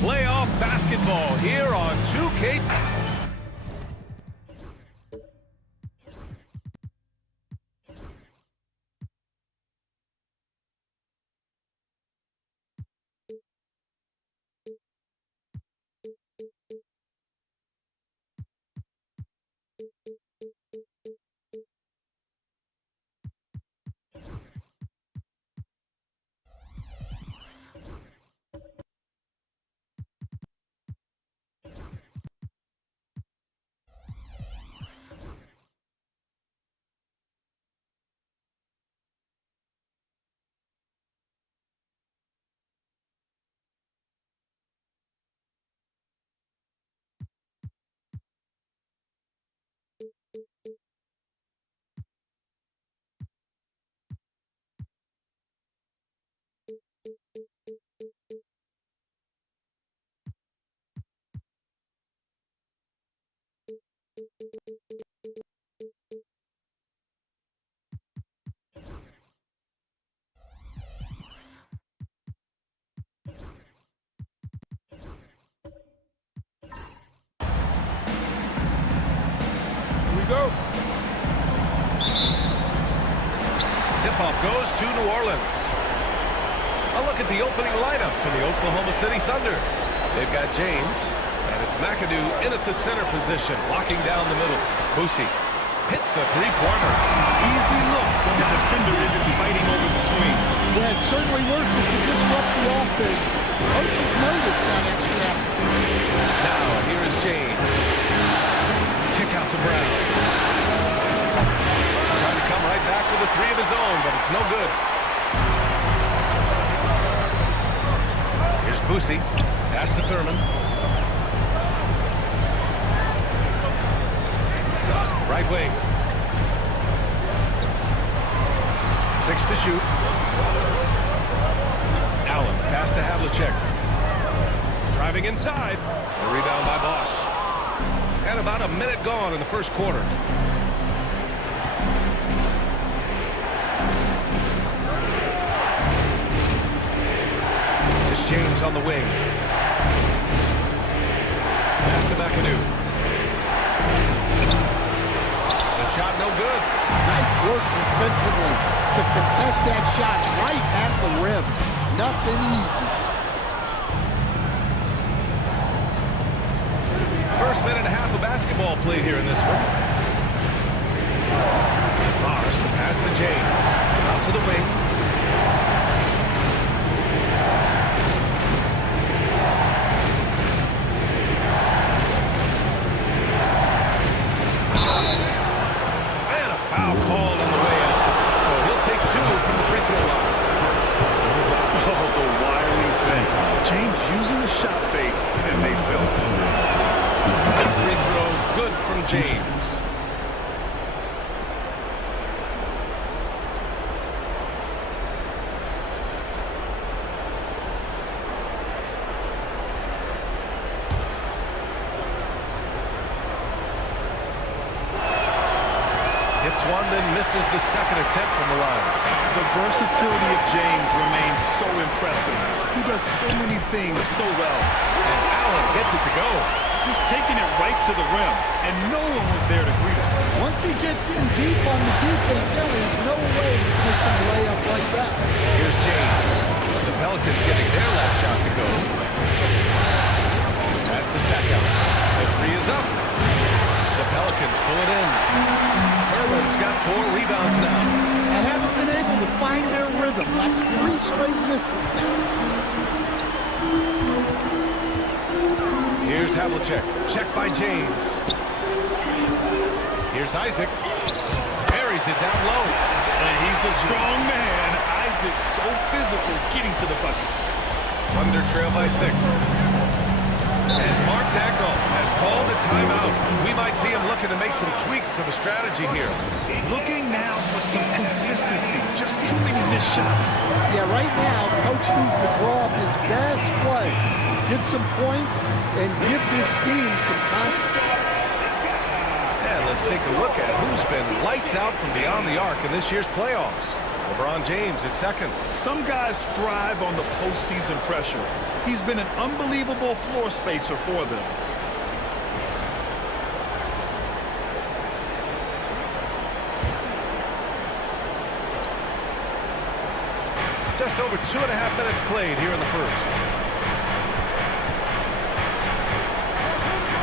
Playoff basketball here on 2K. Go. Tip-off goes to New Orleans. A look at the opening lineup for the Oklahoma City Thunder. They've got James, and it's McAdoo in at the center position, locking down the middle. Boosie hits a three-pointer. Easy look when the defender isn't fighting over the screen. Yeah, it certainly worked to disrupt the offense. Coaches noticed that extra effort. Now, here is James. Kick out to Brown. Trying to come right back with a three of his own, but it's no good. Here's Boosie. Pass to Thurman. Right wing. 6 to shoot. Allen. Pass to Havlicek. Driving inside. A rebound by Bosch. And about a minute gone in the first quarter. It's James on the wing. Pass to McAdoo. The shot no good. Nice work defensively to contest that shot right at the rim. nothing easy. First minute and a half of basketball played here in this one. Mars, the pass to James. Out to the wing. And a foul called on the way out. So he'll take 2 from the free throw line. Oh, the wily thing. James using the shot fake, and they fell for it. Free throw good from James. Hits one, then misses the second attempt from the line. The versatility of James remains so impressive. He does so many things so well. And Allen gets it to go. Just taking it right to the rim, and no one was there to greet him. Once he gets in deep on the defense, there's no way he's missing a layup like that. Here's James. The Pelicans getting their last shot to go. Pass to Stackhouse. The 3 is up. The Pelicans pull it in. Thurman's got 4 rebounds now. They haven't been able to find their rhythm. That's 3 straight misses now. Here's Havlicek. Check by James. Here's Isaac. Parries it down low. And he's a strong man. Isaac so physical getting to the bucket. Thunder trail by 6. And Mark Dagnall has called a timeout. We might see him looking to make some tweaks to the strategy here. Looking now for some consistency. Just too many missed shots. Yeah, right now, Coach needs to draw up his best play, get some points, and give this team some confidence. And let's take a look at who's been lights out from beyond the arc in this year's playoffs. LeBron James is second. Some guys thrive on the postseason pressure. He's been an unbelievable floor spacer for them. Just over 2.5 minutes played here in the first.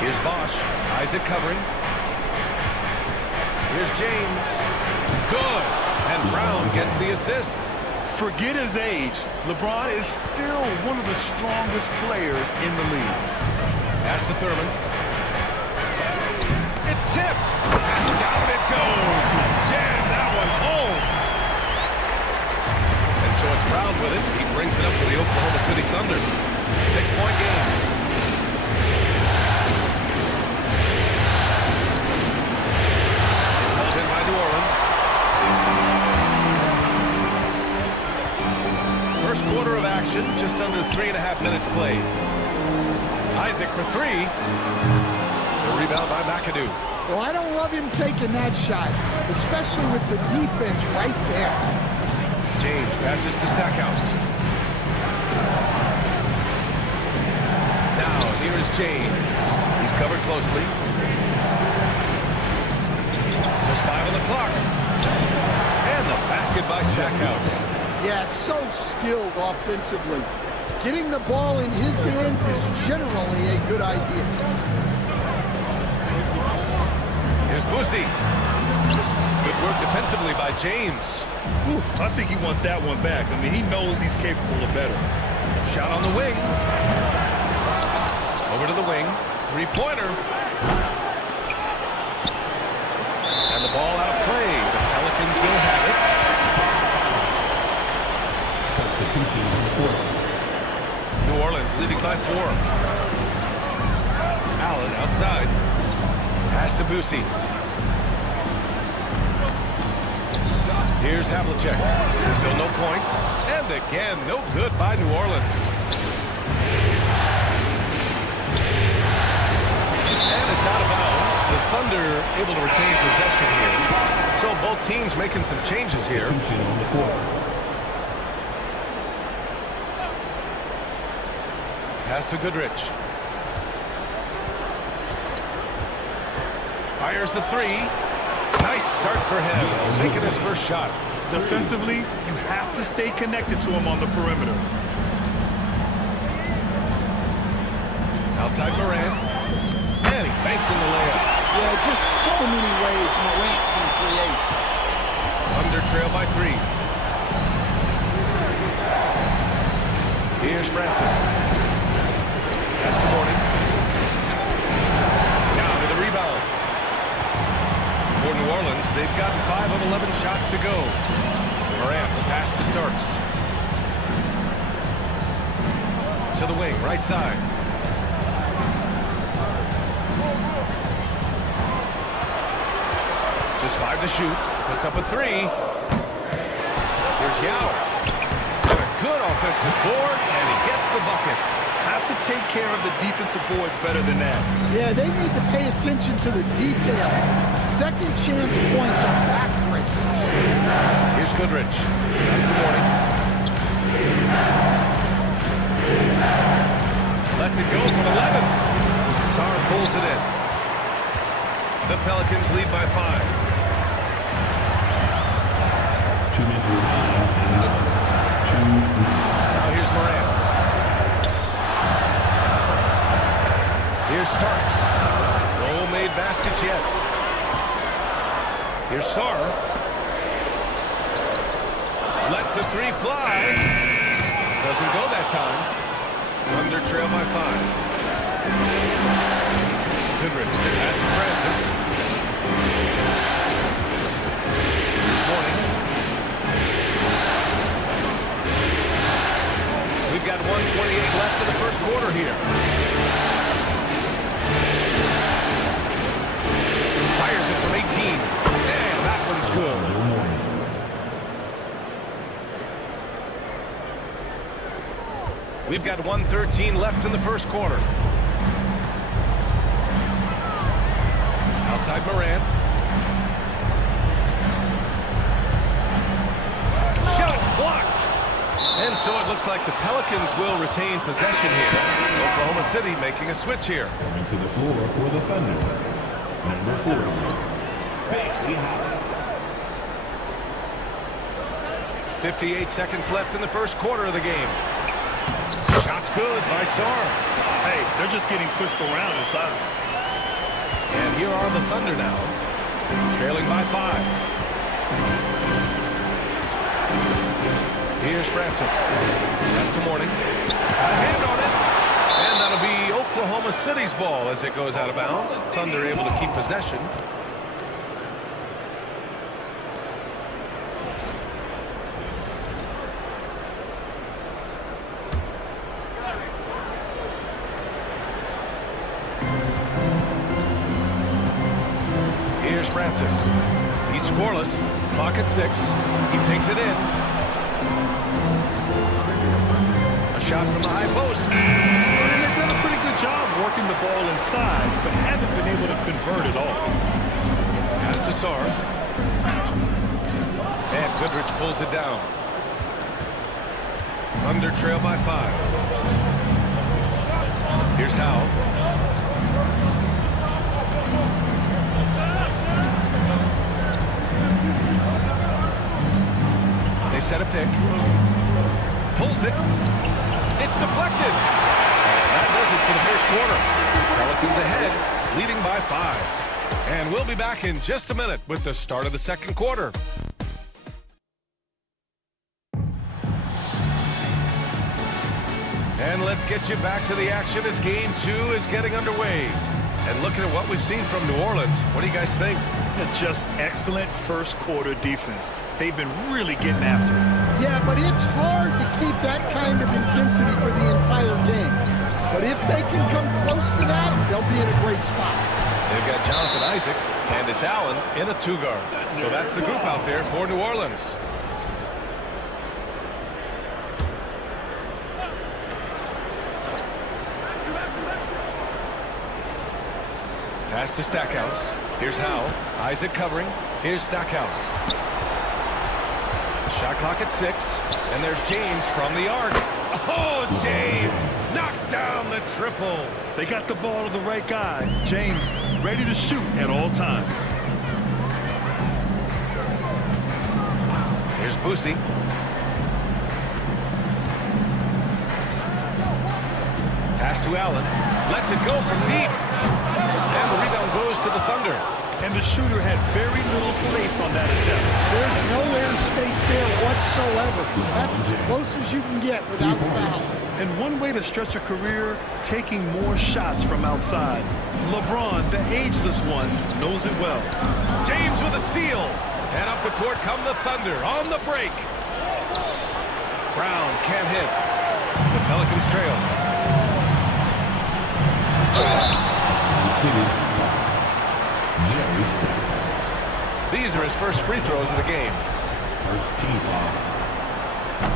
Here's Bosch. Isaac covering. Here's James. Good. And Brown gets the assist. Forget his age. LeBron is still one of the strongest players in the league. Pass to Thurman. It's tipped. And down it goes. Jam that one home. And so it's Brown with it. He brings it up for the Oklahoma City Thunder. 6-point game. It's held in by New Orleans. First quarter of action, just under 3.5 minutes played. Isaac for 3. The rebound by McAdoo. Well, I don't love him taking that shot, especially with the defense right there. James passes to Stackhouse. Now, here is James. He's covered closely. Just 5 on the clock. And the basket by Stackhouse. Yeah, so skilled offensively. Getting the ball in his hands is generally a good idea. Here's Boosie. Good work defensively by James. Ooh, I think he wants that one back. I mean, he knows he's capable of better. Shot on the wing. Over to the wing. 3-pointer. And the ball out of play. The Pelicans will have it. New Orleans leading by 4. Allen outside. Pass to Boosie. Here's Havlicek. Still no points. And again, no good by New Orleans. And it's out of bounds. The Thunder able to retain possession here. So both teams making some changes here. Pass to Goodrich. Fires the 3. Nice start for him. Sinking his first shot. Defensively, you have to stay connected to him on the perimeter. Outside Morant. And he banks in the layup. Yeah, just so many ways Morant can create. Thunder trail by 3. Here's Francis. Pass to Morning. Now to the rebound. For New Orleans, they've gotten 5 of 11 shots to go. Morant, the pass to Starks. To the wing, right side. Just 5 to shoot. Puts up a 3. Here's Yao. And a good offensive board, and he gets the bucket. Have to take care of the defensive boards better than that. Yeah, they need to pay attention to the details. Second chance points are backbreaking. Here's Goodrich. That's the Morning. Lets it go from 11. Sarr pulls it in. The Pelicans lead by 5. Now here's Morant. Here's Starks. No made baskets yet. Here's Sarr. Lets the 3 fly. Doesn't go that time. Thunder trail by 5. Goodrich, the pass to Francis. Here's Morning. We've got 1:28 left in the first quarter here. Fires it from 18. And that one's good. We've got 1:13 left in the first quarter. Outside Morant. Shot's blocked. And so it looks like the Pelicans will retain possession here. Oklahoma City making a switch here. Coming to the floor for the Thunder. Number 40. Bleague. 58 seconds left in the first quarter of the game. Shot's good by Sarr. Hey, they're just getting pushed around inside. And here are the Thunder now, trailing by 5. Here's Francis. That's to Morning. A hand on it. And that'll be Oklahoma City's ball as it goes out of bounds. Thunder able to keep possession. Here's Francis. He's scoreless. Clock at 6. He takes it in. A shot from the high post. And they've done a pretty good job working the ball inside, but haven't been able to convert at all. Pass to Sarr. And Goodrich pulls it down. Thunder trail by 5. Here's Howe. They set a pick. Pulls it. It's deflected. And that does it for the first quarter. Pelicans ahead, leading by 5. And we'll be back in just a minute with the start of the second quarter. And let's get you back to the action as Game 2 is getting underway. And looking at what we've seen from New Orleans, what do you guys think? Just excellent first quarter defense. They've been really getting after it. Yeah, but it's hard to keep that kind of intensity for the entire game. But if they can come close to that, they'll be in a great spot. They've got Jonathan Isaac, and it's Allen in a 2-guard. So that's the group out there for New Orleans. Pass to Stackhouse. Here's Howe. Isaac covering. Here's Stackhouse. Shot clock at 6. And there's James from the arc. Oh, James knocks down the triple. They got the ball to the right guy. James ready to shoot at all times. Here's Boosie. Pass to Allen. Lets it go from deep. And the rebound goes to the Thunder. And the shooter had very little space on that attempt. There's no air space there whatsoever. That's as close as you can get without foul. And one way to stretch a career, taking more shots from outside. LeBron, the ageless one, knows it well. James with a steal. And up the court come the Thunder on the break. Brown can't hit. The Pelicans trail. These are his first free throws of the game. First team foul.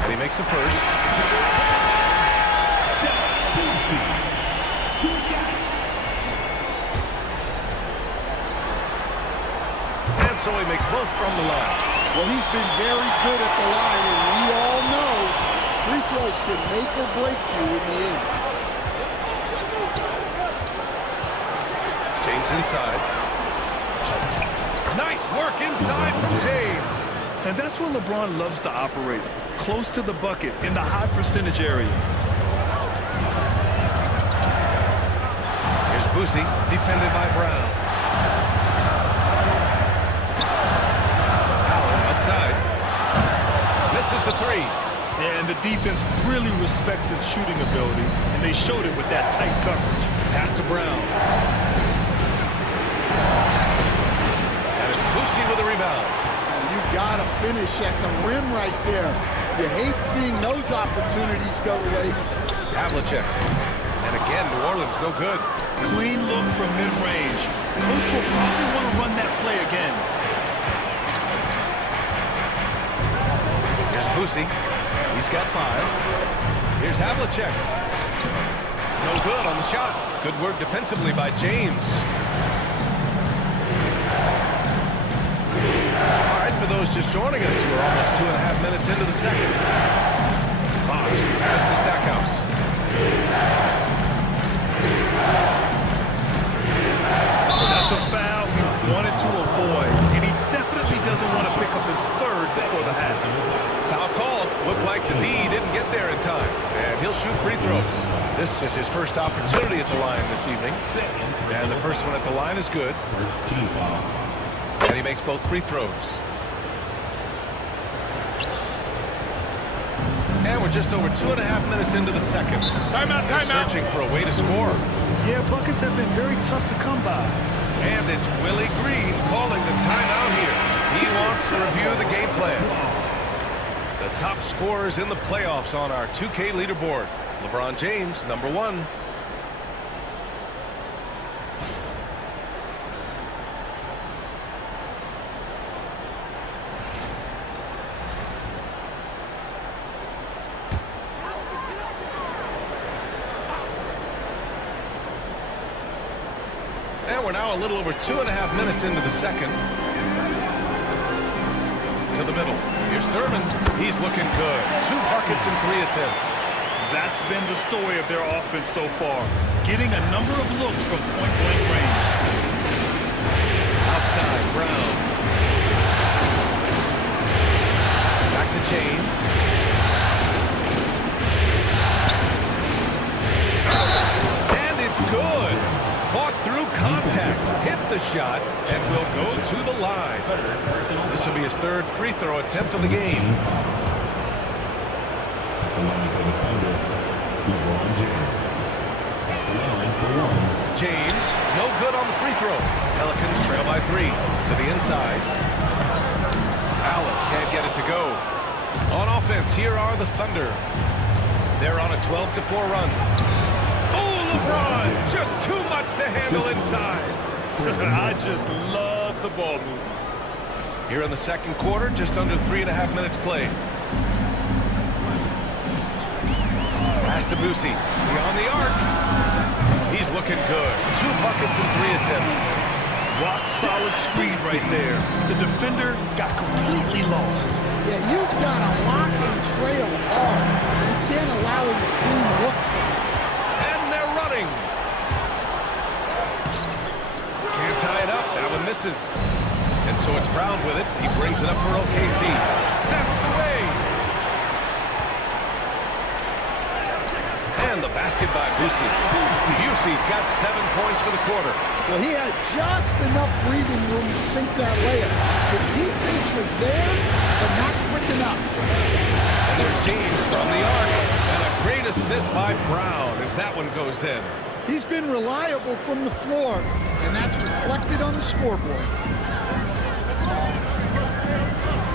And he makes the first. And so he makes both from the line. Well, he's been very good at the line, and we all know free throws can make or break you in the end. James inside. Nice work inside from James. And that's where LeBron loves to operate, close to the bucket in the high percentage area. Here's Boosie, defended by Brown. Allen outside. Misses the three. And the defense really respects his shooting ability, and they showed it with that tight coverage. Pass to Brown. And it's Boosie with a rebound. You gotta finish at the rim right there. You hate seeing those opportunities go to waste. Havlicek. And again, New Orleans no good. Clean look from mid-range. Coach will probably want to run that play again. Here's Boosie. He's got 5. Here's Havlicek. No good on the shot. Good work defensively by James. All right, for those just joining us, we're almost 2.5 minutes into the second. Bosch, pass to Stackhouse. That's a foul he wanted to avoid, and he definitely doesn't want to pick up his third before the half. Foul called. Looked like the D didn't get there in time. And he'll shoot free throws. This is his first opportunity at the line this evening. And the first one at the line is good. First team foul. And he makes both free throws. And we're just over 2.5 minutes into the second. Timeout, They're timeout. searching for a way to score. Yeah, buckets have been very tough to come by. And it's Willie Green calling the timeout here. He wants to review the game plan. The top scorers in the playoffs on our 2K leaderboard. LeBron James, number 1. And we're now a little over 2.5 minutes into the second. To the middle. Here's Thurman. He's looking good. 2 buckets in 3 attempts. That's been the story of their offense so far, getting a number of looks from point-blank range. Outside, Brown. Back to James. And it's good. Fought through contact, hit the shot, and will go to the line. This will be his 3rd free throw attempt of the game. At the line for the Thunder, LeBron James. At the line for 1. James, no good on the free throw. Pelicans trail by 3 to the inside. Allen can't get it to go. On offense, here are the Thunder. They're on a 12-4 run. LeBron, just too much to handle inside. I just love the ball movement. Here in the second quarter, just under 3.5 minutes played. Pass to Boosie, beyond the arc. He's looking good. 2 buckets in 3 attempts. Rock solid screen right there. The defender got completely lost. Yeah, you've got to lock and trail hard. You can't allow him to clean look for you. Can't tie it up. That one misses. And so it's Brown with it. He brings it up for OKC. That's the way. And And the basket by Busey. Busey's got 7 points for the quarter. Well, he had just enough breathing room to sink that layup. The defense was there, but not quick enough. And there's James from the arc. And a great assist by Brown as that one goes in. He's been reliable from the floor, and that's reflected on the scoreboard.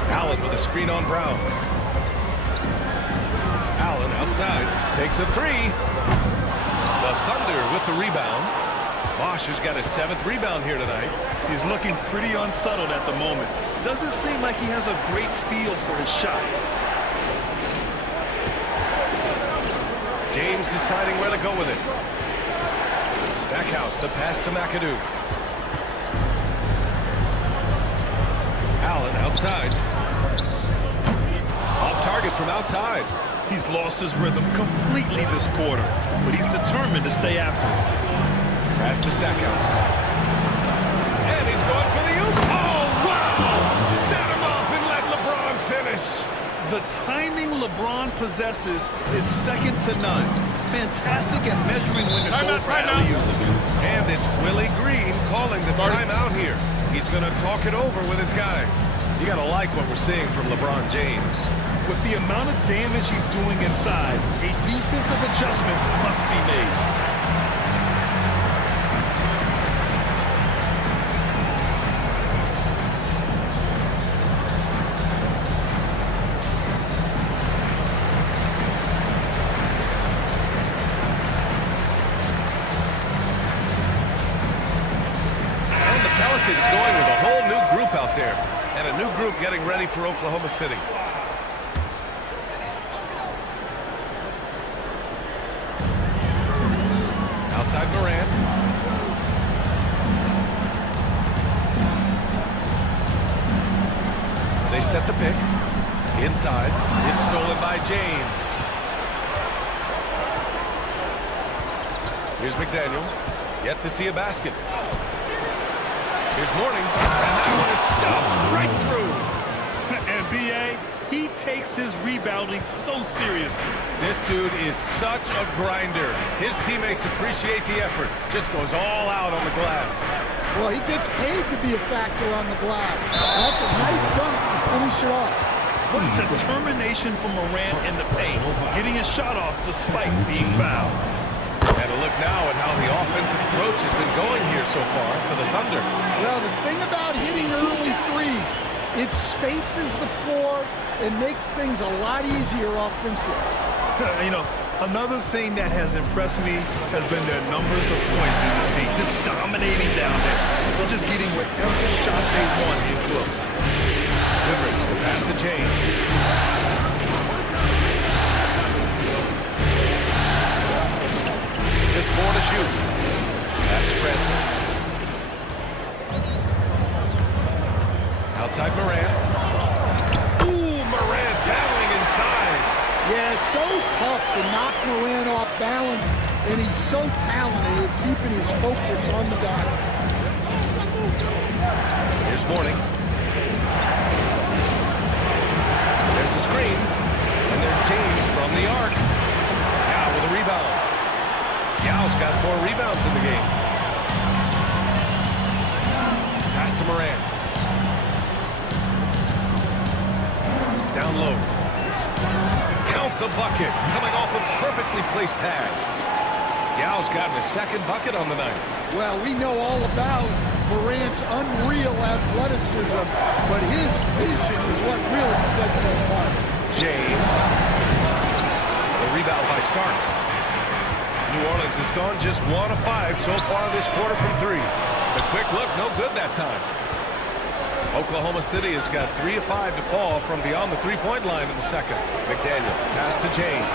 Allen with a screen on Brown. Allen outside, takes a three. The Thunder with the rebound. Bosch has got his 7th rebound here tonight. He's looking pretty unsettled at the moment. Doesn't seem like he has a great feel for his shot. James deciding where to go with it. Stackhouse, the pass to McAdoo. Allen outside. Off target from outside. He's lost his rhythm completely this quarter, but he's determined to stay after it. Pass to Stackhouse. And he's going for the oop. Oh, wow! Set him up and let LeBron finish. The timing LeBron possesses is second to none. Fantastic at measuring when to go for alley-oops. And it's Willie Green calling the timeout here. He's going to talk it over with his guys. You got to like what we're seeing from LeBron James. With the amount of damage he's doing inside, a defensive adjustment must be made. Pelicans going with a whole new group out there, and a new group getting ready for Oklahoma City. Outside Morant. They set the pick. Inside. It's stolen by James. Here's McDaniel. Yet to see a basket. Here's Mourning, and that one is stuffed right through. And B.A., he takes his rebounding so seriously. This dude is such a grinder. His teammates appreciate the effort. Just goes all out on the glass. Well, he gets paid to be a factor on the glass. That's a nice dunk to finish it off. What determination from Morant in the paint, getting his shot off despite being fouled. And a look now at how the offensive approach has been going here so far for the Thunder. Well, the thing about hitting early threes, it spaces the floor and makes things a lot easier offensively. You know, another thing that has impressed me has been their numbers of points in the paint, just dominating down there. They're just getting whatever shot they want in close. Goodrich, the pass to James. Just 4 to shoot. Pass to Francis. Outside Morant. Ooh, Morant battling inside. Yeah, so tough to knock Morant off balance, and he's so talented at keeping his focus on the basket. Here's Mourning. There's a screen, and there's James from the arc. Now with a rebound. Yao's got 4 rebounds in the game. Pass to Morant. Down low. Count the bucket. Coming off a perfectly placed pass. Yao's gotten his 2nd bucket on the night. Well, we know all about Morant's unreal athleticism, but his vision is what really sets him apart. James. The rebound by Starks. New Orleans has gone just 1 of 5 so far this quarter from 3. The quick look, no good that time. Oklahoma City has got 3 of 5 to fall from beyond the 3-point line in the second. McDaniel, pass to James.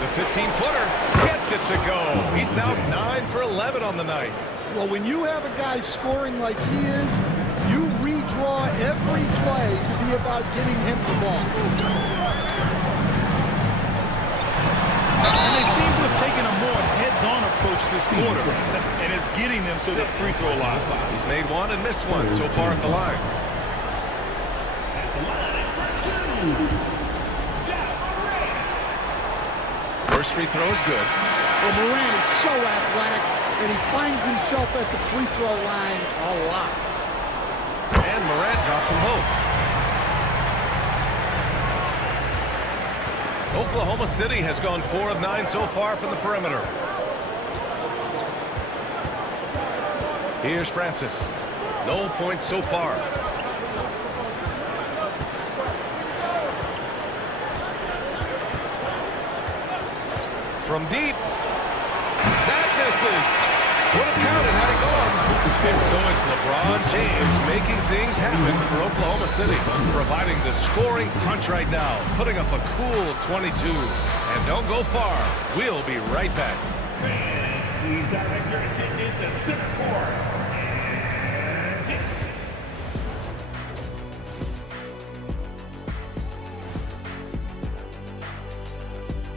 The 15-footer gets it to go. He's now 9 for 11 on the night. Well, when you have a guy scoring like he is, you redraw every play to be about getting him the ball. And they seem to have taken a more heads-on approach this quarter, and it's getting them to the free throw line. He's made 1 and missed 1 so far at the line. First free throw is good. Well, Morant is so athletic, and he finds himself at the free throw line a lot. And Morant drops them both. Oklahoma City has gone 4 of 9 so far from the perimeter. Here's Francis. No points so far. From deep. That misses. Would have counted had it gone. And so it's LeBron James making things happen for Oklahoma City, providing the scoring punch right now, putting up a cool 22. And don't go far. We'll be right back. Please direct your attention to center court.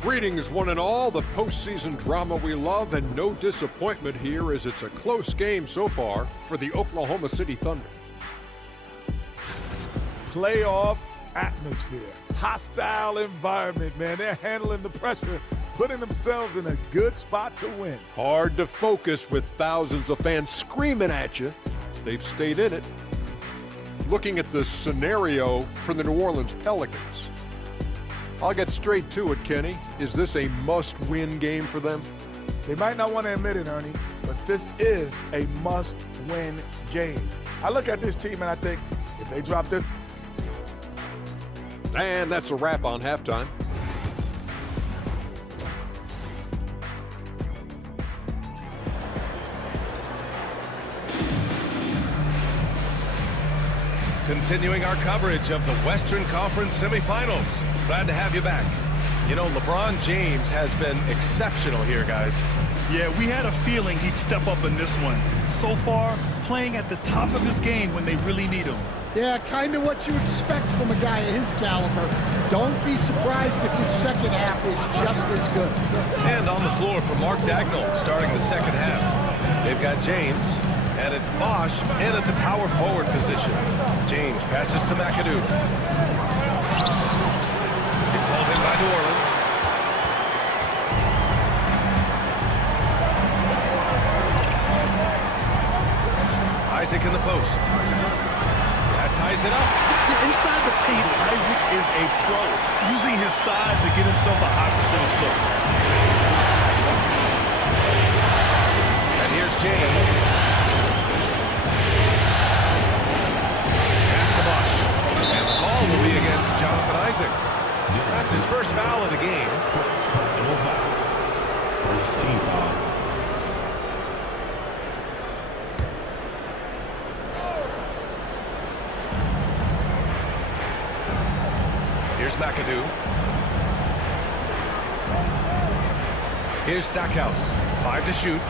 Greetings, one and all. The postseason drama we love, and no disappointment here as it's a close game so far for the Oklahoma City Thunder. Playoff atmosphere, hostile environment, man. They're handling the pressure, putting themselves in a good spot to win. Hard to focus with thousands of fans screaming at you. They've stayed in it. Looking at the scenario for the New Orleans Pelicans. I'll get straight to it, Kenny. Is this a must-win game for them? They might not want to admit it, Ernie, but this is a must-win game. I look at this team and I think, if they drop this... And that's a wrap on halftime. Continuing our coverage of the Western Conference semifinals. Glad to have you back. You know, LeBron James has been exceptional here, guys. Yeah, we had a feeling he'd step up in this one. So far, playing at the top of his game when they really need him. Yeah, kind of what you expect from a guy of his caliber. Don't be surprised if his second half is just as good. And on the floor for Mark Daigneault starting the second half. They've got James, and it's Bosch in at the power forward position. James passes to McAdoo. It's held in by New Orleans. Isaac in the post. That ties it up. Inside the paint, Isaac is a pro, using his size to get himself a high percentage look. And here's James. Pass to Bosch. And the ball will be against Jonathan Isaac. That's his first foul of the game. Personal foul. First team foul. Here's McAdoo. Here's Stackhouse. 5 to shoot.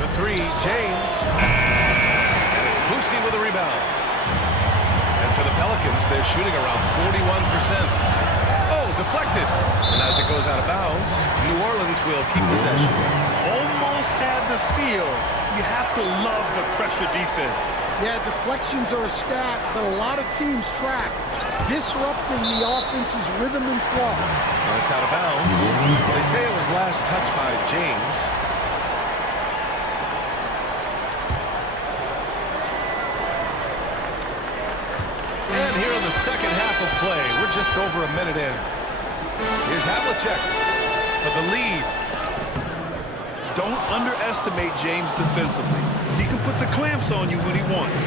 The 3, James. And it's Boosie with a rebound. And for the Pelicans, they're shooting around 41%. Oh, deflected. And as it goes out of bounds, New Orleans will keep possession. Almost had the steal. You have to love the pressure defense. Yeah, deflections are a stat, but a lot of teams track, disrupting the offense's rhythm and flow. And it's out of bounds. They say it was last touched by James. And here in the second half of play, we're just over a minute in. Here's Havlicek for the lead. Don't underestimate James defensively. He can put the clamps on you when he wants.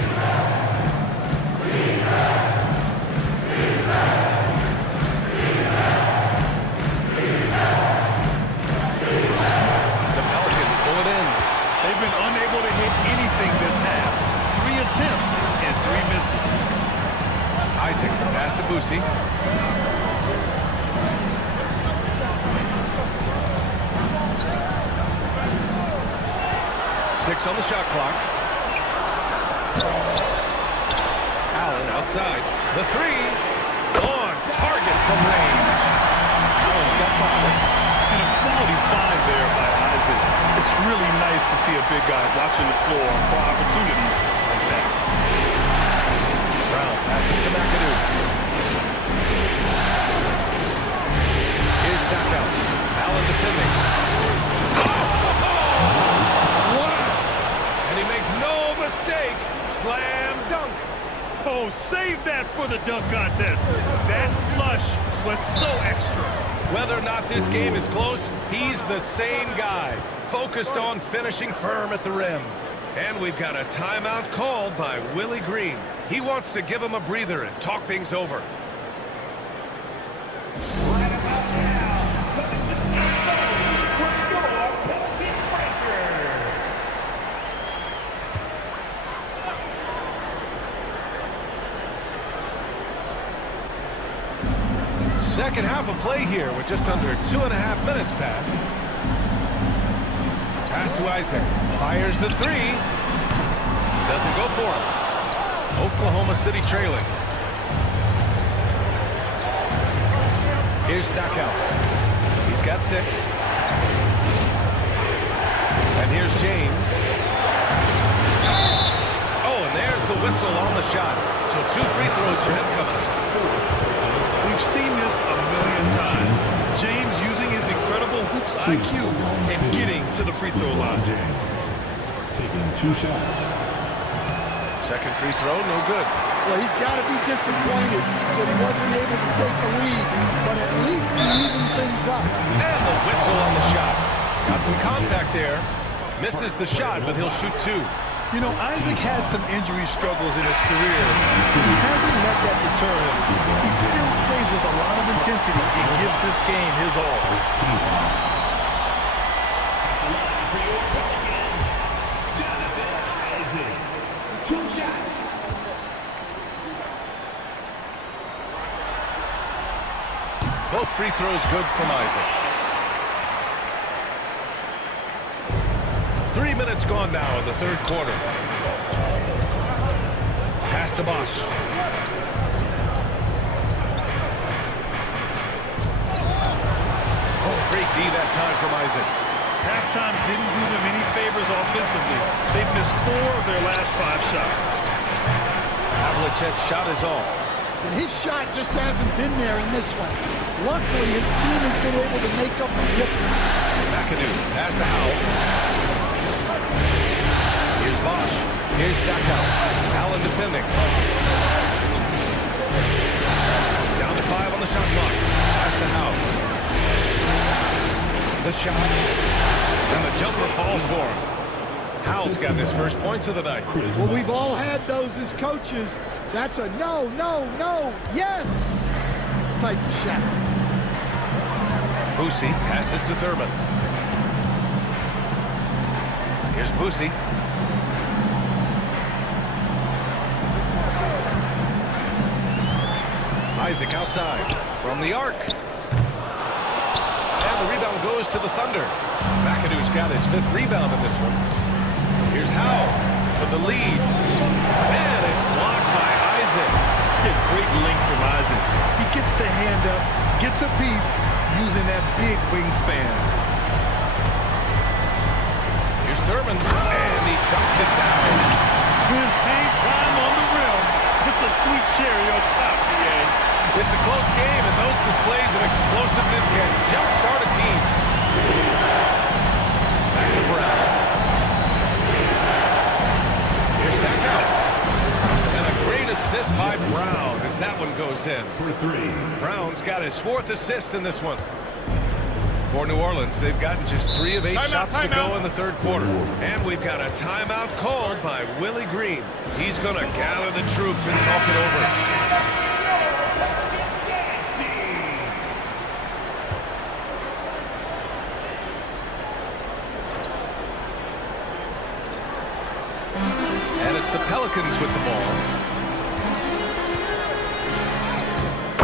The Pelicans pull it in. They've been unable to hit anything this half. 3 attempts and 3 misses. Isaac, the pass to Boosie. 6 on the shot clock. Allen outside. The 3. On target from range. Allen's got 5. And a quality 5 there by Isaac. It's really nice to see a big guy watching the floor for opportunities like that. Brown passes to McAdoo. Oh, save that for the dunk contest. That flush was so extra. Whether or not this game is close, he's the same guy, focused on finishing firm at the rim. And we've got a timeout called by Willie Green. He wants to give him a breather and talk things over. Second half of play here with just under 2.5 minutes passed. Pass to Isaac. Fires the three. Doesn't go for him. Oklahoma City trailing. Here's Stackhouse. He's got 6. And here's James. Oh, and there's the whistle on the shot. So 2 free throws for him coming up. We've seen this a million times. James using his incredible hoops IQ and getting to the free throw line. Taking 2 shots. Second free throw, no good. Well, he's got to be disappointed that he wasn't able to take the lead, but at least he evened things up. And the whistle on the shot. Got some contact there. Misses the shot, but he'll shoot 2. You know, Isaac had some injury struggles in his career. He hasn't let that deter him. He still plays with a lot of intensity and gives this game his all. Both free throws good from Isaac. 3 minutes gone now in the third quarter. Pass to Bosch. Oh, great D that time from Isaac. Halftime didn't do them any favors offensively. They've missed 4 of their last 5 shots. Havlicek's shot is off. And his shot just hasn't been there in this one. Luckily, his team has been able to make up the difference. McAdoo, pass to Howell. Here's Bosch. Here's Stackhouse. Allen defending. Down to 5 on the shot clock. Pass to Howell. The shot. And the jumper falls for him. Howell's got his first points of the night. Well, we've all had those as coaches. That's a no, no, no, yes type of shot. Boosie passes to Thurman. Here's Boosie. Isaac outside from the arc. And the rebound goes to the Thunder. McAdoo's got his 5th rebound in this one. Here's Howell for the lead. And it's blocked by Isaac. Great length from Isaac. He gets the hand up, gets a piece using that big wingspan. Here's Thurman, and he dunks it down. His hang time on the rim puts a sweet cherry on top, BA. It's a close game, and those displays of explosiveness can jumpstart a team. Back to Brown. Here's Stackhouse. And a great assist by Brown as that one goes in. For 3. Brown's got his 4th assist in this one. For New Orleans, they've gotten just 3 of 8 shots to go in the third quarter. And we've got a timeout called by Willie Green. He's going to gather the troops and talk it over. And it's the Pelicans with the ball.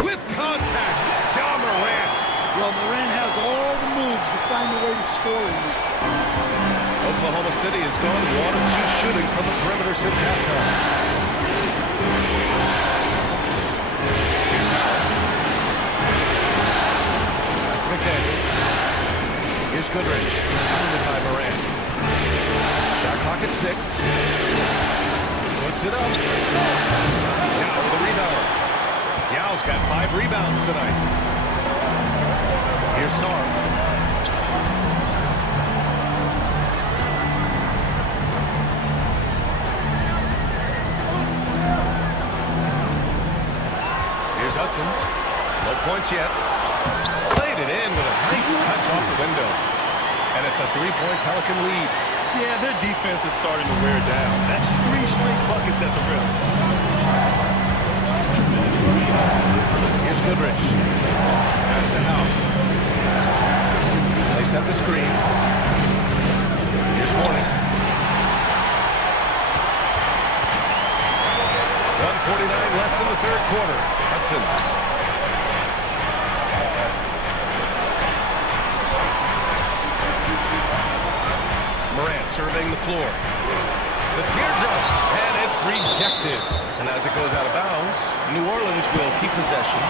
With contact, John Morant. Well, Morant has all the moves to find a way to score in it. Oklahoma City has gone 1 of 2 shooting from the perimeter since halftime. Here's Howell. Pass to McDaniel. Here's Goodrich. Pounded by Morant. Shot clock at 6. Puts it up. Yao with a rebound. Yao's got 5 rebounds tonight. Here's Sarr. Hudson. No points yet. Played it in with a nice touch off the window. And it's a 3-point Pelican lead. Yeah, their defense is starting to wear down. That's 3 straight buckets at the rim. Here's Goodrich. Pass to Howe. They set the screen. Here's Morning. 1:49 left in the third quarter. Hudson. Morant surveying the floor. The teardrop, and it's rejected. And as it goes out of bounds, New Orleans will keep possession.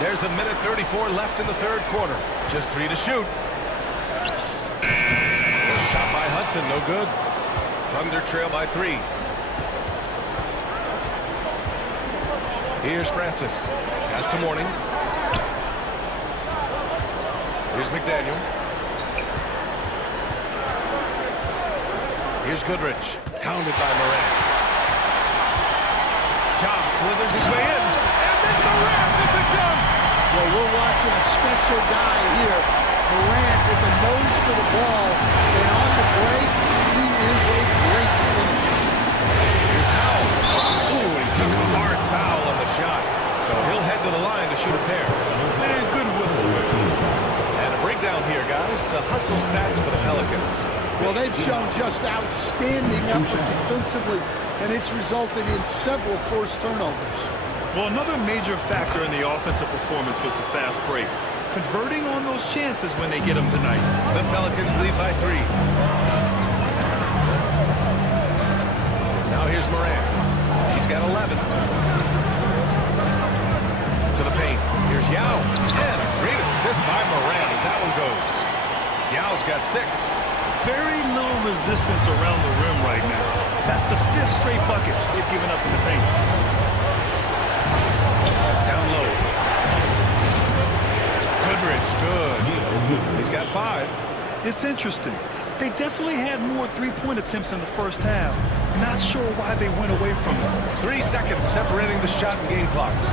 There's a minute 34 left in the third quarter. Just 3 to shoot. First shot by Hudson, no good. Thunder trail by 3. Here's Francis. Pass to Morning. Here's McDaniel. Here's Goodrich. Pounded by Morant. John slithers his way in. And then Morant with the dunk. Well, we're watching a special guy here. Morant with the nose to the ball. And on the break, he is a great finisher. Here's Howell. Ooh, he took a hard foul on the shot. So he'll head to the line to shoot a pair. Man, good whistle. And a breakdown here, guys. The hustle stats for the Pelicans. Well, they've shown just outstanding effort defensively, and it's resulted in several forced turnovers. Well, another major factor in the offensive performance was the fast break. Converting on those chances when they get them tonight. The Pelicans lead by 3. Now here's Morant. He's got 11. To the paint. Here's Yao. And a great assist by Morant as that one goes. Yao's got 6. Very little resistance around the rim right now. That's the 5th straight bucket they've given up in the paint. Down low. Goodrich, good. He's got 5. It's interesting. They definitely had more 3-point attempts in the first half. Not sure why they went away from them. 3 seconds separating the shot and game clocks.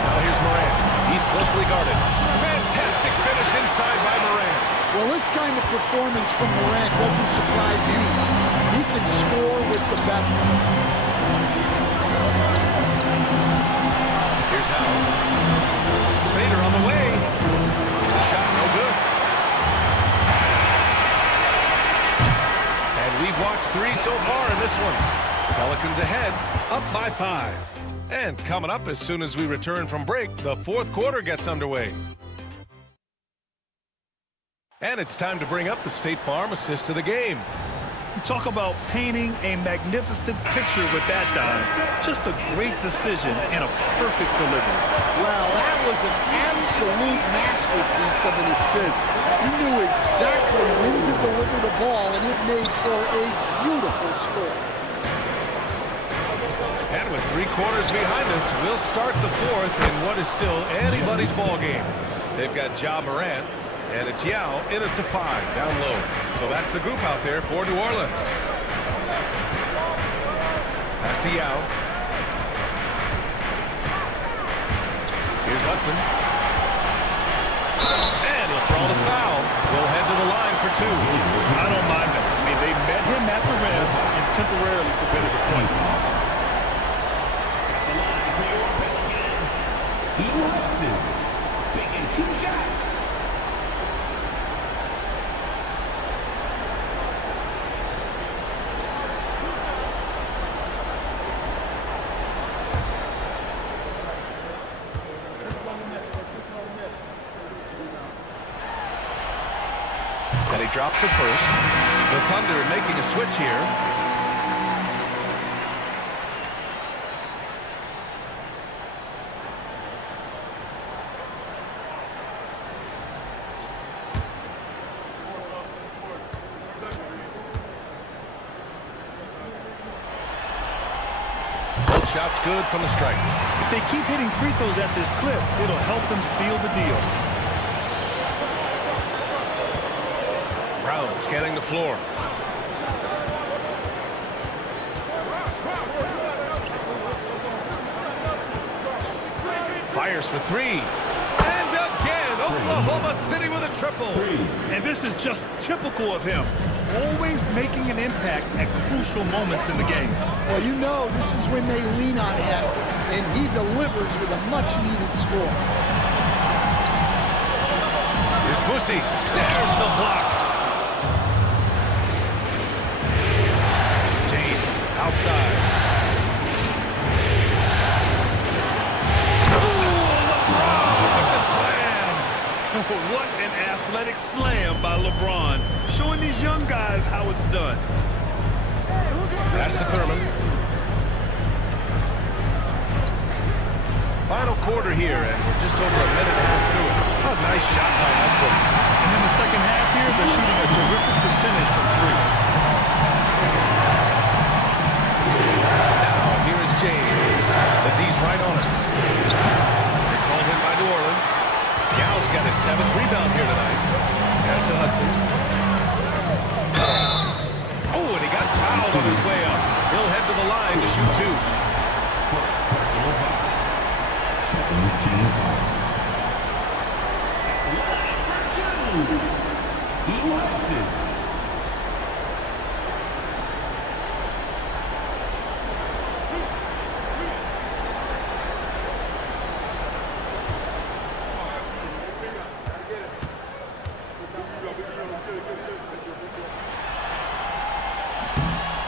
Now here's Morant. He's closely guarded. Fantastic finish inside by Morant. Well, this kind of performance from Morant doesn't surprise anyone. He can score with the best of them. Here's Howell. Fader on the way. The shot no good. And we've watched 3 so far in this one. Pelicans ahead, up by 5. And coming up as soon as we return from break, the fourth quarter gets underway. And it's time to bring up the State Farm assist of the game. You talk about painting a magnificent picture with that dive. Just a great decision and a perfect delivery. Well, that was an absolute masterpiece of an assist. He knew exactly when to deliver the ball, and it made for a beautiful score. And with 3 quarters behind us, we'll start the fourth in what is still anybody's ball game. They've got Ja Morant, and it's Yao in at the 5, down low. So that's the group out there for New Orleans. Pass to Yao. Here's Hudson. And he'll draw the foul. We'll head to the line for 2. I don't mind that. I mean, they met him at the rim and temporarily prevented the points. Taking 2 shots. And he drops it first. The Thunder making a switch here. Both shots good from the striker. If they keep hitting free throws at this clip, it'll help them seal the deal. Brown scanning the floor. Fires for three. And again, Oklahoma City with a triple. And this is just typical of him. Always making an impact at crucial moments in the game. Well, you know this is when they lean on him, and he delivers with a much-needed score. Here's Boosie. There's the block. James outside. What an athletic slam by LeBron, showing these young guys how it's done. Pass to Thurman. Final quarter here, and we're just over a minute and a half through it. Oh, nice shot by Hudson. And in the second half here, they're shooting a terrific percentage from three. Now, here is James. The D's right on it. It's hauled in by New Orleans. Gal's got his 7th rebound here tonight. Pass to Hudson. Oh, and he got fouled on his way up. He'll head to the line to shoot two.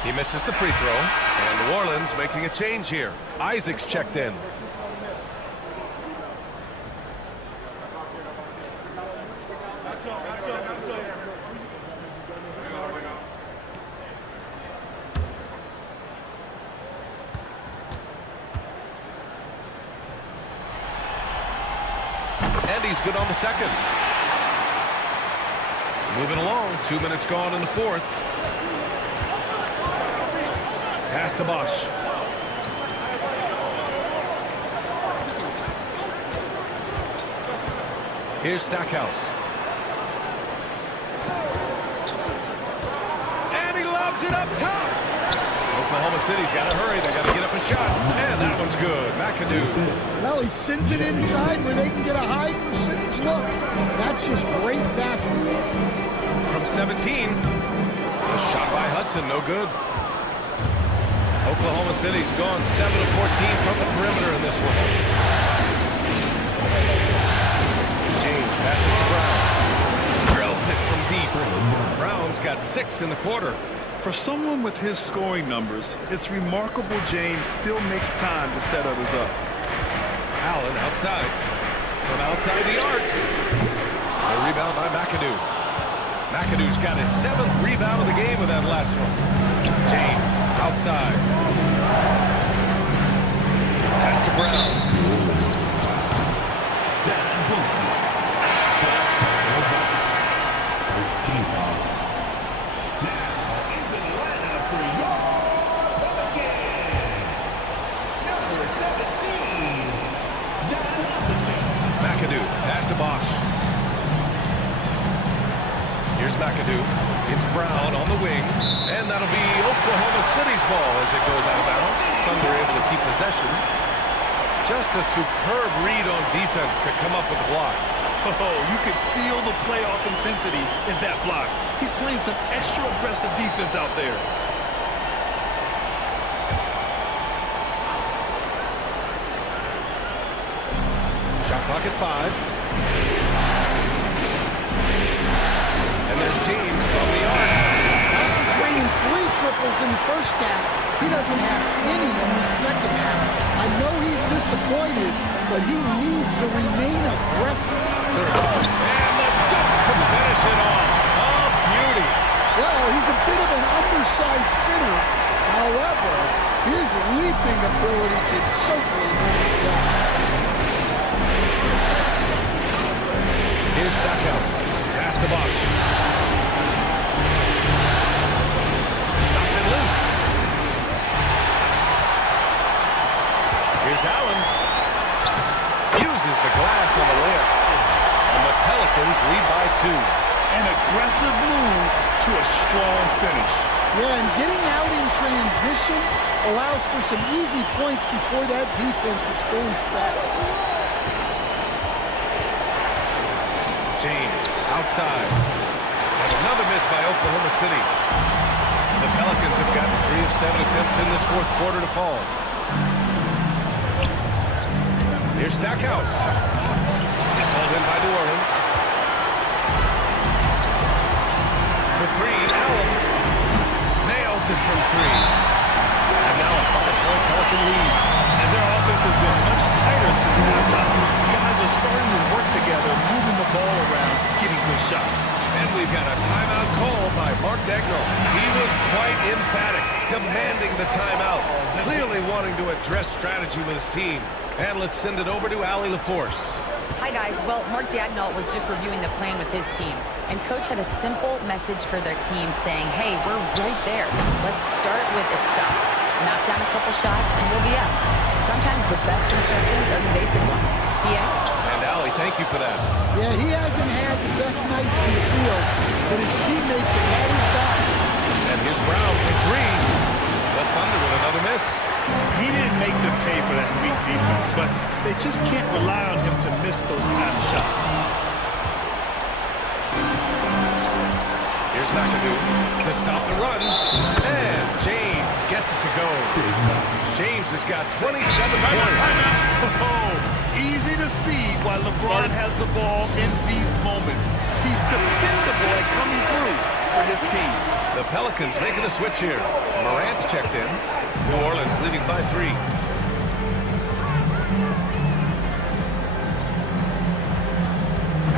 He misses the free throw, and New Orleans making a change here. Isaac's checked in. And he's good on the second. Moving along, 2 minutes gone in the fourth. Pass to Bosch. Here's Stackhouse. And he lobs it up top. Oklahoma City's got to hurry. They got to get up a shot. And that one's good. McAdoo. Well, he sends it inside where they can get a high percentage look. That's just great basketball. From 17. A shot by Hudson. No good. Oklahoma City's gone 7 of 14 from the perimeter in this one. James passes to Brown. Drills it from deep. Brown's got 6 in the quarter. For someone with his scoring numbers, it's remarkable James still makes time to set others up. Allen outside. From outside the arc. A rebound by McAdoo. McAdoo's got his 7th rebound of the game with that last one. James outside. Pass to Brown. McAdoo, pass to Bosch. Here's McAdoo. It's Brown on the wing. And that'll be Oklahoma City's ball as it goes out of bounds. Thunder able to keep possession. Just a superb read on defense to come up with the block. Oh, you could feel the playoff intensity in that block. He's playing some extra aggressive defense out there. Shot clock at 5. And there's James from the arc. After bringing 3 triples in the first half, he doesn't have any in the second half. I know he's disappointed, but he needs to remain aggressive. And the dunk to finish it off. Oh, beauty. Well, he's a bit of an undersized center. However, his leaping ability can certainly mask that. Here's Stackhouse. Pass to Bosch. Knocks it loose. Here's Allen. 2. An aggressive move to a strong finish. Yeah, and getting out in transition allows for some easy points before that defense is fully set. James outside. And another miss by Oklahoma City. The Pelicans have gotten 3 of 7 attempts in this fourth quarter to fall. Here's Stackhouse. It's hauled in by New Orleans. For 3, Allen nails it from 3. And now a 5-point Pelican lead. And their offense has been much tighter since halftime. Guys are starting to work together, moving the ball around, getting good shots. And we've got a timeout call by Mark Daigneault. He was quite emphatic, demanding the timeout, clearly wanting to address strategy with his team. And let's send it over to Allie LaForce. Hi, guys. Well, Mark Daigneault was just reviewing the plan with his team. And Coach had a simple message for their team saying, hey, we're right there. Let's start with a stop. Knock down a couple shots, and we'll be up. Sometimes the best instructions are the basic ones. Yeah? And Allie, thank you for that. Yeah, he hasn't had the best night from the field, but his teammates have had his back. And here's Brown for 3. The Thunder with another miss. He didn't make them pay for that weak defense, but they just can't rely on him to miss those kind of shots. Here's McAdoo to stop the run. And James gets it to go. James has got 27 points. Oh, easy to see why LeBron has the ball in these moments. He's dependable at coming through for his team. The Pelicans making a switch here. Morant's checked in. New Orleans leading by 3.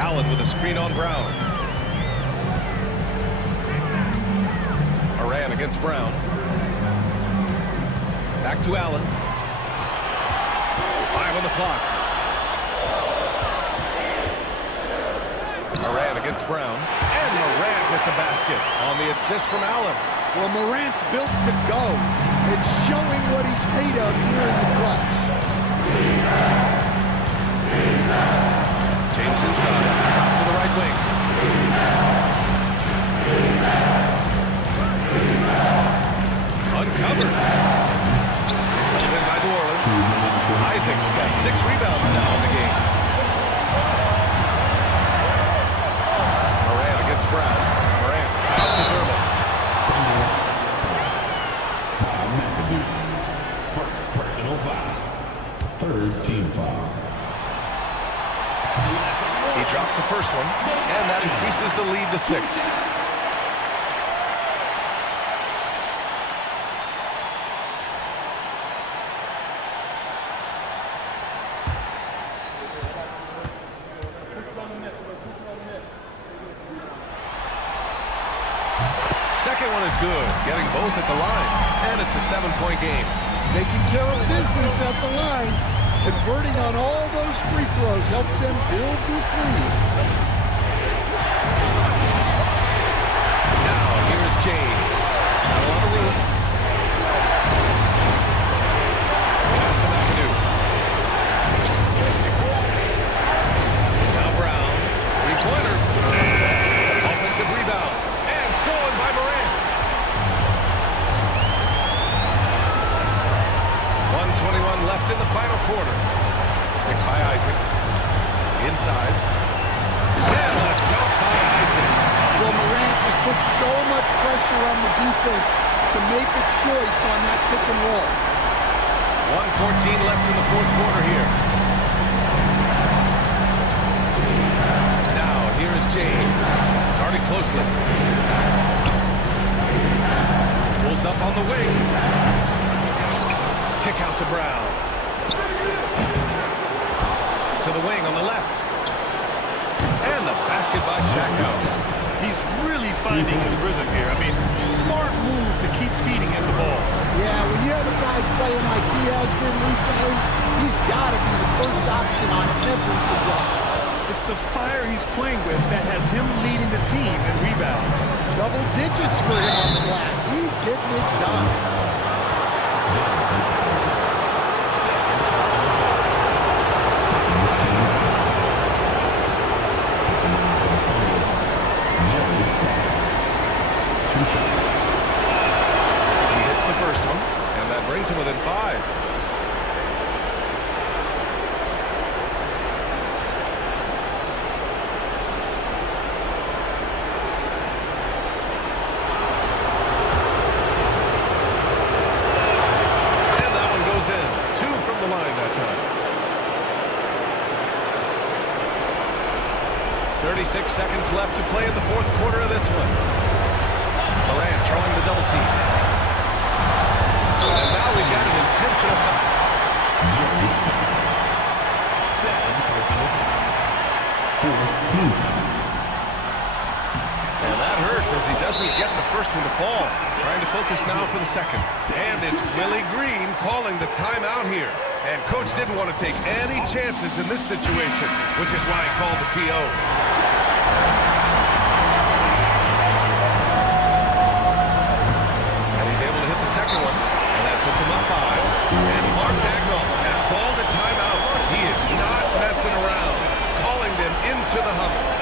Allen with a screen on Brown. Moran against Brown. Back to Allen. 5 on the clock. Moran against Brown. And Morant with the basket on the assist from Allen. Well, Morant's built to go. It's showing what he's made of here in the clutch. James inside. Out to the right wing. Uncovered. It's held in by New Orleans. Isaac's got 6 rebounds now in the game. Moran against Brown. Moran pass to Thurman. Personal foul. Third team foul. He drops the first one, and that increases the lead to 6. Second one is good, getting both at the line, and it's a 7-point game. Taking care of business at the line. Converting on all those free throws helps them build this lead. Now, here's James. Not a lot of room. Pass to McAdoo. Now Brown. 3-pointer. Offensive rebound. And stolen by Morant. 1:21 left in the final quarter. Picked by Isaac. Inside. And a dunk by Isaac. Well, Morant just put so much pressure on the defense to make a choice on that pick and roll. 1:14 left in the fourth quarter here. Now, here's James. Guarded closely. Pulls up on the wing. Kick out to Brown. To the wing on the left. And the basket by Stackhouse. He's really finding his rhythm here. I mean, smart move to keep feeding him the ball. Yeah, when you have a guy playing like he has been recently, he's got to be the first option on every possession. It's the fire he's playing with that has him leading the team in rebounds. Double digits for him on the glass. He's getting it done. 36 seconds left to play in the fourth quarter of this one. Morant throwing the double team. And now we've got an intentional foul. And that hurts as he doesn't get the first one to fall. Trying to focus now for the second. And it's Willie Green calling the timeout here. And coach didn't want to take any chances in this situation, which is why he called the TO. And he's able to hit the second one. And that puts him up 5. And Mark Dagnall has called a timeout. He is not messing around. Calling them into the huddle.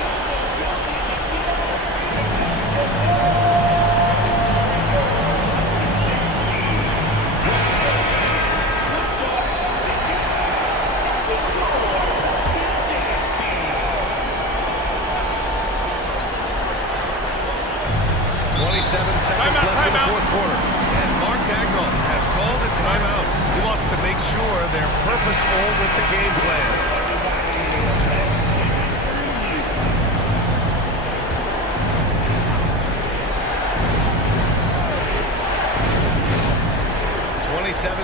Seconds left in the fourth quarter. And Mark Dagnall has called a timeout. He wants to make sure they're purposeful with the game plan.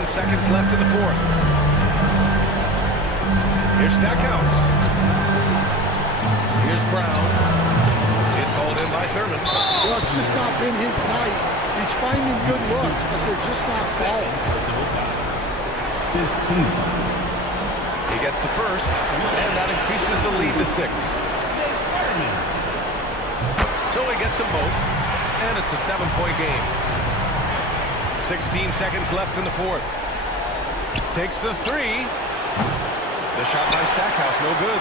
Seconds left in the fourth. Here's Stackhouse. Here's Brown. It's hauled in by Thurman. Well, it's just not been his night. He's finding good looks, but they're just not falling. He gets the first, and that increases the lead to 6. So he gets them both, and it's a 7-point game. 16 seconds left in the fourth. Takes the 3. The shot by Stackhouse, no good.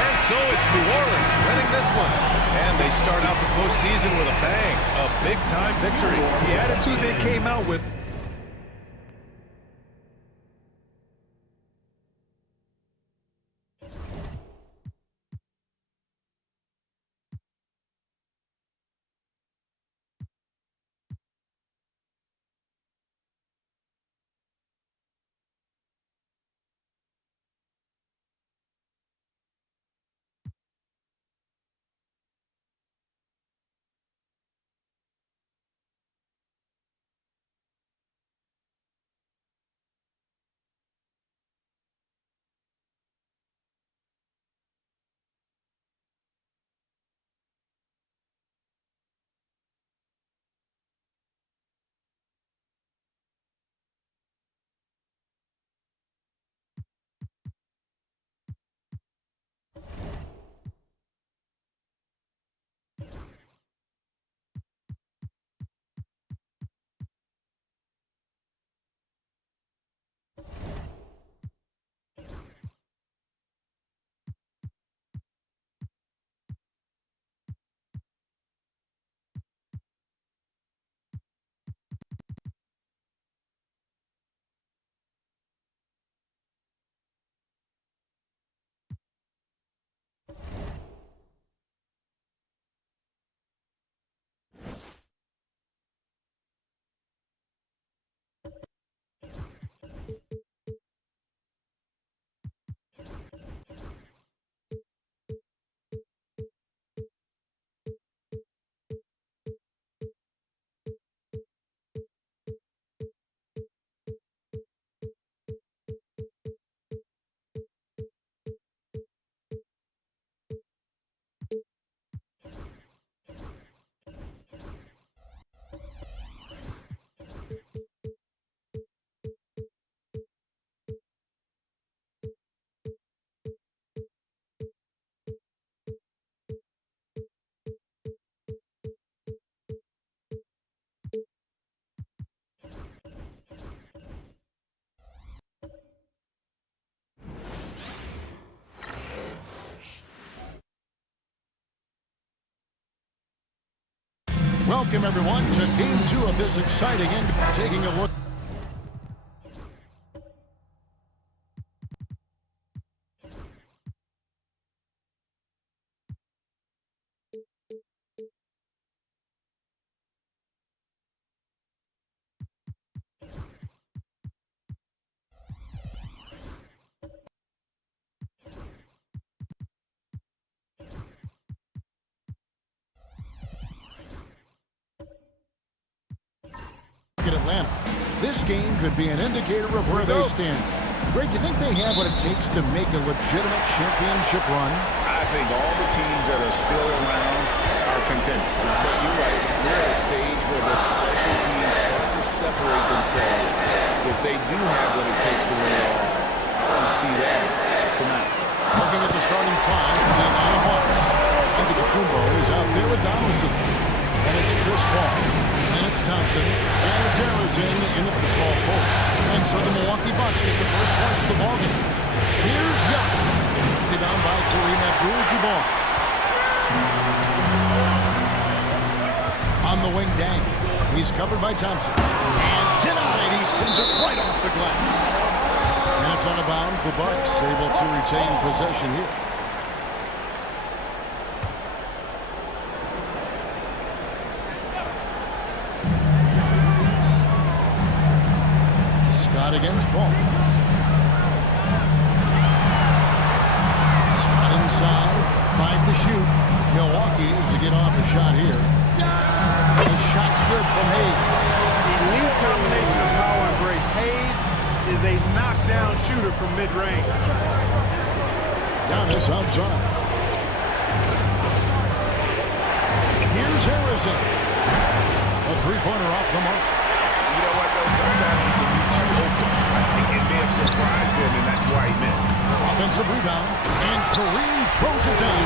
And so it's New Orleans winning this one. And they start out the postseason with a bang. A big-time victory. The attitude they came out with. Welcome, everyone, to Game 2 of this exciting and taking a look. Atlanta. This game could be an indicator of where they stand. Greg, do you think they have what it takes to make a legitimate championship run? I think all the teams that are still around are contenders. But you're right. We're at a stage where the special teams start to separate themselves. If they do have what it takes to win it all, we'll see that tonight. Looking at the starting five for the Atlanta Hawks. Antetokounmpo is out there with Donaldson. And it's Chris Paul. And it's Thompson. And it's Harrison in at the small forward. And so the Milwaukee Bucks get the first points of the ballgame. Here's Giannis. Rebound by Kareem Abdul-Jabbar. On the wing, Dang. He's covered by Thompson. And denied. He sends it right off the glass. And it's out of bounds. The Bucks able to retain possession here. Scott against Paul. Scott inside. 5 to shoot. Milwaukee is to get off a shot here. The shot's good from Hayes. Elite combination of power and grace. Hayes is a knockdown shooter from mid-range. Giannis outside. Here's Harrison. A three-pointer off the mark. You know what, though? Sometimes you can be too open. I think it may have surprised him, and that's why he missed. Offensive rebound. And Kareem throws it down.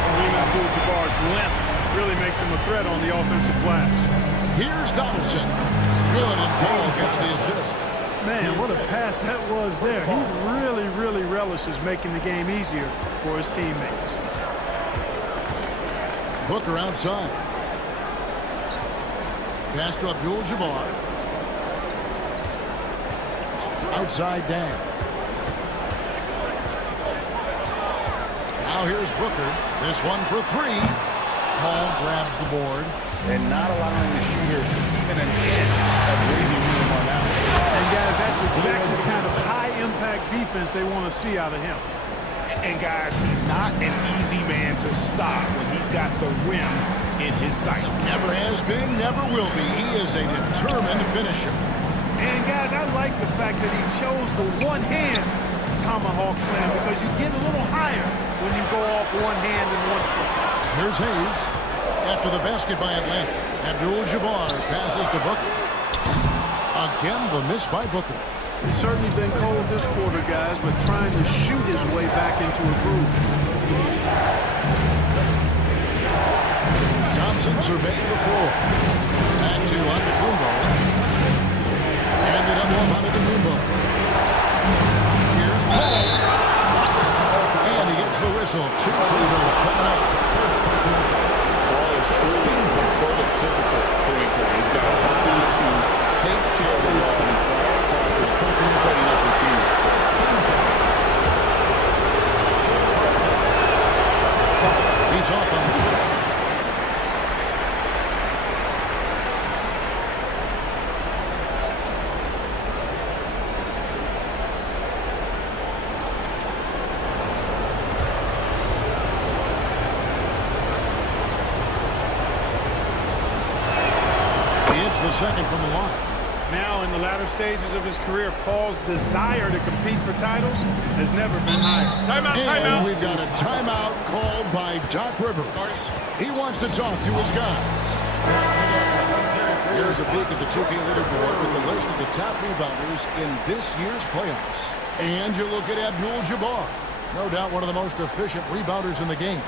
Kareem Abdul-Jabbar's length really makes him a threat on the offensive glass. Here's Donaldson. Good, and Paul gets the assist. Man, what a pass that was there. He really relishes making the game easier for his teammates. Booker outside. Pass to Abdul-Jabbar. Outside Dan. Now here's Booker. This one for three. Paul grabs the board. And not allowing the shooter even an inch of breathing room on that. And guys, that's exactly the kind of high-impact defense they want to see out of him. And guys, he's not an easy man to stop when he's got the rim in his sights. Never has been, never will be. He is a determined finisher. And guys, I like the fact that he chose the one-hand tomahawk slam because you get a little higher when you go off one hand and one foot. Here's Hayes. After the basket by Atlanta, Abdul-Jabbar passes to Booker. Again, the miss by Booker. He's certainly been cold this quarter, guys, but trying to shoot his way back into a groove. Thompson surveying the floor. Back to Antetokounmpo. Handed up one Antetokounmpo. Here's Paul. And he gets the whistle. 2 free throws coming up. Paul is truly the prototypical point guard. He's got a heart who takes care of the ball and prioritizes setting up his teammates. He's off on the floor. The second from the line. Now, in the latter stages of his career, Paul's desire to compete for titles has never been higher. Timeout, and we've got a timeout called by Doc Rivers. He wants to talk to his guys. Here's a peek at the 2K leaderboard with the list of the top rebounders in this year's playoffs. And you look at Abdul-Jabbar. No doubt one of the most efficient rebounders in the game.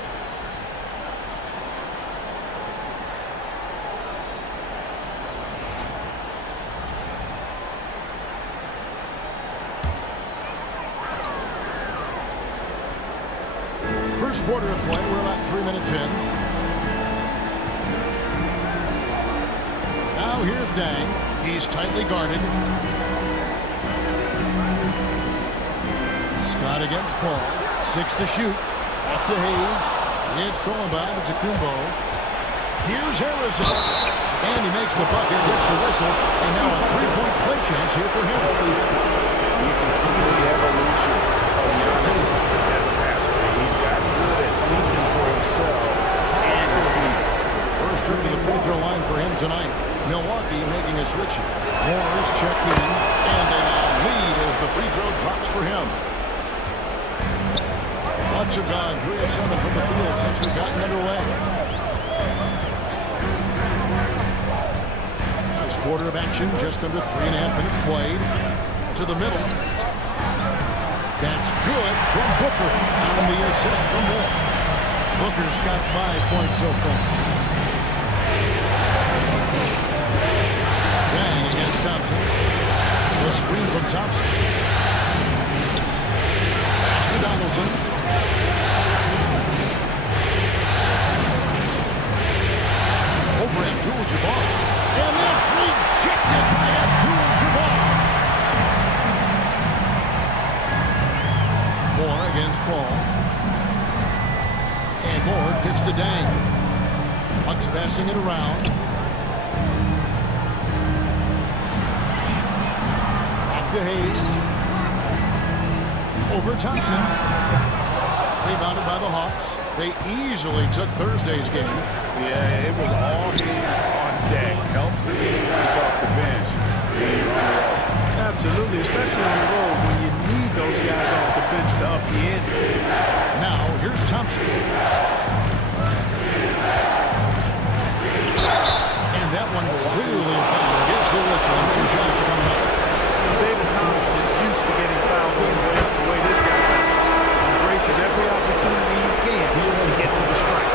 First quarter of play, we're about 3 minutes in. Now here's Dang. He's tightly guarded. Scott against Paul. 6 to shoot. Up to Hayes. It's thrown by Antetokounmpo. Here's Harrison. And he makes the bucket, gets the whistle, and now a three-point play chance here for him. You can see the evolution of Giannis as a passer. He's gotten good at thinking for himself and his teammates. First trip to the free free throw line for him tonight. Milwaukee making a switch here. Moore's checked in, and they now lead as the free throw drops for him. Bucks have gone 3 of 7 from the field since we've gotten underway. First quarter of action, just under 3.5 minutes played. To the middle. That's good from Booker. On the assist from Moore. Booker's got 5 points so far. Zhang against Thompson. The screen from Thompson. Pass to Donaldson. Over Abdul-Jabbar. And that's rejected by Abdul-Jabbar. Moore against Paul. And Moore kicks to Dang. Bucks passing it around. Back to Hayes. Over Thompson. Rebounded by the Hawks. They easily took Thursday's game. Yeah, it was all hands on deck. Helps to get points off the bench when you're on the road. Absolutely, especially on the road when you need those guys off the bench to up the ante. Now, here's Thompson. And that one clearly a foul. Gets the whistle and 2 shots coming up. David Thompson is used to getting fouled the way this guy does. Embraces every opportunity he can to get to the strike.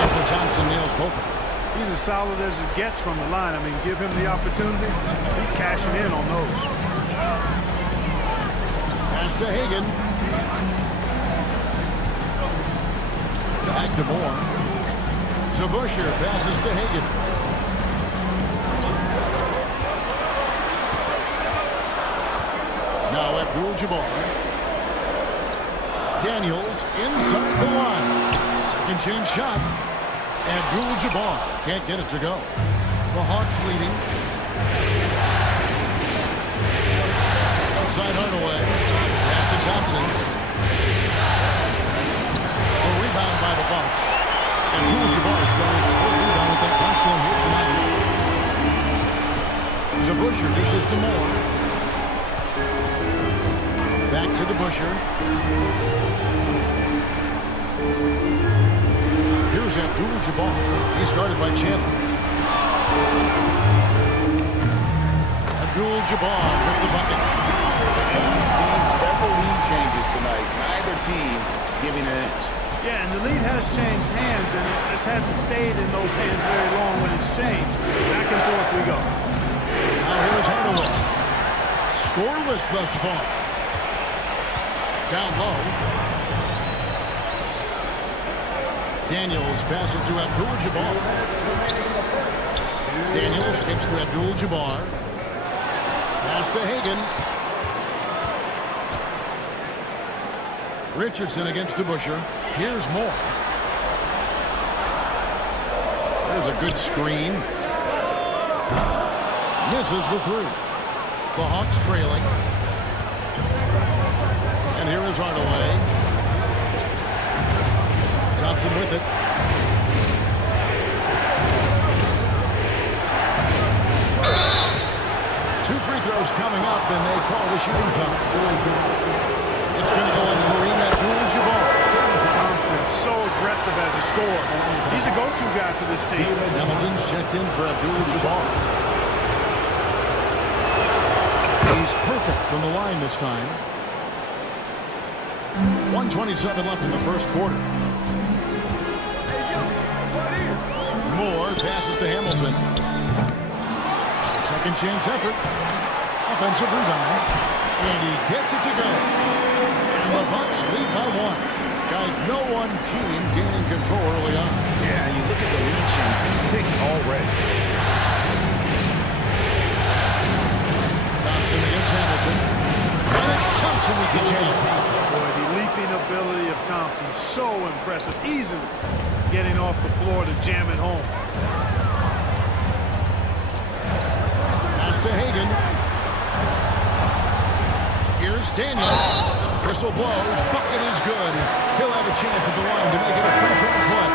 And so Thompson nails both of them. He's as solid as it gets from the line. I mean, give him the opportunity. He's cashing in on those. Pass to Hagan. Back to Moore. To Busher. Passes to Hagan. Now Abdul-Jabbar. Daniels inside the line. Second chance shot. Abdul-Jabbar can't get it to go. The Hawks leading. Outside Hardaway. Pass to Thompson. A rebound by the Bucks. Abdul-Jabbar's got his 4th rebound with that last one here tonight. To Busher, dishes to Moore. Back to the Busher. Here's Abdul-Jabbar. He's guarded by Chandler. Abdul-Jabbar with the bucket. And we've seen several lead changes tonight. Neither team giving an inch. Yeah, and the lead has changed hands, and it just hasn't stayed in those hands very long when it's changed. Back and forth we go. Now here's Hardaway. Scoreless thus far. Down low. Daniels passes to Abdul-Jabbar. Daniels kicks to Abdul-Jabbar. Pass to Hagan. Richardson against DeBuscher. Here's Moore. There's a good screen. Misses the 3. The Hawks trailing. And here is Hardaway. Thompson with it. Two free throws coming up, and they call the shooting foul. It's going to go on Kareem Abdul-Jabbar. Thompson, so aggressive as a scorer. He's a go-to guy for this team. Hamilton's checked in for Abdul-Jabbar. He's perfect from the line this time. 1:27 left in the first quarter. Moore passes to Hamilton. Second chance effort. Offensive rebound. And he gets it to go. And the Bucks lead by 1. Guys, no one team gaining control early on. Yeah, you look at the lead change, 6 already. Thompson against Hamilton. And it's Thompson with the jam. Boy, the leaping ability of Thompson, so impressive. Easily getting off the floor to jam it home. Pass to Hagan. Here's Here's Daniels. Whistle blows. Bucket is good. He'll have a chance at the line to make it a three-point play.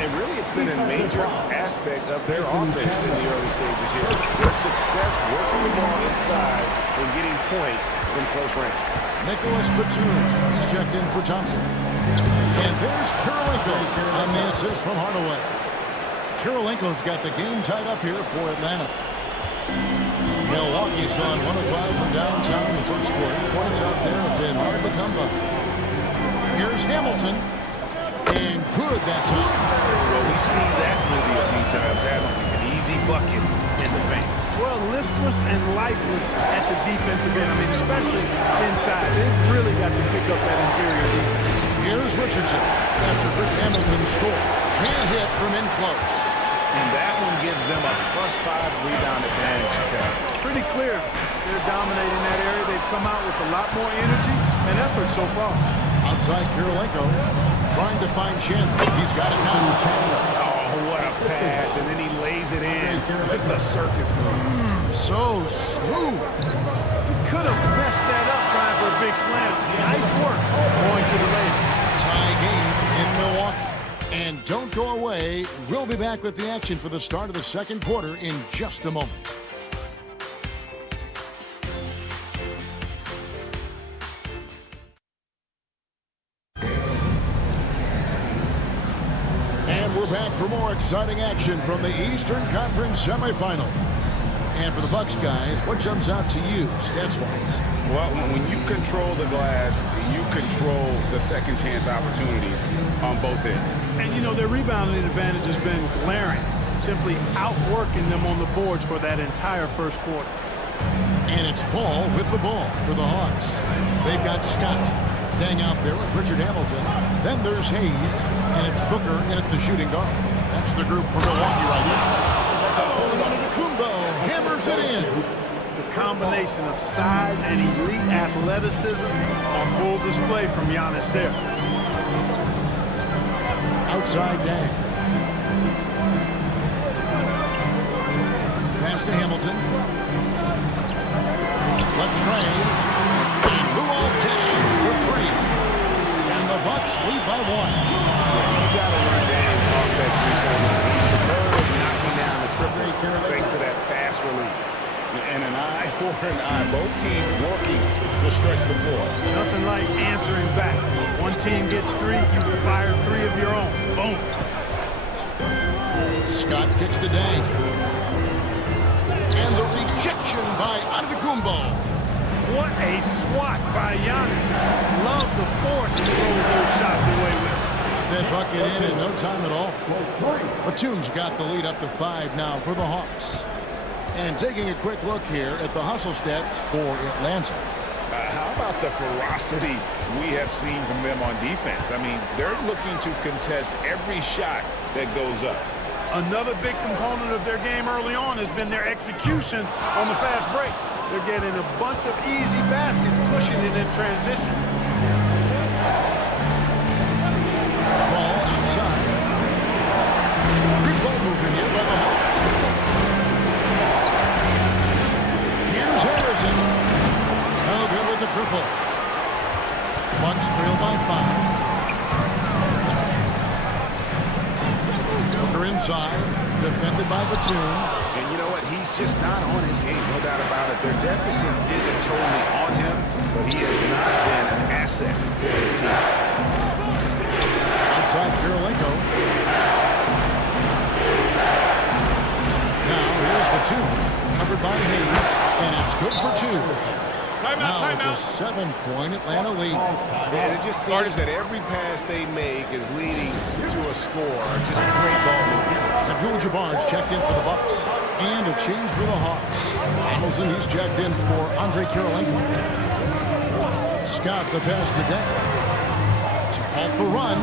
And really, it's been a major aspect of their offense in the early stages here. Their success working the ball inside and getting points from close range. Nicholas Batum. He's checked in for Thompson. And there's Kirilenko on the assist from Hardaway. Kirilenko's got the game tied up here for Atlanta. Milwaukee's gone 1 of 5 from downtown in the first quarter. Points out there have been hard to come by. Here's Hamilton. And good that time. Well, we've seen that movie a few times, haven't we? An easy bucket in the paint. Well, listless and lifeless at the defensive end. I mean, especially inside. They've really got to pick up that interior defense. Here's Richardson after Rick Hamilton scored. Can't hit from in close. And that one gives them a +5 rebound advantage. Pretty clear. They're dominating that area. They've come out with a lot more energy and effort so far. Outside Kirilenko trying to find Chandler. He's got it now. Oh, what a pass. And then he lays it in. Let the circus move. So smooth. Could have messed that up trying for a big slam. Nice work going to the lane. Tie game in Milwaukee. And don't go away. We'll be back with the action for the start of the second quarter in just a moment. And we're back for more exciting action from the Eastern Conference semifinal. And for the Bucks guys, what jumps out to you stats-wise? Well, when you control the glass, you control the second chance opportunities on both ends. And, you know, their rebounding advantage has been glaring, simply outworking them on the boards for that entire first quarter. And it's Paul with the ball for the Hawks. They've got Scott dang out there with Richard Hamilton. Then there's Hayes, and it's Booker in at the shooting guard. That's the group for Milwaukee right now. Antetokounmpo hammers it in. The combination of size and elite athleticism on full display from Giannis there. Outside Dang. Pass to Hamilton. Latrey. And Luol Deng for 3. And the Bucks lead by 1. You got to run Dang off that three-point. He's superb knocking down the triple thanks to that fast release. And an eye for an eye. Both teams working to stretch the floor. Nothing like answering back. One team gets 3, you fire 3 of your own. Boom. Scott kicks to Dang. And the rejection by Antetokounmpo. What a swat by Giannis. Love the force he throws those shots away with. That bucket in no time at all. Batum's got the lead up to 5 now for the Hawks. And taking a quick look here at the hustle stats for Atlanta. How about the ferocity we have seen from them on defense? I mean, they're looking to contest every shot that goes up. Another big component of their game early on has been their execution on the fast break. They're getting a bunch of easy baskets, pushing it in transition. Ball outside. Good ball movement here by the Hawks. Here's Harrison. No good with the triple. Bucks trail by 5. Booker inside. Defended by Batum. And you know what? He's just not on his game, no doubt about it. Their deficit isn't totally on him, but he has not been an asset for his team. Outside Kirilenko. Now here's Batum, covered by Hayes, and it's good for 2. Now it's a 7-point Atlanta lead. And it just seems that every pass they make is leading to a score. Just a great ball movement. Abdul-Jabbar's checked in for the Bucks. And a change for the Hawks. Donaldson, he's checked in for Andre Kirilenko. Scott the pass today. To halt the run.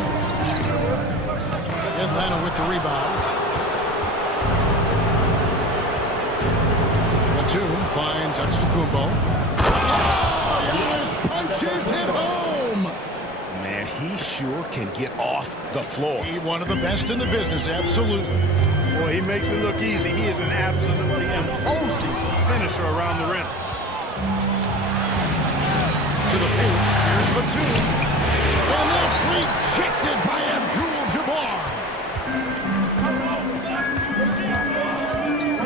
Atlanta with the rebound. Batum finds Antetokounmpo. His punches hit home. Man, he sure can get off the floor. He one of the best in the business, absolutely. Boy, he makes it look easy. He is an absolutely imposing finisher around the rim. to the paint. Here's Batum. And that's rejected by Abdul-Jabbar.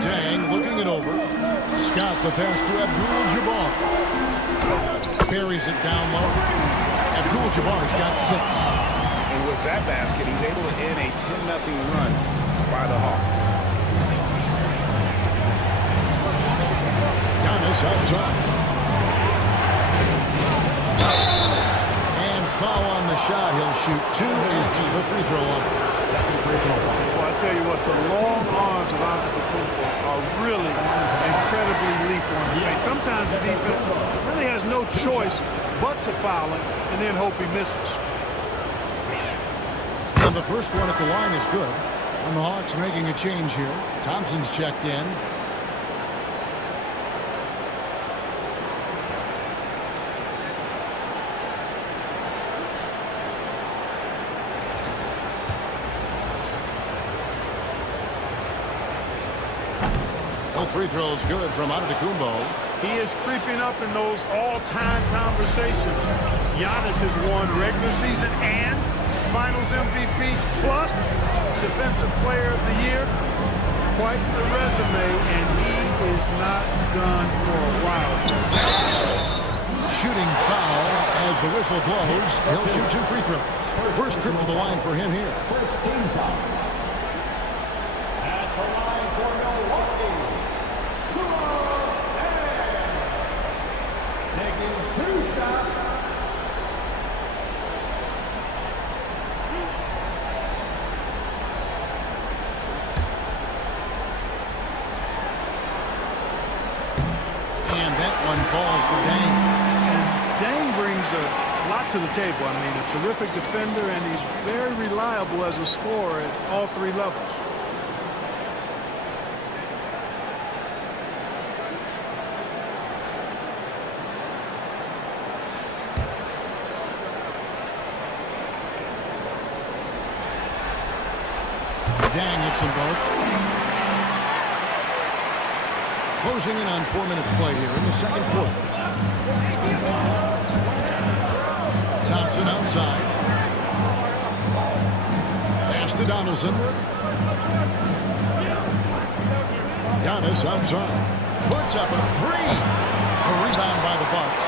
Dang, looking it over. Scott, the pass to Abdul-Jabbar. Buries it down low. Abdul-Jabbar's got 6. And with that basket, he's able to end a 10-0 run by the Hawks. Giannis outside. And foul on the shot. He'll shoot 2 into the free throw line. Second free throw line. Well, I tell you what, the long arms of Antetokounmpo are really incredibly lethal on the paint. Sometimes the defense really has no choice but to foul him and then hope he misses. And the first one at the line is good. And the Hawks making a change here. Thompson's checked in. Both free throws good from Antetokounmpo. He is creeping up in those all-time conversations. Giannis has won regular season and Finals MVP plus Defensive Player of the Year. Quite the resume, and he is not done for a while. Shooting foul as the whistle blows. He'll shoot 2 free throws. First trip to the line for him here. First team foul. At the line for Milwaukee. Taking 2 shots. And that one falls for Dang. Dang brings a lot to the table. I mean, a terrific defender, and he's very reliable as a scorer at all 3 levels. Dang hits them both. Closing in on 4 minutes played here in the second quarter. Thompson outside. Pass to Donaldson. Giannis outside. Puts up a 3. A rebound by the Bucks.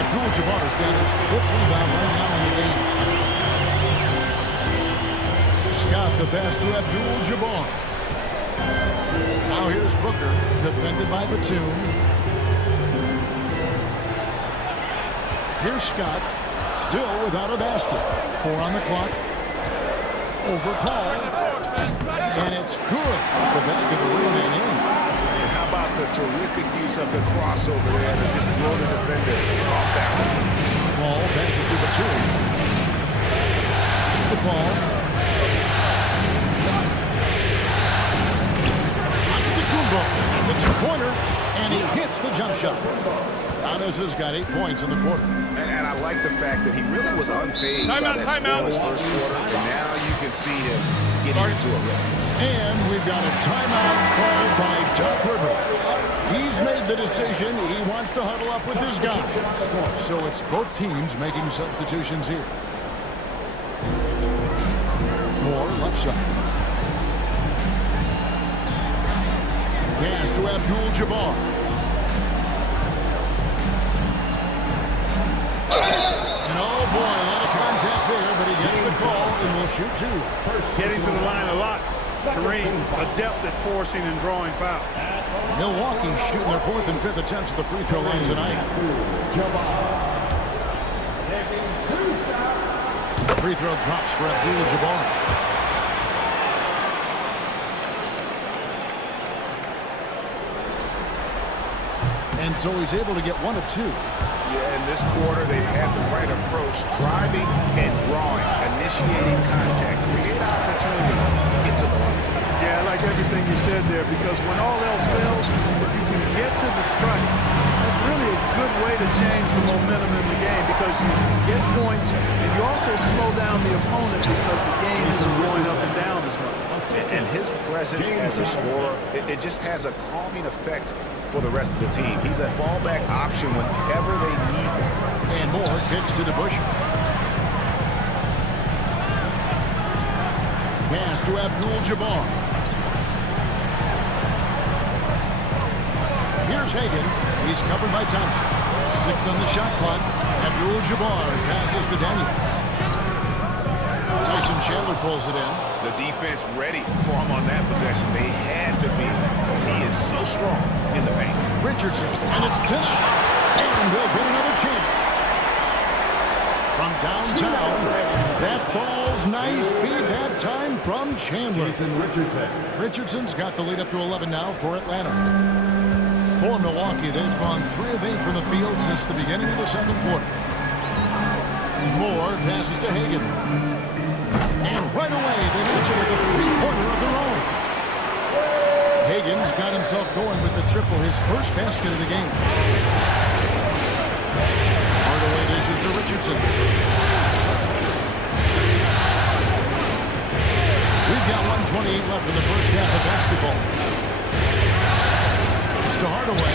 Abdul-Jabbar's got his 5th rebound right now in the game. Scott the pass to Abdul-Jabbar. Now here's Booker, defended by Batum. Here's Scott, still without a basket. 4 on the clock. Over Paul. And it's good. The back of the rim and in. And how about the terrific use of the crossover there to just throw the defender off balance. Paul passes to Batum. The ball. It's a 2-pointer, and he hits the jump shot. Giannis has got 8 points in the quarter. And I like the fact that he really was unfazed by that scoreless first quarter, and now you can see him getting into a rhythm. And we've got a timeout called by Doc Rivers. He's made the decision. He wants to huddle up with his guys. So it's both teams making substitutions here. Moore left side. Pass to Abdul-Jabbar. And oh boy, a lot of contact there, but he gets the call and will shoot 2. Getting to the line a lot. Kareem, adept at forcing and drawing fouls. Milwaukee shooting their 4th and 5th attempts at the free throw line tonight. Free throw drops for Abdul-Jabbar. And so he's able to get 1 of 2. Yeah, in this quarter, they've had the right approach, driving and drawing, initiating contact, create opportunities, get to the line. Yeah, I like everything you said there, because when all else fails, if you can get to the strike, that's really a good way to change the momentum in the game, because you get points and you also slow down the opponent because the game isn't going up and down as much. And his presence as a scorer, it just has a calming effect for the rest of the team. He's a fallback option whenever they need him. Moore kicks to DeBusschere. Pass to Abdul-Jabbar. Here's Hagan. He's covered by Thompson. 6 on the shot clock. Abdul-Jabbar passes to Daniels. Tyson Chandler pulls it in. The defense ready for him on that possession. They had to be, because he is so strong in the paint. Richardson, and it's denied. And they'll get another chance. From downtown, that falls nice feed that time from Chandler. Richardson's got the lead up to 11 now for Atlanta. For Milwaukee, they've gone 3 of 8 from the field since the beginning of the second quarter. Moore passes to Hagan. And right away, they match it with a 3-pointer of their own. Hagan's got himself going with the triple, his first basket of the game. Hardaway dishes to Richardson. We've got 1:28 left in the first half of basketball. It's to Hardaway.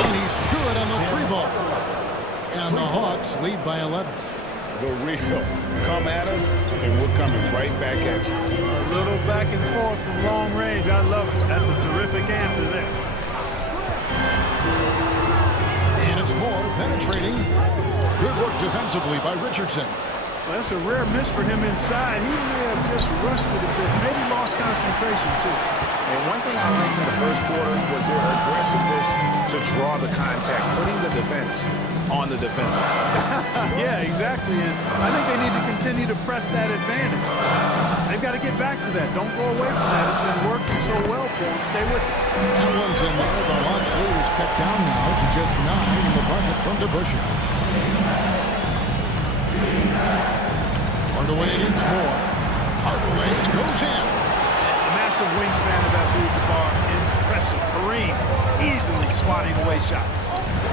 And he's good on the 3-ball. And the Hawks lead by 11. The real. Come at us, and we're coming right back at you. A little back and forth from long range. I love it. That's a terrific answer there. And it's Moore penetrating. Good work defensively by Richardson. Well, that's a rare miss for him inside. He may have just rushed it a bit, maybe lost concentration too. And one thing I liked in the first quarter was their aggressiveness to draw the contact, putting the defense on the defensive. Yeah, exactly. And I think they need to continue to press that advantage. They've got to get back to that. Don't go away from that. It's been working so well for them. Stay with it. That one's in there. The Hawks lead is cut down now to just 9 in the bucket from DeBusschere. Hardaway against Moore. Hardaway goes in. The massive wingspan of Abdul-Jabbar. Impressive. Kareem easily swatting away shots.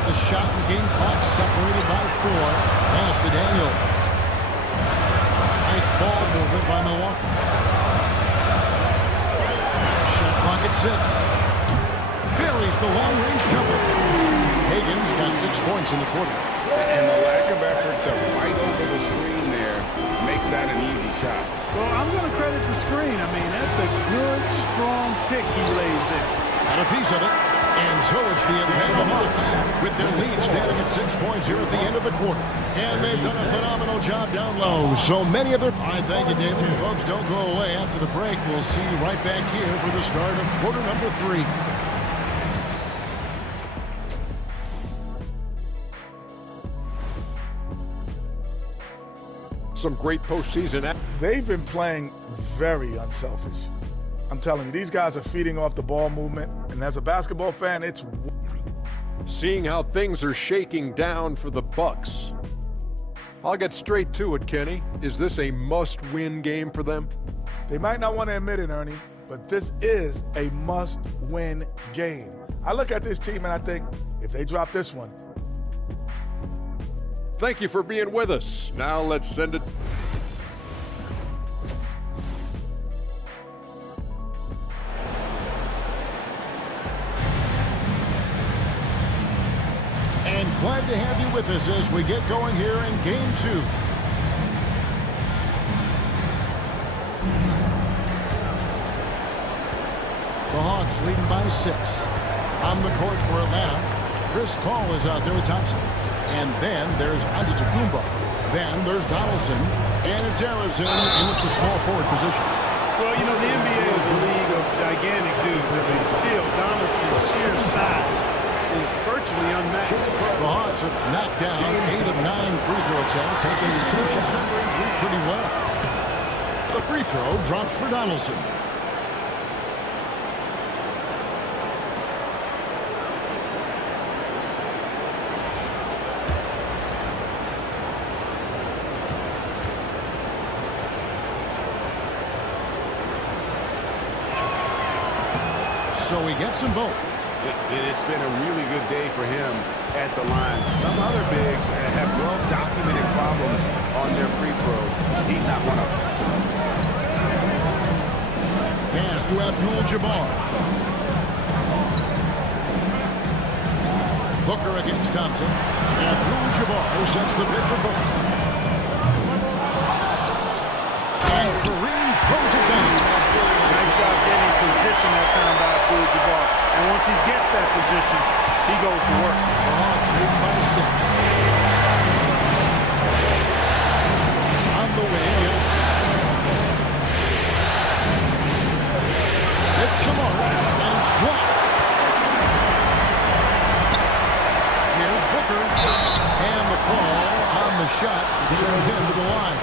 The shot and game clock separated by 4. Pass to Daniels. Nice ball movement by Milwaukee. Shot clock at 6. Buries the long-range jumper. Hagan's got 6 points in the quarter. And the lack of effort to fight over the screen there makes that an easy shot. Well, I'm going to credit the screen. I mean, that's a good, strong pick he lays there. Got a piece of it. And so it's the Atlanta Hawks with their lead standing at 6 points here at the end of the quarter. And they've done a phenomenal job down low. So many of their... All right, thank you, David. Folks, don't go away. After the break, we'll see you right back here for the start of quarter number 3. Some great postseason. They've been playing very unselfish. I'm telling you, these guys are feeding off the ball movement, and as a basketball fan, it's... Seeing how things are shaking down for the Bucks. I'll get straight to it, Kenny. Is this a must-win game for them? They might not want to admit it, Ernie, but this is a must-win game. I look at this team and I think, if they drop this one... Thank you for being with us. Now let's send it... Glad to have you with us as we get going here in Game 2. The Hawks leading by 6. On the court for Atlanta, Chris Paul is out there with Thompson. And then there's Antetokounmpo. Then there's Donaldson. And it's Arizona in at the small forward position. Well, you know, the NBA is a league of gigantic dudes. I mean, still, Donaldson's sheer size is virtually unmatched. The Hawks have knocked down 8 of 9 free throw attempts, and these crucial numbers read pretty well. The free throw drops for Donaldson. So he gets them both. It's been a really good day for him at the line. Some other bigs have well-documented problems on their free throws. He's not one of them. Pass to Abdul-Jabbar. Booker against Thompson. Abdul-Jabbar sets the pick for Booker. And Kareem throws it down. Nice job getting position that time by Abdul-Jabbar. And once he gets that position, he goes to work. The Hawks lead by 6. On the way, it's Shamar, and it's blocked. Here's Booker, and the call on the shot sends him to the line.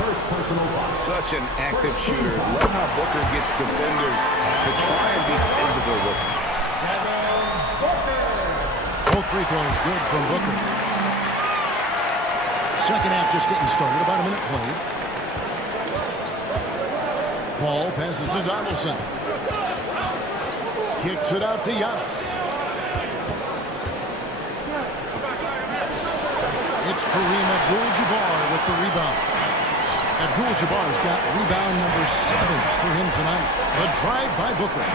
First personal foul. Such an active shooter. Love how Booker gets defenders to try and be physical with him. Both free throws good from Booker. Second half just getting started. About a minute played. Paul passes to Donaldson. Kicks it out to Giannis. It's Kareem Abdul-Jabbar with the rebound. Abdul-Jabbar's got rebound number 7 for him tonight. A drive by Booker.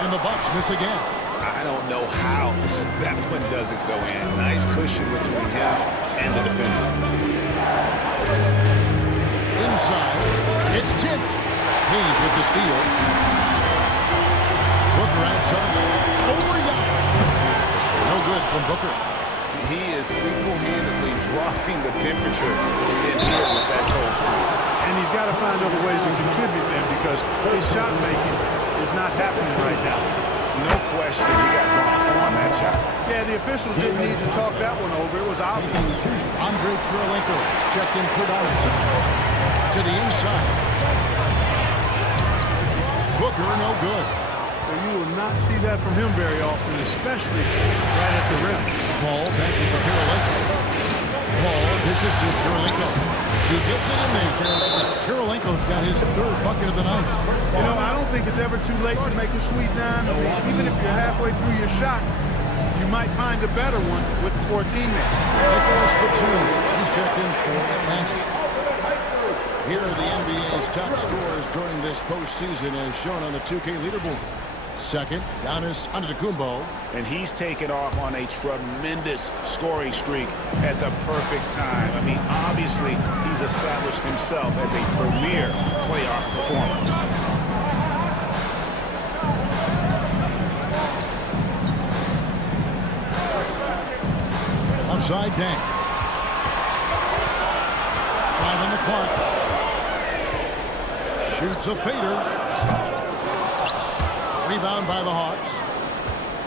And the Bucks miss again. I don't know how that one doesn't go in. Nice cushion between him and the defender. Inside, it's Tint. Hayes with the steal. Booker outside. Over Giannis. No good from Booker. He is single-handedly dropping the temperature in here with that cold streak. And he's got to find other ways to contribute then because his shot making is not happening right now. No question, he got bumped on that shot. Yeah, the officials didn't need to talk that one over. It was obvious. Andre Kirilenko is checked in for Donaldson. To the inside. Booker, no good. Well, you will not see that from him very often, especially right at the rim. Paul passes to Kirilenko. Paul dishes to Kirilenko. He gets it in there. Kirilenko's got his 3rd bucket of the night. You know, I don't think it's ever too late to make a sweet dime. I mean, even if you're halfway through your shot, you might find a better one with 4 teammates. Nicholas Batum, he's checked in for Atlanta. Here are the NBA's top scorers during this postseason as shown on the 2K leaderboard. Second, Giannis Antetokounmpo. And he's taken off on a tremendous scoring streak at the perfect time. I mean, obviously, he's established himself as a premier playoff performer. Upside down. 5 on the clock. Shoots a fader. Rebound by the Hawks.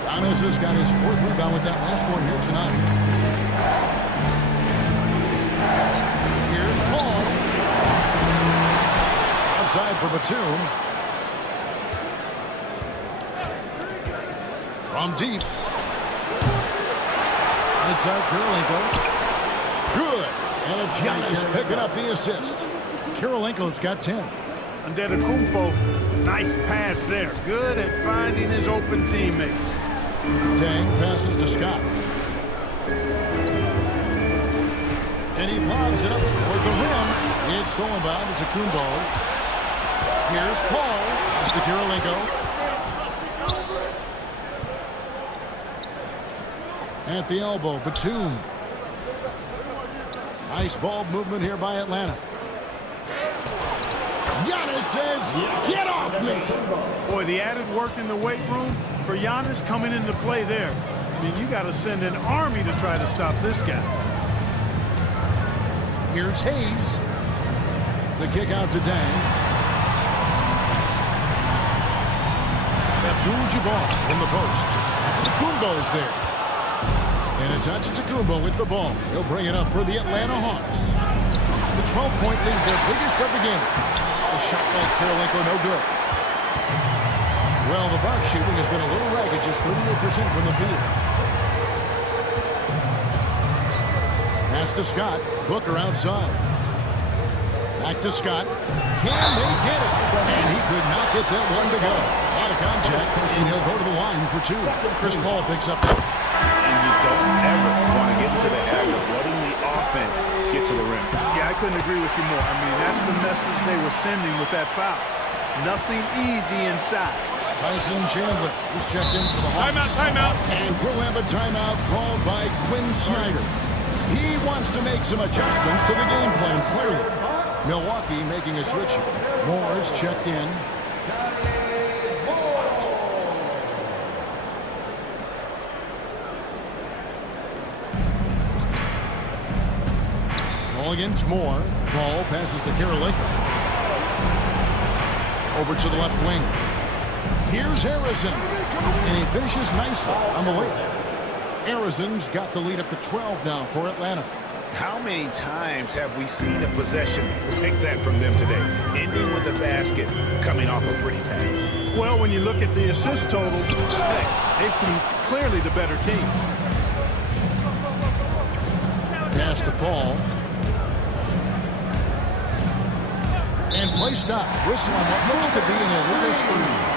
Giannis has got his 4th rebound with that last one here tonight. Here's Paul. Outside for Batum. From deep. Inside Kirilenko. Good. And it's Giannis picking up the assist. Kirilenko's got 10. Antetokounmpo, nice pass there. Good at finding his open teammates. Dang passes to Scott. And he lobs it up toward the rim. It's stolen by Antetokounmpo. Here's Paul. Pass to Kirilenko. At the elbow, Batum. Nice ball movement here by Atlanta. Giannis says, get off me. Boy, the added work in the weight room for Giannis coming into play there. I mean, you got to send an army to try to stop this guy. Here's Hayes. The kick out to Dang. Abdul-Jabbar in the post. Antetokounmpo's there. And it's Antetokounmpo with the ball. He'll bring it up for the Atlanta Hawks. The 12-point lead, their biggest of the game. The shot by Kirilenko, no good. Well, the Bucks shooting has been a little ragged, just 38% from the field. Pass to Scott. Booker outside. Back to Scott. Can they get it? And he could not get that one to go. A lot of contact, and he'll go to the line for 2. Chris Paul picks up that. And you don't ever want to get into the habit of letting the offense get to the rim. Yeah, I couldn't agree with you more. I mean, that's the message they were sending with that foul. Nothing easy inside. Tyson Chandler is checked in for the Hawks. Timeout. And we'll have a timeout called by Quinn Snyder. He wants to make some adjustments to the game plan, clearly. Milwaukee making a switch here. Moore's checked in. Ball against Moore. Ball passes to Karolinko. Over to the left wing. Here's Harrison. And he finishes nicely on the way. Harrison's got the lead up to 12 now for Atlanta. How many times have we seen a possession like that from them today? Ending with a basket, coming off a pretty pass. Well, when you look at the assist totals, they've been clearly the better team. Pass to Paul. And play stops. Whistle on what looks to be an illegal screen.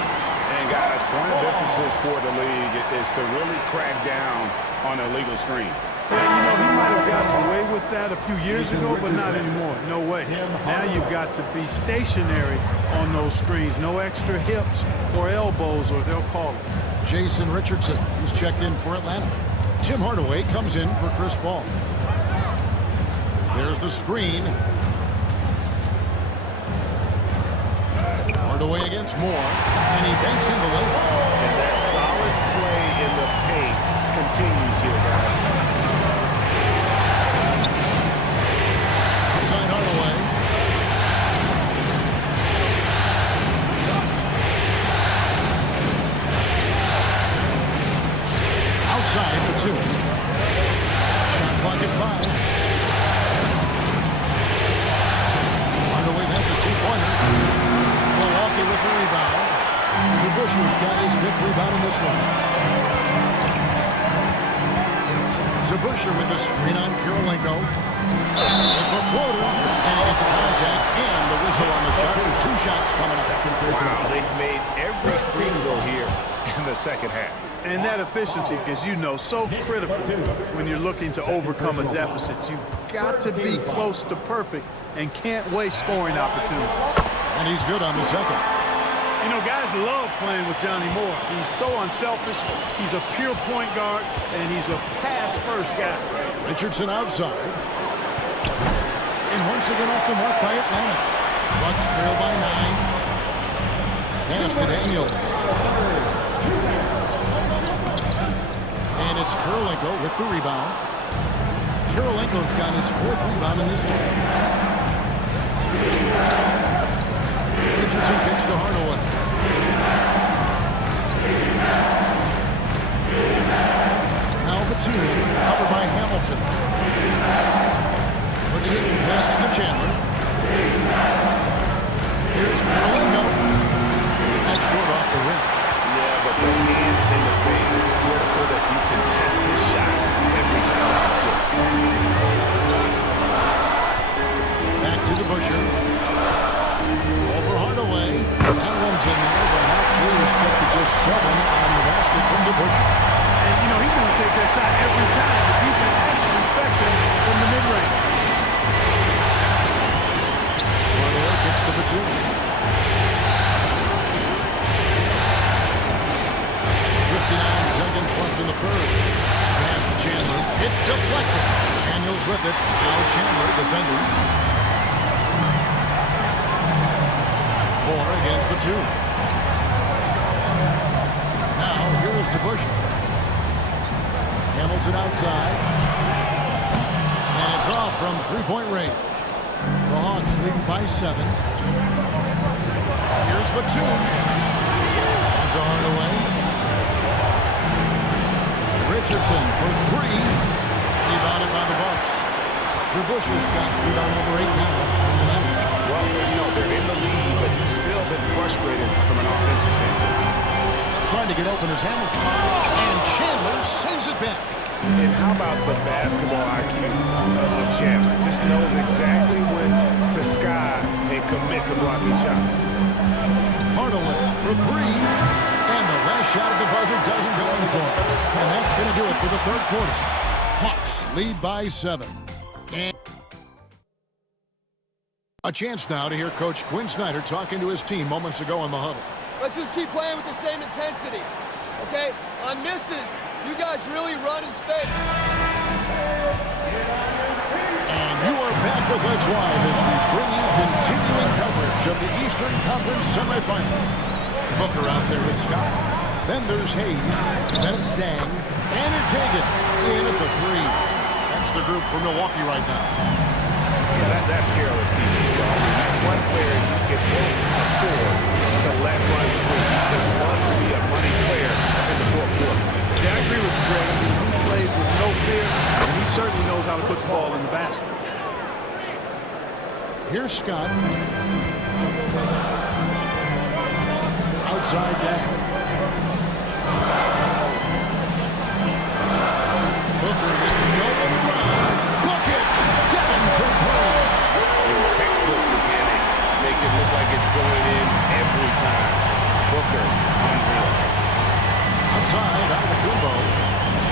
And guys, point of emphasis for the league is to really crack down on illegal screens. And, he might have gotten away with that a few years ago, but not anymore. No way. Now you've got to be stationary on those screens. No extra hips or elbows, or they'll call it. Jason Richardson, who's checked in for Atlanta. Tim Hardaway comes in for Chris Paul. There's the screen. Hardaway against Moore, and he banks in the layup. And that solid play in the paint continues here, guys. Outside Hardaway. Outside the 2. Shot clock at 5. Hardaway, that's a 2-pointer. Milwaukee with the rebound. DeBuscher's got his 5th rebound in this one. DeBuscher with the screen on Karolinko. With the floater. And it's contact and the whistle on the shot. 2 shots coming up. Wow, they've made every free throw here in the second half. And that efficiency, as you know, so critical when you're looking to overcome a deficit. You've got to be close to perfect and can't waste scoring opportunities. And he's good on the second. Guys love playing with Johnny Moore. He's so unselfish. He's a pure point guard, and he's a pass-first guy. Richardson outside. And once again off the mark by Atlanta. Bucks trail by 9. Pass to Daniel. And it's Karolinko with the rebound. Karolinko's got his 4th rebound in this one. Richardson kicks to Hardaway. Now Batum, covered by Hamilton. Batum passes to Chandler. Here's Karolinko. That's short off the rim. Yeah, but the hand in the face, it's critical that you contest his shots every time out of it. Back to DeBuscher. Over Hardaway. That one's in there, but actually he's got to just 7 on the basket from DeBuscher. And, he's going to take that shot every time. The defense has to respect him from the mid-range. Hardaway kicks to Batum. 59 seconds left in the third. Pass to Chandler. It's deflected. Daniels with it. Now Chandler defending. Moore against Batum. Now here is DeBuscher. Hamilton outside. And it's off from 3-point range. The Hawks lead by 7. Here's Batum. On to Hardaway. Richardson for 3. Rebounded by the Bucks. DeBuscher's got rebound number 8 now. Well, they're in the lead, but he's still been frustrated from an offensive standpoint. Trying to get open as Hamilton. And Chandler sends it back. And how about the basketball IQ of Chandler? Just knows exactly when to sky and commit to blocking shots. Hardaway for 3. And the last shot of the buzzer doesn't go in for him. And that's going to do it for the third quarter. Hawks lead by 7. And a chance now to hear Coach Quinn Snyder talking to his team moments ago in the huddle. let's just keep playing with the same intensity, okay? On misses, you guys really run and spend. And you are back with us live as we bring you continuing coverage of the Eastern Conference semifinals. Booker out there with Scott. Then there's Hayes. Then it's Dang. And it's Hagan in at the 3. That's the group for Milwaukee right now. Yeah, that's careless defense, though. I mean, he's one player you can afford to let run free. He just wants to be a money player in the fourth quarter. Yeah, I agree with you, Greg. I mean, he plays with no fear, and he certainly knows how to put the ball in the basket. Here's Scott. Outside down. Booker with no one around. Book it! Devin for 3. In textbook mechanics, make it look like it's going in every time. Booker, unreal. Outside, out of the Kumbo.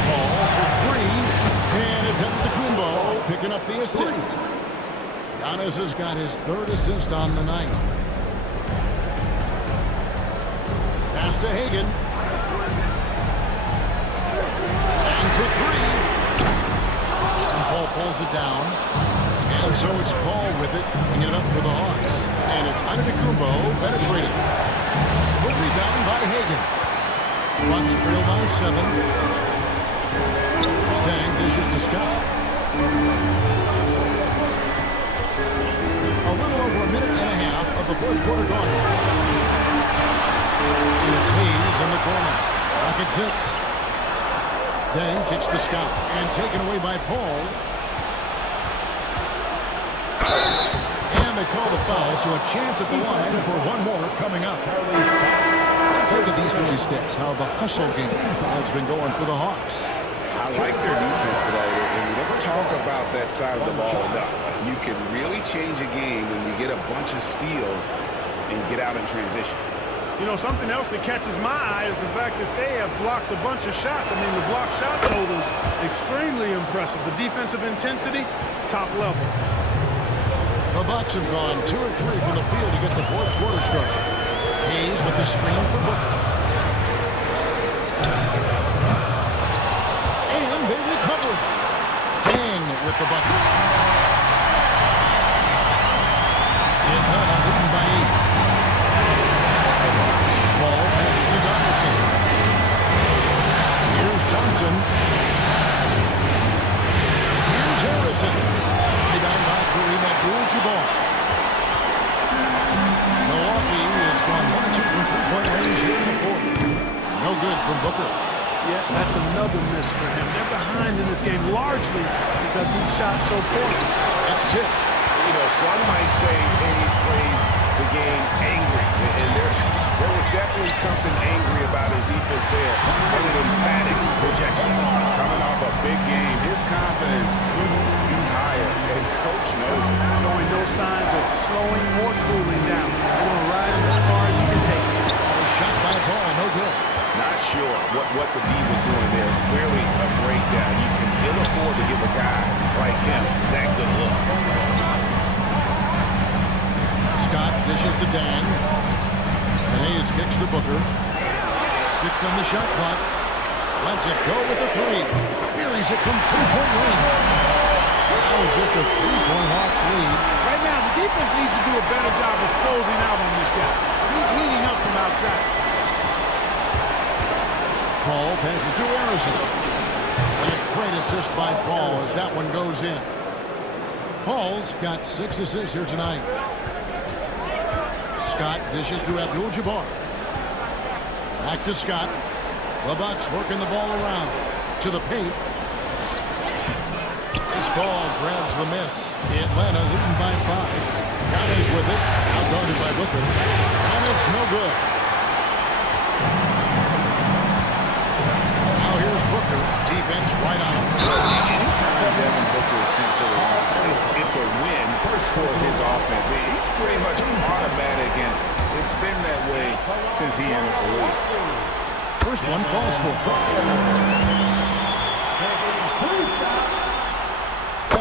Ball for 3. And it's out of the Kumbo, picking up the assist. Giannis has got his 3rd assist on the night. Pass to Hagan. And to 3. And Paul pulls it down. And so it's Paul with it, bringing it up for the Hawks. And it's Antetokounmpo penetrating. The rebound by Hagan. Bucks trail by 7. Dang dishes to Scott. A little over a minute and a half of the fourth quarter gone. And it's Hayes in the corner. Rocket 6. Dang kicks to Scott. And taken away by Paul. And they call the foul, so a chance at the line for one more coming up. Let's look at the energy stats, how the hustle game has been going for the Hawks. I like their defense today, and we don't talk about that side of the ball enough. You can really change a game when you get a bunch of steals and get out in transition. You know, something else that catches my eye is the fact that they have blocked a bunch of shots. I mean, the block shot total is extremely impressive. The defensive intensity, top level. The Bucks have gone 2 or 3 from the field to get the fourth quarter started. Hayes with the screen for Booker. And they recover it. Dang with the bucket. Atlanta leading by 8. Ball passes to Donaldson. Here's Thompson. Here's Harrison. Rebound by Kareem Abdul-Jabbar. Milwaukee has gone 1 or 2 from three-point range here in the fourth. No good from Booker. Yeah, that's another miss for him. They're behind in this game largely because he shot so poorly. That's tipped. You know, some might say Hayes plays the game angry, and there was definitely something angry about his defense there. An emphatic rejection. Coming off a big game, his confidence couldn't be higher, and coach knows it. Showing no signs of slowing or cooling down. They're going to ride him as far as he can take it. A shot by Paul, no good. Not sure what the D was doing there. Clearly a breakdown. You can ill afford to give a guy like him that good look. Scott dishes to Dan. And Hayes kicks to Booker. 6 on the shot clock. Lets it go with a 3. Buries it from three-point range. That was just a 3-point Hawks lead. Right now, the defense needs to do a better job of closing out on this guy. He's heating up from outside. Paul passes to Harrison. And a great assist by Paul as that one goes in. Paul's got 6 assists here tonight. Scott dishes to Abdul-Jabbar. Back to Scott. The Bucks working the ball around. To the paint. This ball grabs the miss. Atlanta leading by 5. Giannis with it. Outguarded by Booker. Giannis no good. Now here's Booker. Defense right on him. Anytime Devin Booker is sent to the line, it's a win for his offense. He's pretty much automatic, and it's been that way since he entered the league. First one falls for.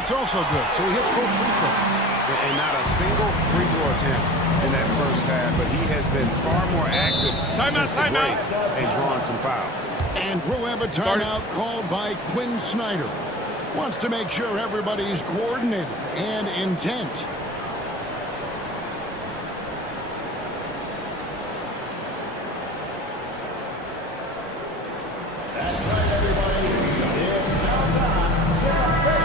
That's also good. So he hits both free throws. And not a single free throw attempt in that first half, but he has been far more active since the break and drawn some fouls. And we'll have a timeout called by Quinn Snyder. Wants to make sure everybody's coordinated and intent.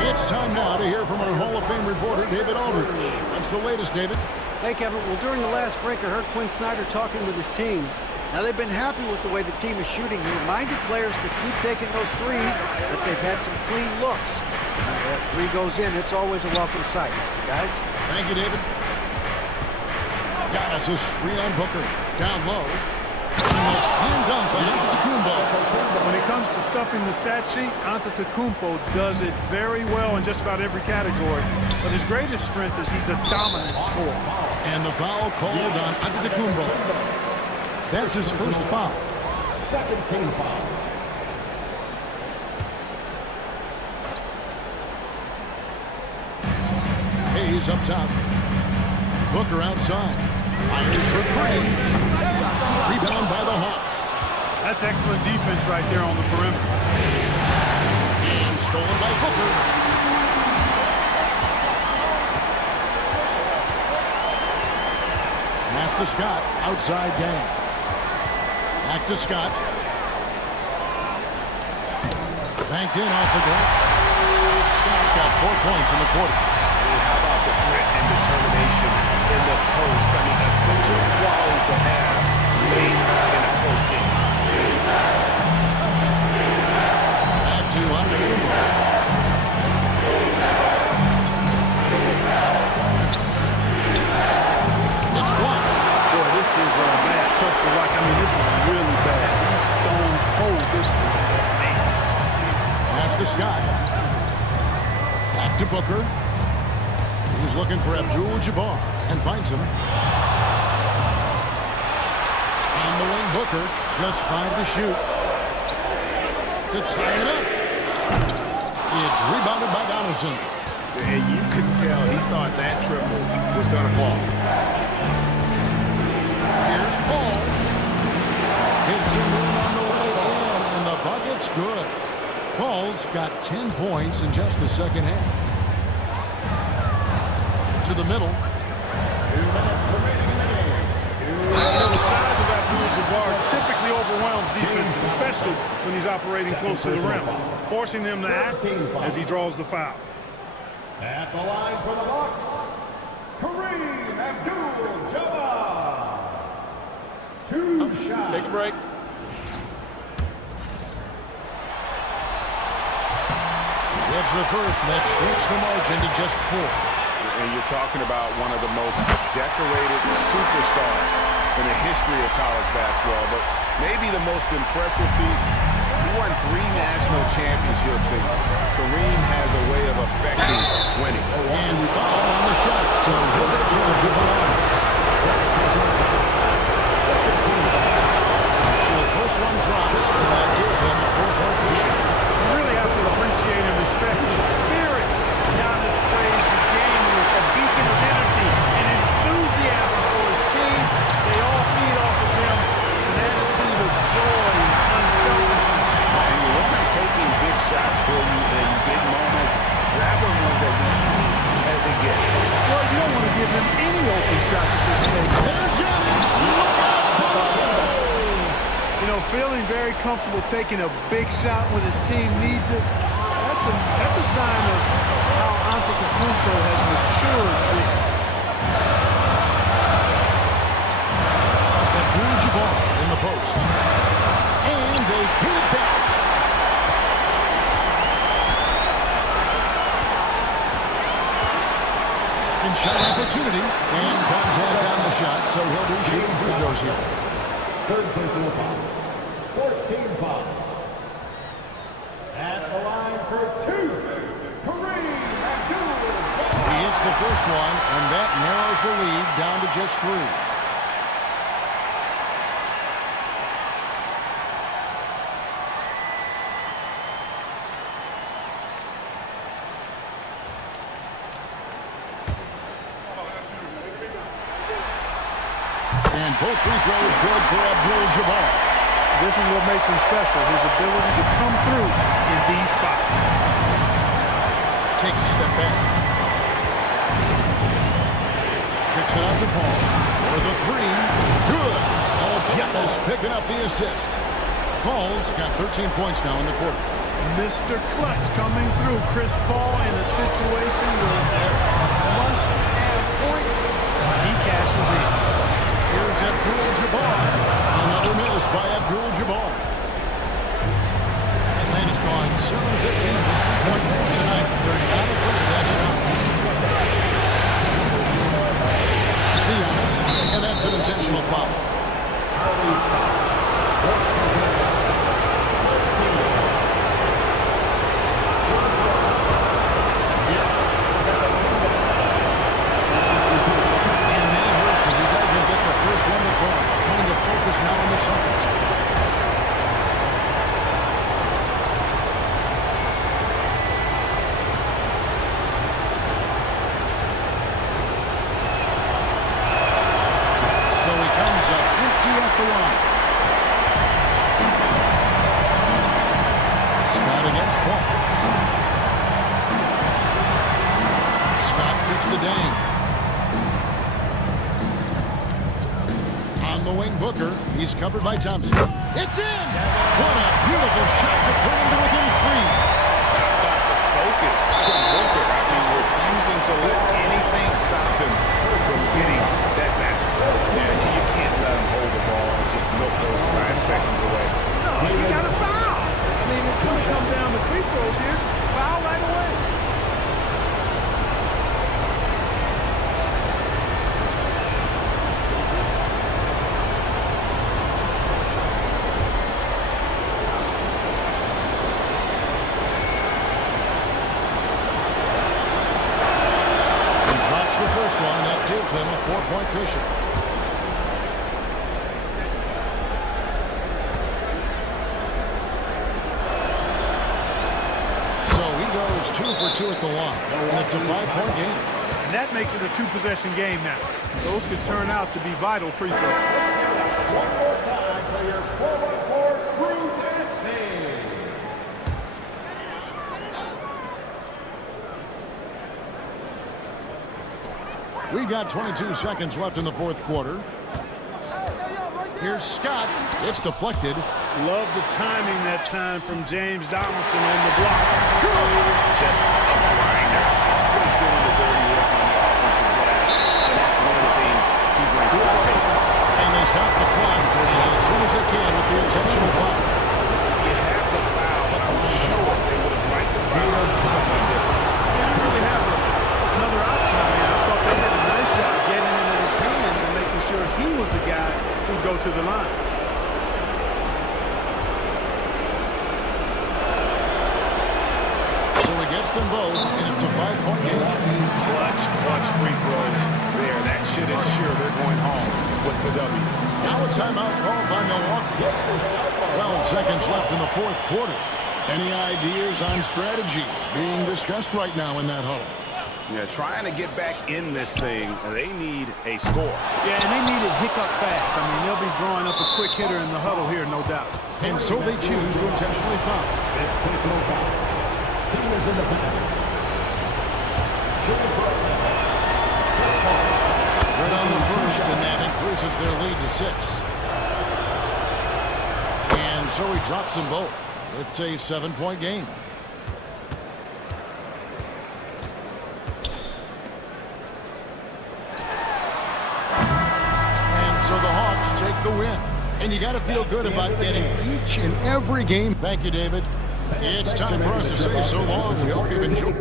It's time now to hear from our Hall of Fame reporter, David Aldridge. What's the latest, David? Hey, Kevin. Well, during the last break, I heard Quinn Snyder talking with his team. Now, they've been happy with the way the team is shooting. He reminded players to keep taking those threes, that they've had some clean looks. That three goes in, it's always a welcome sight. Guys? Thank you, David. Giannis' three on Booker. Down low. Slam dunk by Antetokounmpo. When it comes to stuffing the stat sheet, Antetokounmpo does it very well in just about every category. But his greatest strength is he's a dominant scorer. And the foul called on Antetokounmpo. That's his first foul. Second team foul. Hayes up top. Booker outside. Fires for three. Rebound by the Hawks. That's excellent defense right there on the perimeter. And stolen by Booker. Pass to Scott. Outside Dan. Back to Scott. Banked in off the glass. Scott's got 4 points in the quarter. Hey, how about the grit and determination in the post? I mean, essential qualities to have late in a close game. Back to Antetokounmpo. It's blocked. Boy, this is bad. Tough to watch. I mean, this is really bad. He's stone cold this one. Pass to Scott. Back to Booker. He's looking for Abdul-Jabbar and finds him. On the wing, Booker. Just 5 to shoot. To tie it up. It's rebounded by Donaldson. And you could tell he thought that triple was going to fall. Here's Paul. Hits him in on the way in, and the bucket's good. Paul's got 10 points in just the second half. To the middle. The size of Abdul-Jabbar typically overwhelms defenses, especially when he's operating close to the rim, forcing them to act as he draws the foul. At the line for the Bucks, Kareem Abdul-Jabbar. 2 shots. Take a break. That's the first that shrinks the margin to just 4. And you're talking about one of the most decorated superstars in the history of college basketball, but maybe the most impressive feat. He won 3 national championships, and Kareem has a way of affecting winning. And foul on the shot, so he'll get chance at the line. So the first one drops, and that gives them a 4-point cushion. You really have to appreciate and respect the spirit Giannis plays the game with, a beacon of energy and enthusiasm for his team. They all feed off of him, an attitude of joy and unselfishness. And you want him taking big shots for you in big moments. Grabbing was as easy as it gets. Well, you don't want to give him any open shots at this stage. There's Giannis. Look out! You know, feeling very comfortable taking a big shot when his team needs it. That's a sign of how Antetokounmpo has matured this. Abdul-Jabbar in the post. And they hit it back. Second shot opportunity. And contact on the shot, so he'll be shooting free throws here. Third personal foul. 14 foul. At the line for 2, Kareem Abdul-Jabbar. He hits the first one, and that narrows the lead down to just 3. Both free throws good for Abdul-Jabbar. This is what makes him special, his ability to come through in these spots. Takes a step back. Kicks it out to Paul. For the three. Good. Giannis picking up the assist. Paul's got 13 points now in the quarter. Mr. Clutch coming through. Chris Paul in a situation where there must have points. He cashes in. Here's Abdul-Jabbar. Another miss by Abdul-Jabbar. Atlanta's gone 7-15 from three-point range tonight. They're not afraid of that shot. Giannis, and that's an intentional foul. Trying to focus now on the Celtics. So he comes up empty at the line. Scott against Paul. Scott picks the Dame. On the wing, Booker. He's covered by Thompson. It's in! What a beautiful shot to put him to within three. How about the focus from Booker? I mean, refusing to let anything stop him from hitting that basketball. Man, you can't let him hold the ball and just milk those last seconds away. No, you got to foul. I mean, it's going to come down to free throws here. Foul right away. Gives them a 4-point cushion. So he goes 2 for 2 at the line, and it's a 5-point game. And that makes it a two-possession game now. Those could turn out to be vital free throws. One more time for your 4-on-4 crew dance team. We've got 22 seconds left in the fourth quarter. Here's Scott. It's deflected. Love the timing that time from James Donaldson on the block. Just a grinder. He's doing the dirty work on the offensive glass, and that's one of the things he brings to the table. And they stop the clock as soon as they can with the intentional foul. You have to foul, but I'm sure they would have liked to foul someone different. They didn't really have another option. I mean, I thought they did a nice job getting into his hands and making sure he was the guy who'd go to the line. So he gets them both, and it's a 5-point game. Clutch free throws there. That should ensure they're going home with the W. Now a timeout called by Milwaukee. 12 seconds left in the fourth quarter. Any ideas on strategy being discussed right now in that huddle? Yeah, trying to get back in this thing, they need a score. Yeah, and they need it hiccup fast. I mean, they'll be drawing up a quick hitter in the huddle here, no doubt. And so they choose to intentionally foul. Personal foul. Team is in the penalty. Right on the first, and that increases their lead to 6. And so he drops them both. It's a 7-point game. So the Hawks take the win. And you got to feel good about getting each and every game. Thank you, David. It's time for us to say so long. We hope you've enjoyed.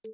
So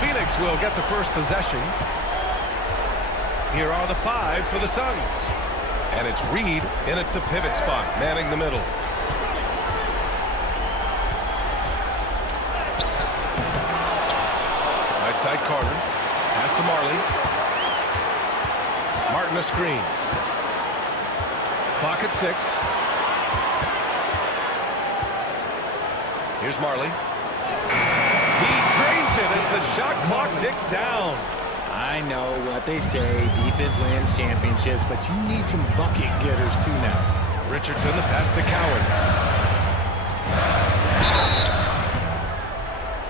Phoenix will get the first possession. Here are the 5 for the Suns. And it's Reed in at the pivot spot, manning the middle. Right side Carter. Pass to Marley. Martin a screen. Clock at 6. Here's Marley. He drains it as the shot clock ticks down. I know what they say, defense wins championships, but you need some bucket getters too now. Richardson, the pass to Cowens.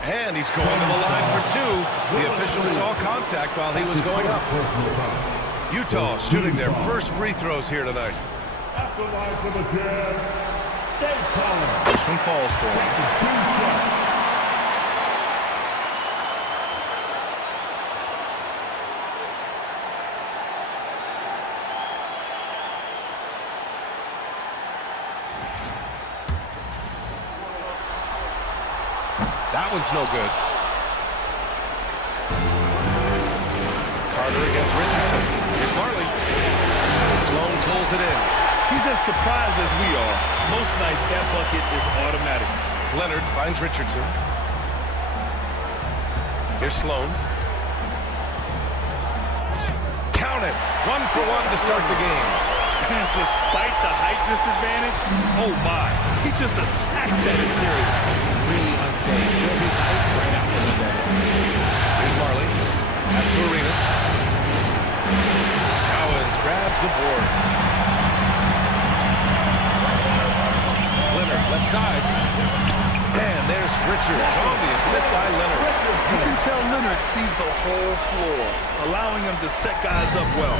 And he's going to the line for 2. The official saw contact while he was going up. Utah shooting their first free throws here tonight. This one falls for him. That one's no good. Carter against Richardson. Here's Marley. Sloan pulls it in. He's as surprised as we are. Most nights, that bucket is automatic. Leonard finds Richardson. Here's Sloan. Count it. 1 for 1 to start the game. And despite the height disadvantage, oh my, he just attacks that interior. Really unfazed. Throw his height right out the window. Here's Marley. Pass to Arenas. Cowens grabs the board. Leonard, left side. And there's Richards on the assist by Leonard. You can tell Leonard sees the whole floor, allowing him to set guys up well.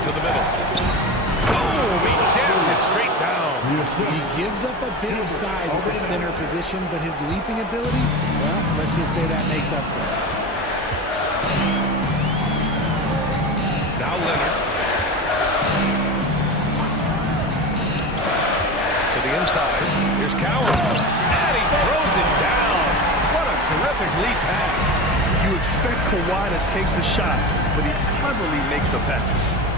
To the middle. Boom! He jams it straight down. He gives up a bit of size at the center position, but his leaping ability, well, let's just say that makes up for it. Now Leonard. To the inside. Here's Cowens. And he throws it down. What a terrific lead pass. You expect Kawhi to take the shot, but he cleverly makes a pass.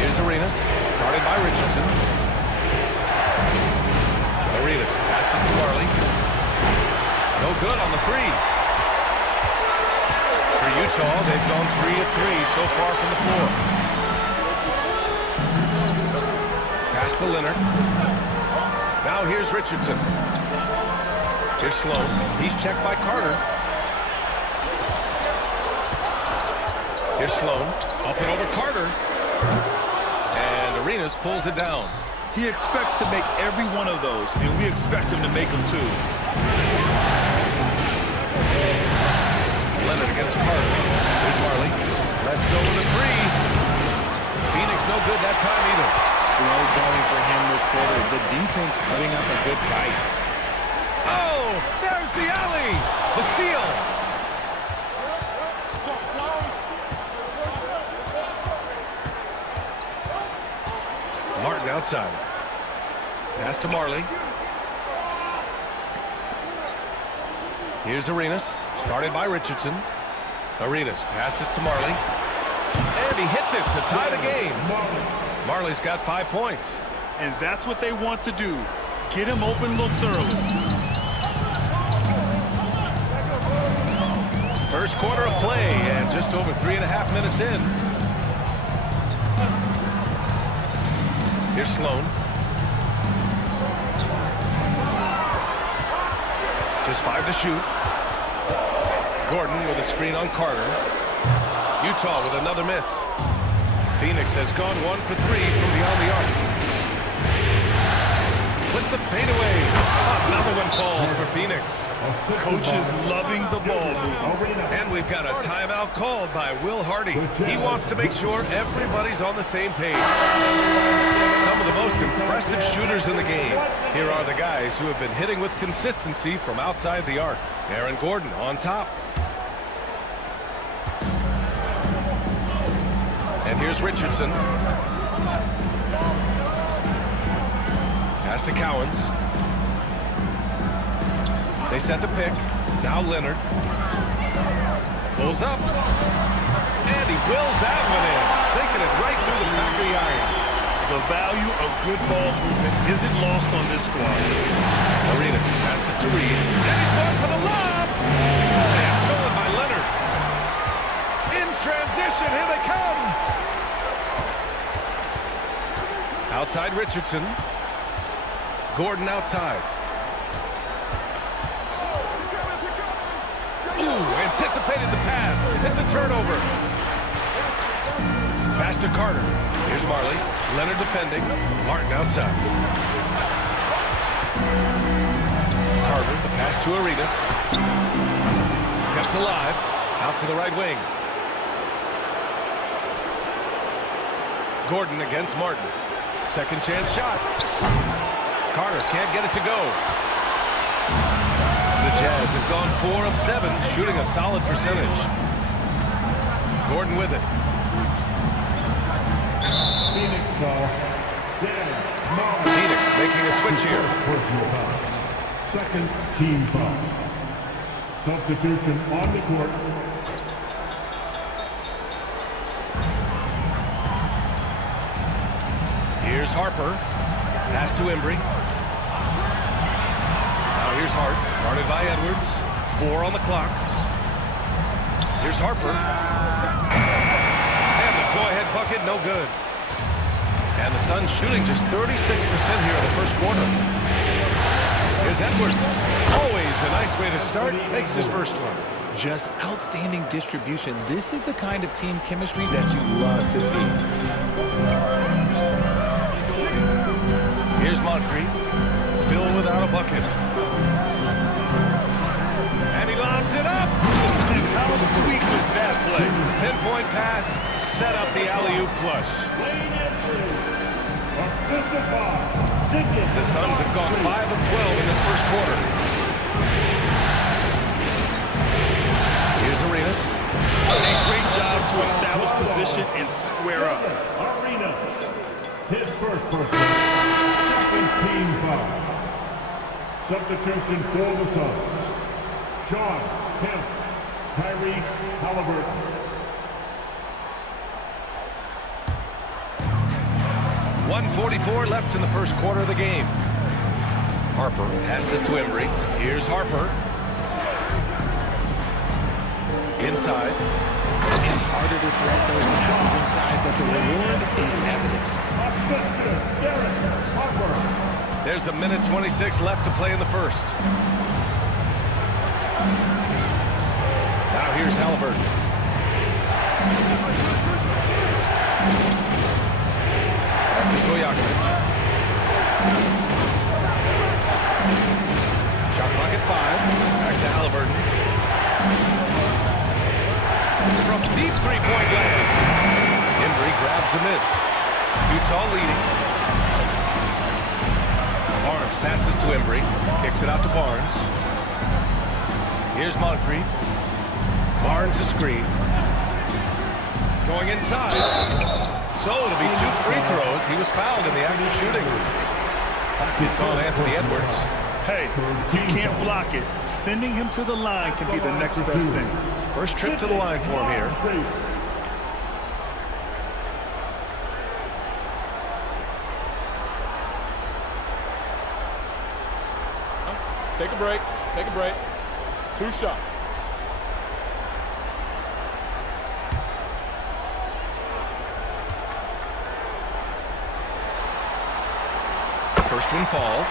Here's Arenas, guarded by Richardson. Arenas passes to Marley. No good on the three. For Utah, they've gone 3 of 3 so far from the floor. Pass to Leonard. Now here's Richardson. Here's Sloan. He's checked by Carter. Here's Sloan. Up and over Carter. And Arenas pulls it down. He expects to make every one of those, and we expect him to make them too. Leonard against Carter. Here's Marley. Let's go with a three. Phoenix no good that time either. Slow going for him this quarter. The defense putting up a good fight. Oh, there's the alley. The steal. Martin outside. Pass to Marley. Here's Arenas, guarded by Richardson. Arenas passes to Marley. And he hits it to tie the game. Marley's got 5 points. And that's what they want to do. Get him open looks early. First quarter of play and just over 3.5 minutes in. Here's Sloan. Just 5 to shoot. Gordon with a screen on Carter. Utah with another miss. Phoenix has gone 1 for 3 from beyond the arc. With the fadeaway. Another one falls for Phoenix. Coach is loving the ball movement. And we've got a timeout called by Will Hardy. He wants to make sure everybody's on the same page. Some of the most impressive shooters in the game. Here are the guys who have been hitting with consistency from outside the arc. Aaron Gordon on top. And here's Richardson. Pass to Cowens. They set the pick. Now Leonard. Pulls up. And he wills that one in. Sinking it right through the back of the iron. The value of good ball movement isn't lost on this squad. Arenas passes to Reed. And he's going for the lob. And stolen by Leonard. In transition, here they come. Outside Richardson. Gordon outside. Ooh, anticipated the pass. It's a turnover. Pass to Carter. Here's Marley. Leonard defending. Martin outside. Carter, the pass to Arenas. Kept alive. Out to the right wing. Gordon against Martin. Second chance shot. Carter can't get it to go. The Jazz have gone 4 of 7, shooting a solid percentage. Gordon with it. Phoenix making a switch here. Second team foul. Substitution on the court. Here's Harper. Pass to Embry. Now here's Hart. Guarded by Edwards. 4 on the clock. Here's Harper. And the go-ahead bucket, no good. And the Suns shooting just 36% here in the first quarter. Here's Edwards. Always a nice way to start. Makes his first one. Just outstanding distribution. This is the kind of team chemistry that you love to see. Here's Moncrief. Still without a bucket. And he lobs it up. How sweet was that play? Pinpoint pass. Set up the alley-oop flush. The Suns have gone 5 of 12 in this first quarter. Here's Arenas. A great job to establish position and square up. Arenas. His first personal. Second team foul. Substitution for the Suns. Sean Kemp. Tyrese Halliburton. 1:44 left in the first quarter of the game. Harper passes to Embry. Here's Harper. Inside. It's harder to thread those passes inside, but the reward is evident. There's a minute 26 left to play in the first. Now here's Halliburton. Pass to Stojakovic. Shot clock at 5. Back to Halliburton. From deep three-point land. Embry grabs a miss. Utah leading. Barnes passes to Embry. Kicks it out to Barnes. Here's Moncrief. Barnes a screen. Going inside. So it'll be 2 free throws. He was fouled in the act of shooting. It's on Anthony Edwards. Hey, you can't block it. Sending him to the line can be the next best thing. First trip to the line for him here. Take a break. Take a break. 2 shots. First one falls.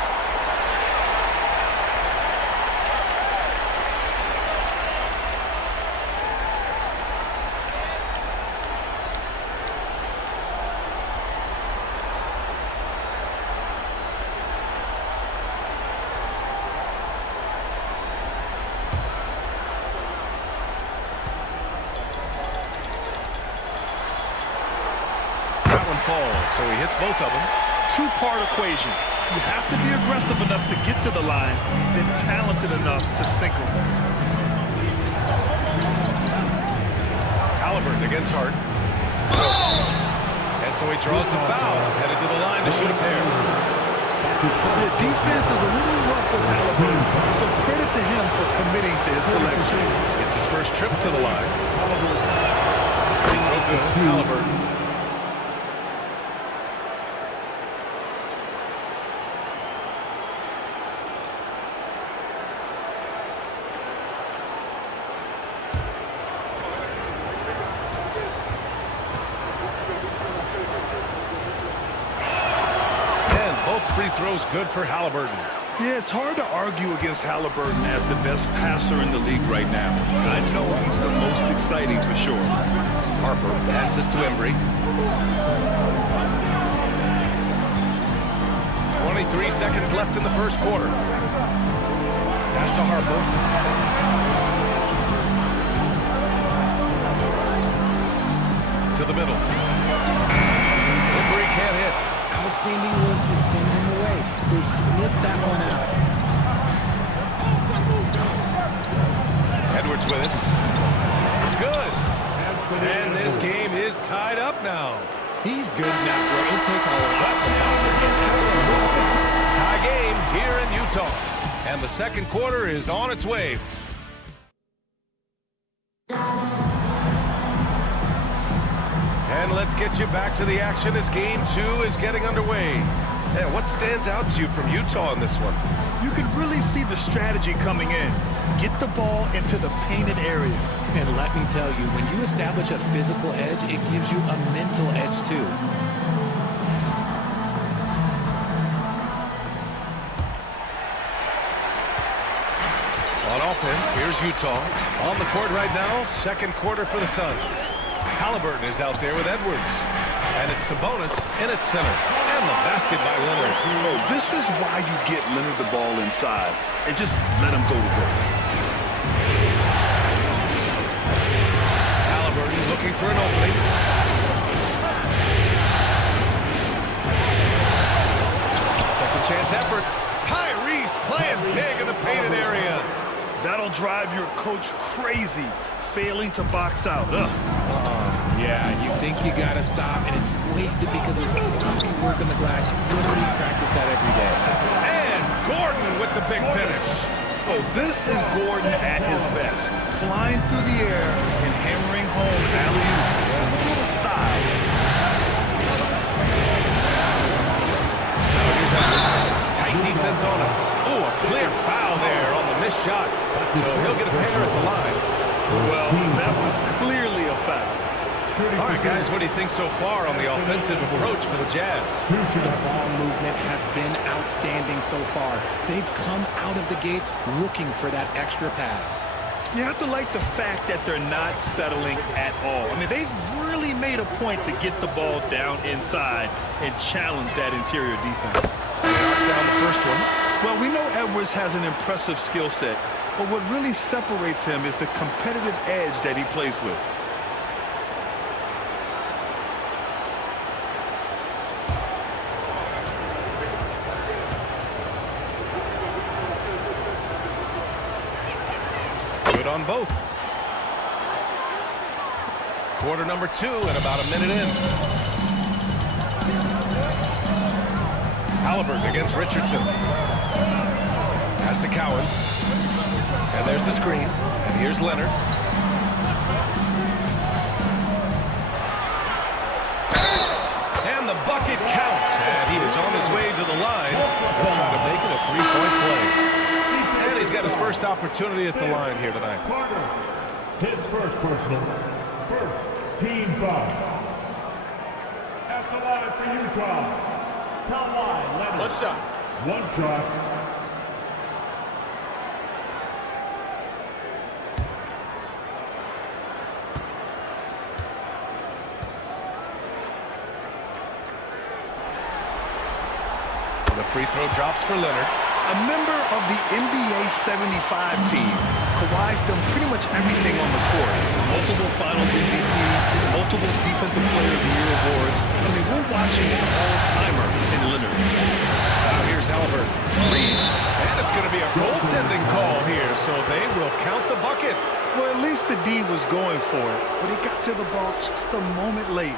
That one falls, so he hits both of them. 2-part equation. You have to be aggressive enough to get to the line, then talented enough to sink them. Halliburton against Hart. And so he draws the foul, headed to the line to shoot a pair. The defense is a little rough with Halliburton, so credit to him for committing to his selection. It's his first trip to the line. Free throw good. Halliburton. Free throws good for Halliburton. Yeah, it's hard to argue against Halliburton as the best passer in the league right now. I know he's the most exciting for sure. Harper passes to Embry. 23 seconds left in the first quarter. Pass to Harper. To the middle. Embry can't hit. Outstanding work to send him away. They sniffed that one out. Edwards with it. It's good. And this game is tied up now. He's good enough where it takes a lot to bother him. Tie game here in Utah. And the second quarter is on its way. And let's get you back to the action as Game 2 is getting underway. Yeah, what stands out to you from Utah in this one? You can really see the strategy coming in. Get the ball into the painted area. And let me tell you, when you establish a physical edge, it gives you a mental edge too. On offense, here's Utah. On the court right now, second quarter for the Suns. Halliburton is out there with Edwards. And it's Sabonis in at center. And the basket by Leonard. Oh, this is why you get Leonard the ball inside and just let him go to work. Halliburton looking for an opening. Second chance effort. Tyrese playing big in the painted area. That'll drive your coach crazy, failing to box out. Yeah, you think you got to stop, and it's wasted because of sloppy work on the glass. You literally practice that every day. And Gordon with the big finish. Oh, this is Gordon at his best. Flying through the air and hammering home alley-oops. A little style. Now here's Edwards. Tight defense on him. Oh, a clear foul there on the missed shot. So he'll get a pair at the line. Well, that was clearly a foul. All right, guys, what do you think so far on the offensive approach for the Jazz? The ball movement has been outstanding so far. They've come out of the gate looking for that extra pass. You have to like the fact that they're not settling at all. I mean, they've really made a point to get the ball down inside and challenge that interior defense. Knocks down the first one. Well, we know Edwards has an impressive skill set, but what really separates him is the competitive edge that he plays with. Good on both. Quarter number 2 and about a minute in. Halliburton against Richardson. Pass to Cowan. And there's the screen. And here's Leonard. And the bucket counts. And he is on his way to the line. He'll try to make it a three-point play. And he's got his first opportunity at the line here tonight. His first personal. First team foul. At the line for Utah. One shot. One shot. The free throw drops for Leonard. A member of the NBA 75 team, Kawhi's done pretty much everything on the court. Multiple Finals MVP, multiple Defensive Player of the Year awards. I mean, we're watching an all-timer in Leonard. Now here's Halliburton. And it's going to be a goaltending call here, so they will count the bucket. Well, at least the D was going for it, but he got to the ball just a moment late.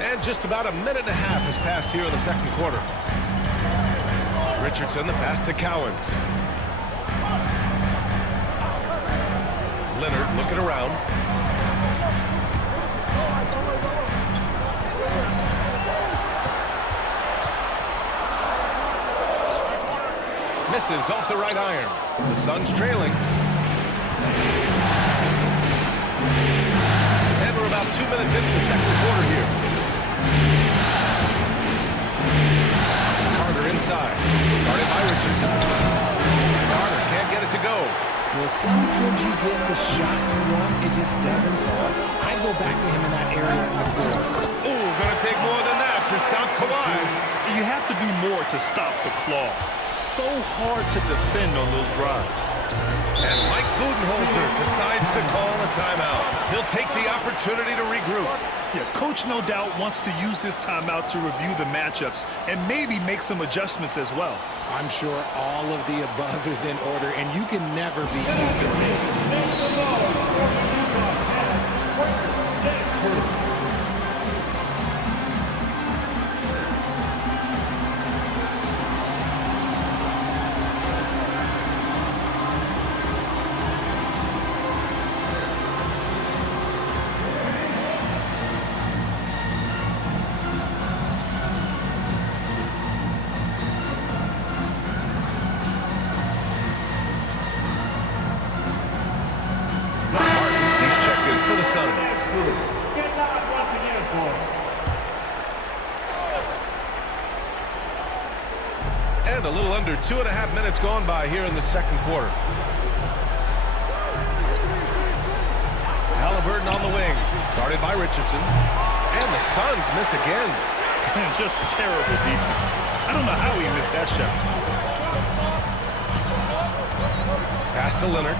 And just about a minute and a half has passed here in the second quarter. Richardson, the pass to Cowens. Leonard looking around. Misses off the right iron. The Suns trailing. And we're about 2 minutes into the second quarter here. Carter inside. Guarded by Richardson. Carter can't get it to go. Well, sometimes you get the shot you want, it just doesn't fall. I'd go back to him in that area on the floor. Ooh, gonna take more than that to stop Kawhi. You have to be more to stop the claw. So hard to defend on those drives. And Mike Budenholzer decides to call a timeout. He'll take the opportunity to regroup. Yeah, Coach no doubt wants to use this timeout to review the matchups and maybe make some adjustments as well. I'm sure all of the above is in order, and you can never be too content. little under 2.5 minutes gone by here in the second quarter. Halliburton on the wing, guarded by Richardson. And the Suns miss again. Just terrible defense. I don't know how he missed that shot. Pass to Leonard.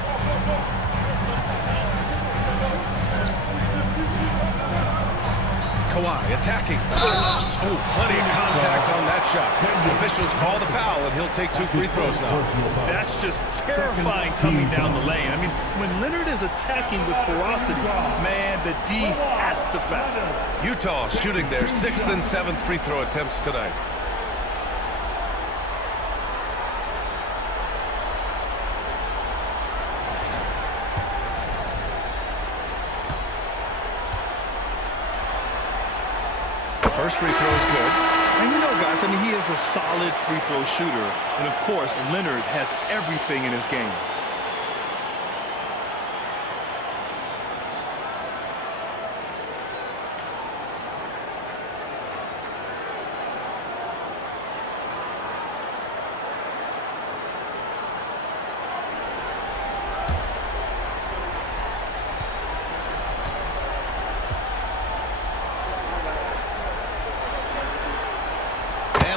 Kawhi attacking. Oh, plenty of contact on that shot. The officials call the foul, and he'll take 2 free throws now. That's just terrifying coming down the lane. I mean, when Leonard is attacking with ferocity, man, the D has to foul. Utah shooting their 6th and 7th free throw attempts tonight. First free throw is good. And you know, guys, I mean, he is a solid free throw shooter. And, of course, Leonard has everything in his game.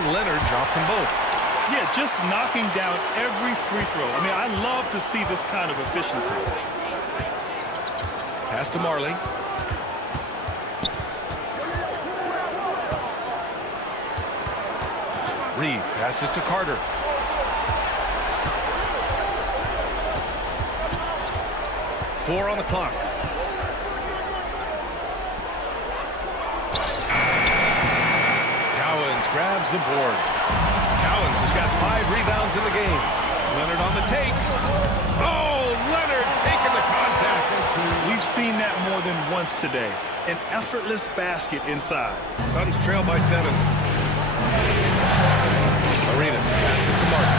Leonard drops them both. Yeah, just knocking down every free throw. I mean, I love to see this kind of efficiency. Pass to Marley. Reed passes to Carter. Four on the clock. Grabs the board. Cowens has got 5 rebounds in the game. Leonard on the take. Oh, Leonard taking the contact. We've seen that more than once today. An effortless basket inside. Suns trail by 7. Arenas passes to Martin.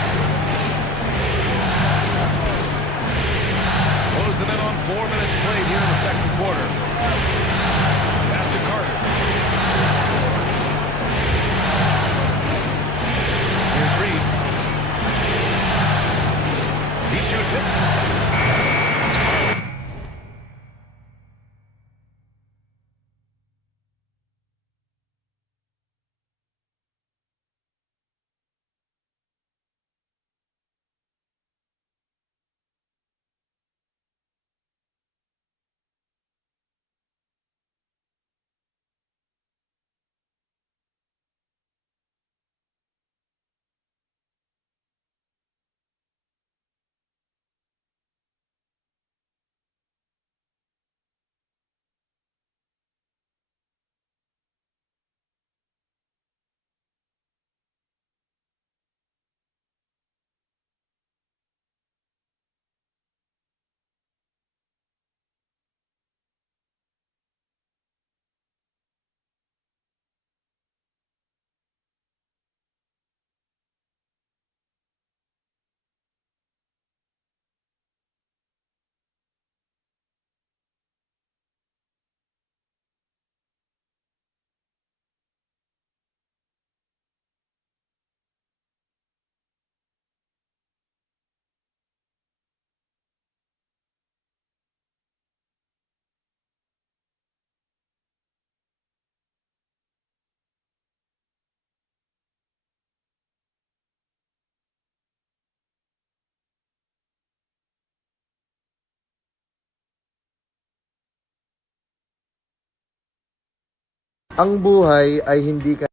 Close them in on 4 minutes played here in the second quarter. Pass to Carter. He shoots it. Ang buhay ay hindi ka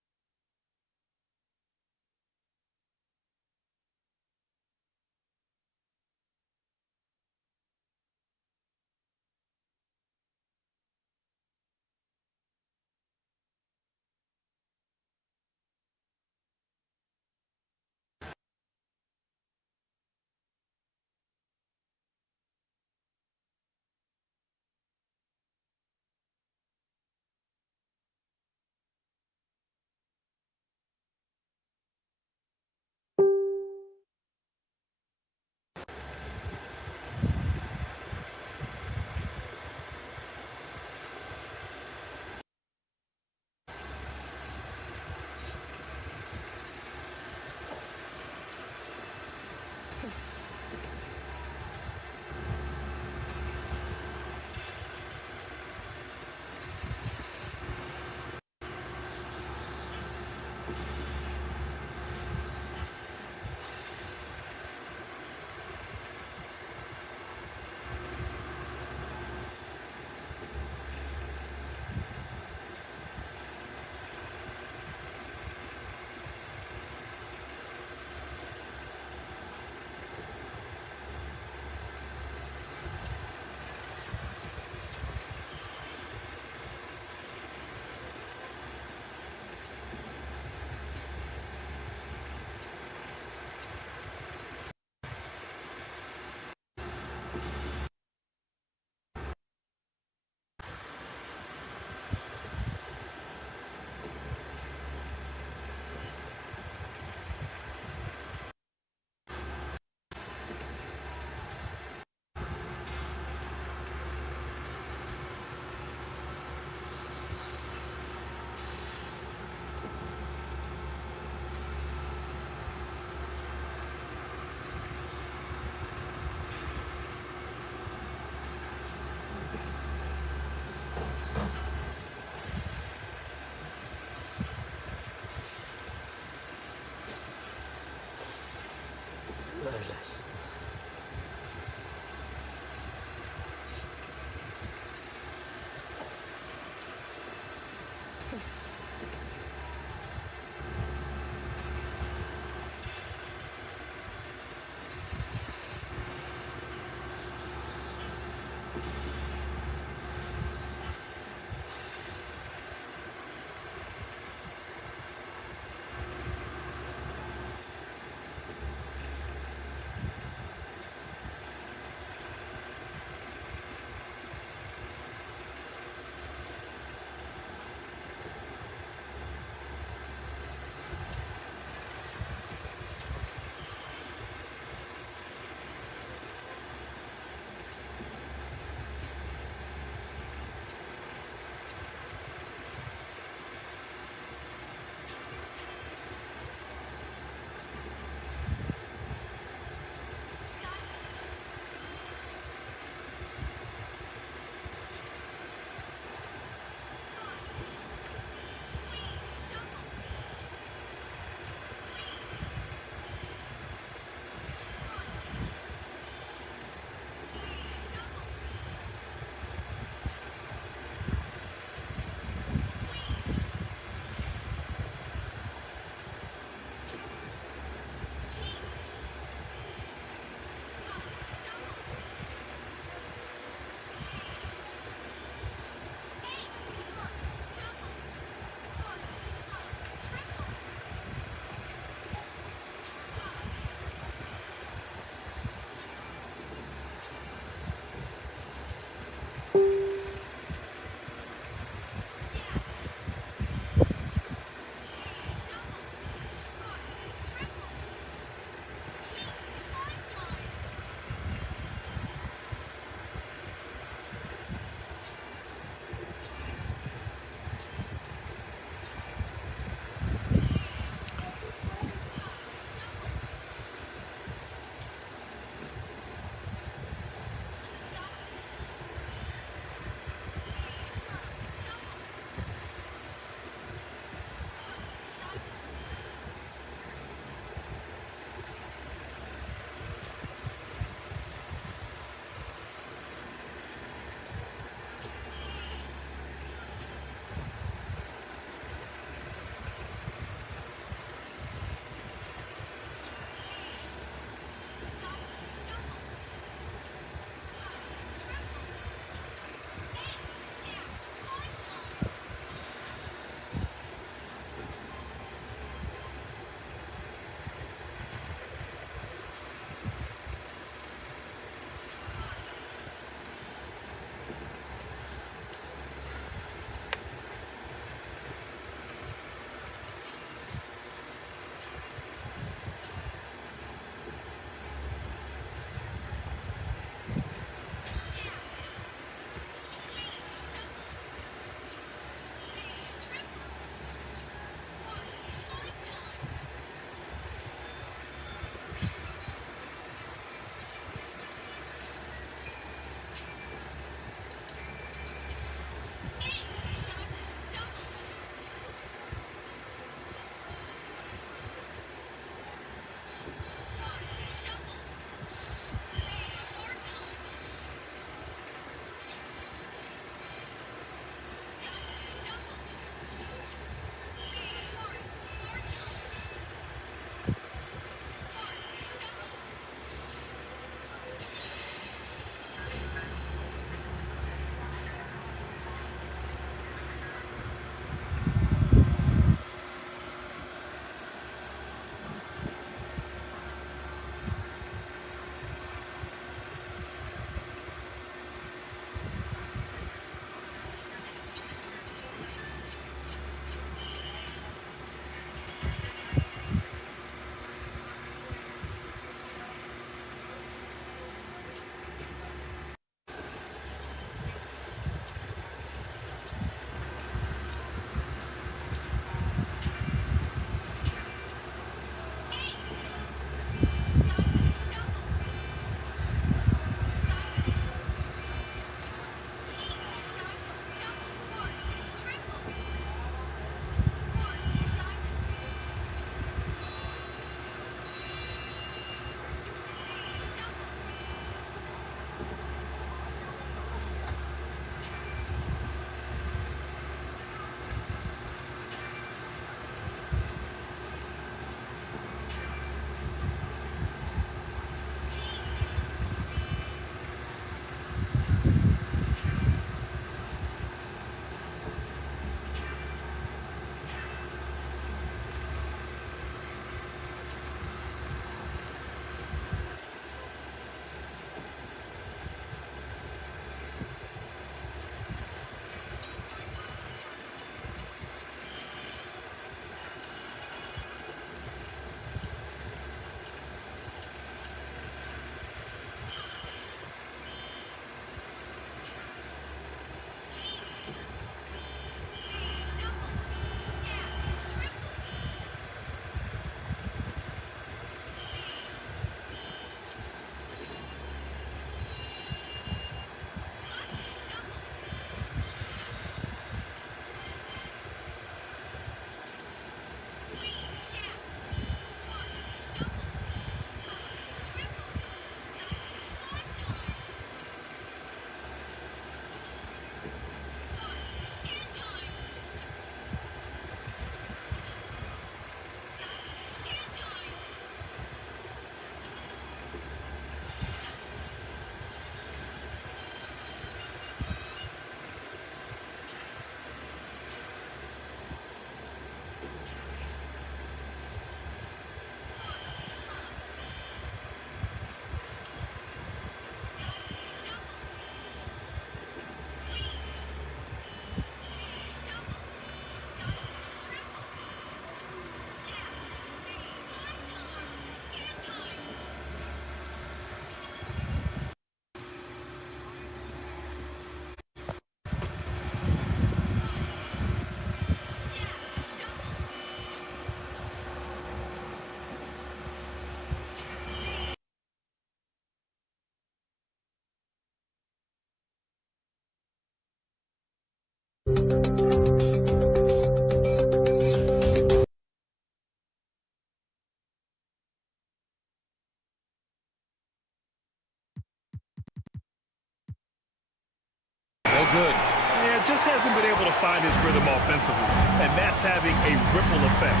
his rhythm offensively, and that's having a ripple effect.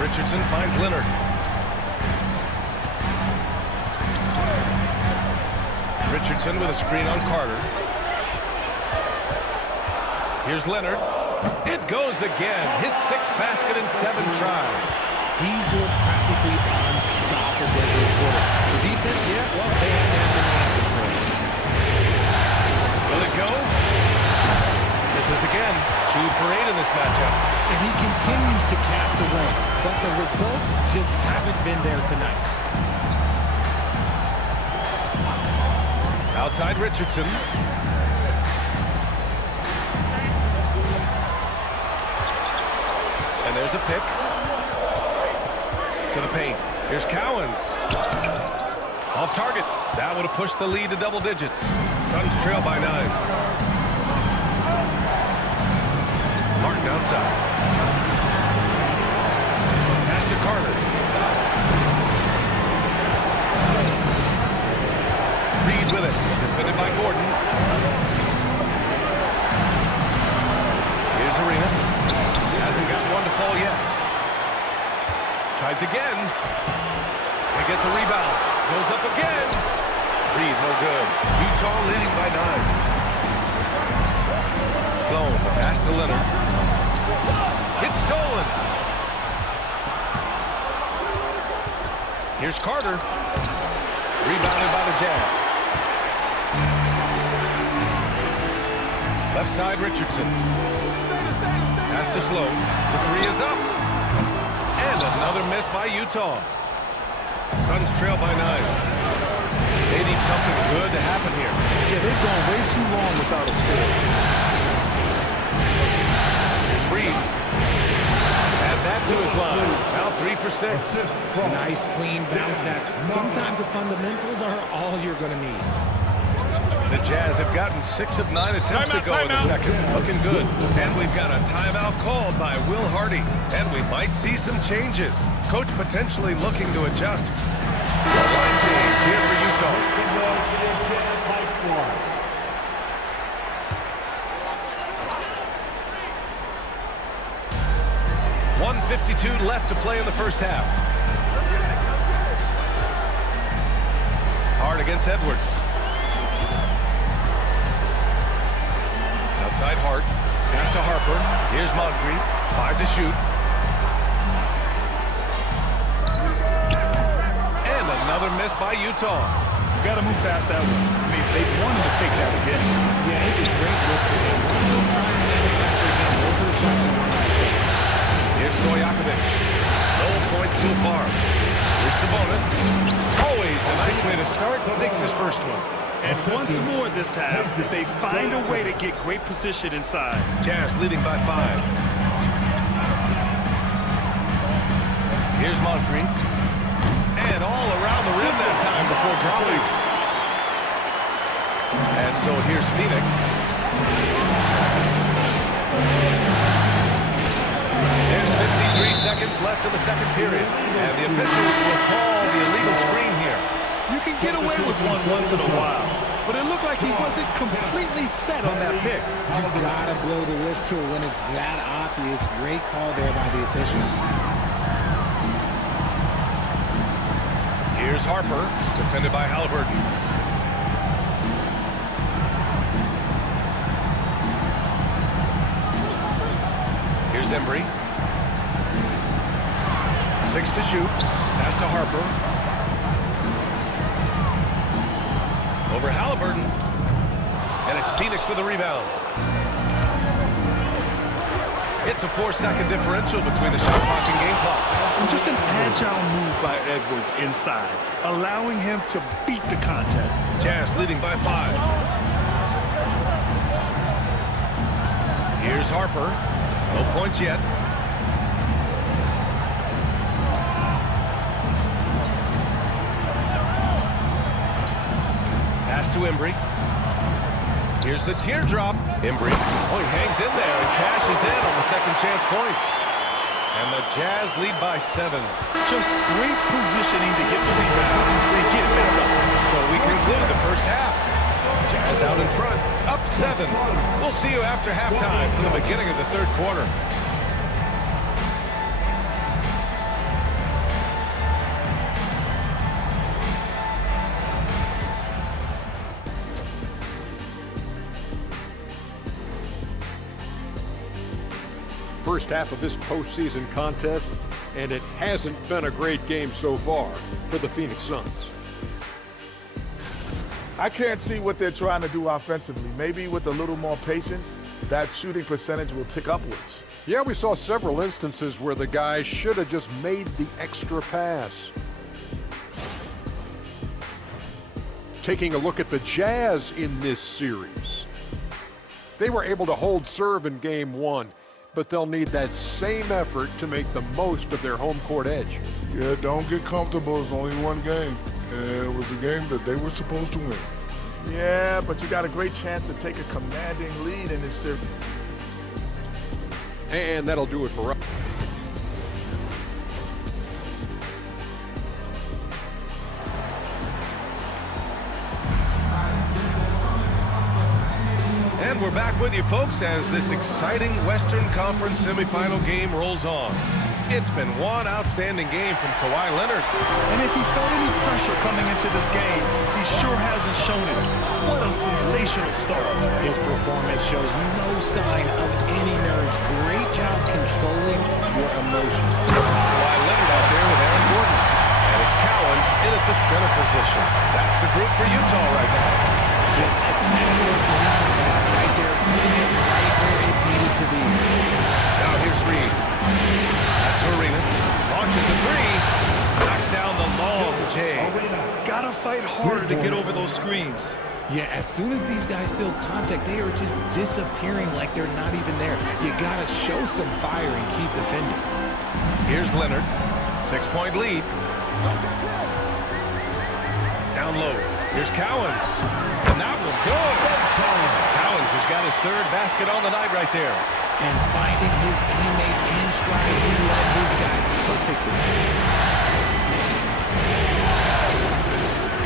Richardson finds Leonard. Richardson with a screen on Carter. Here's Leonard. It goes again. His 6th basket in 7 tries. He's looked practically unstoppable this quarter. The defense, yeah, well, they haven't had many answers for him. Will it go? This is again 2 for 8 in this matchup. And he continues to cast away, but the results just haven't been there tonight. Outside Richardson. And there's a pick. To the paint. Here's Cowens. Off target. That would have pushed the lead to double digits. Suns trail by 9. Martin outside. Pass to Carter. Reed with it. Defended by Gordon. Here's Arenas. Hasn't got one to fall yet. Tries again. And gets a rebound. Goes up again. Reed, no good. Utah leading by 9. Sloan, the pass to Leonard. It's stolen. Here's Carter. Rebounded by the Jazz. Left side, Richardson. Pass to Sloan. The 3 is up. And another miss by Utah. Suns trail by 9. They need something good to happen here. Yeah, they've gone way too long without a score. Here's Reed. Add that to his line. Now 3 for 6. Nice, clean bounce pass. Sometimes the fundamentals are all you're going to need. The Jazz have gotten 6 of 9 attempts to go in the second. Looking good. And we've got a timeout called by Will Hardy. And we might see some changes. Coach potentially looking to adjust. A line change here for Utah. 1:52 left to play in the first half. Hard against Edwards. Outside Hart. Pass to Harper. Here's Moncrief. 5 to shoot. And another miss by Utah. You got to move past that one. I mean, they want him to take that again. Yeah, it's a great look for them. They'll try and manufacture again. Those are the shots they want to take. Here's Stojakovic. No points so far. Here's Sabonis. Always a nice way to start. Makes his first one. And once more this half, they find a way to get great position inside. Jazz leading by 5. Here's Moncrief. And all around the rim that time before dropping. And so here's Phoenix. There's 53 seconds left in the second period. And the officials will call the illegal screen here. You can get away with one once in a while, but it looked like he wasn't completely set on that pick. You gotta blow the whistle when it's that obvious. Great call there by the official. Here's Harper, defended by Halliburton. Here's Embry. 6 to shoot. Pass to Harper. Over Halliburton. And it's Phoenix with a rebound. It's a 4-second differential between the shot clock and game clock. And just an agile move by Edwards inside, allowing him to beat the contact. Jazz leading by 5. Here's Harper. No points yet. Pass to Embry. Here's the teardrop. Embry. Oh, he hangs in there and cashes in on the second chance points. And the Jazz lead by 7. Just great positioning to get the rebound and get it back up. So we conclude the first half. Jazz out in front, up 7. We'll see you after halftime for the beginning of the third quarter. First half of this postseason contest, and it hasn't been a great game so far for the Phoenix Suns. I can't see what they're trying to do offensively. Maybe with a little more patience, that shooting percentage will tick upwards. Yeah, we saw several instances where the guys should have just made the extra pass. Taking a look at the Jazz in this series. They were able to hold serve in game 1, but they'll need that same effort to make the most of their home court edge. Yeah, don't get comfortable. It's only one game. And it was a game that they were supposed to win. Yeah, but you got a great chance to take a commanding lead in this series. And that'll do it for us. And we're back with you, folks, as this exciting Western Conference semifinal game rolls on. It's been one outstanding game from Kawhi Leonard. And if he felt any pressure coming into this game, he sure hasn't shown it. What a sensational start. His performance shows no sign of any nerves. Great job controlling your emotions. Kawhi Leonard out there with Aaron Gordon. And it's Cowens in at the center position. That's the group for Utah right now. Just a textbook ground pass right there, putting it right where it needed to be. Now here's Reed. Pass to Arenas. Launches a 3. Knocks down the long J. Gotta fight harder to get over those screens. Yeah, as soon as these guys feel contact, they are just disappearing like they're not even there. You gotta show some fire and keep defending. Here's Leonard. 6-point lead. Down low. Here's Cowens. And that one good. Cowens has got his third basket on the night right there. And finding his teammate in stride, he led his guy perfectly.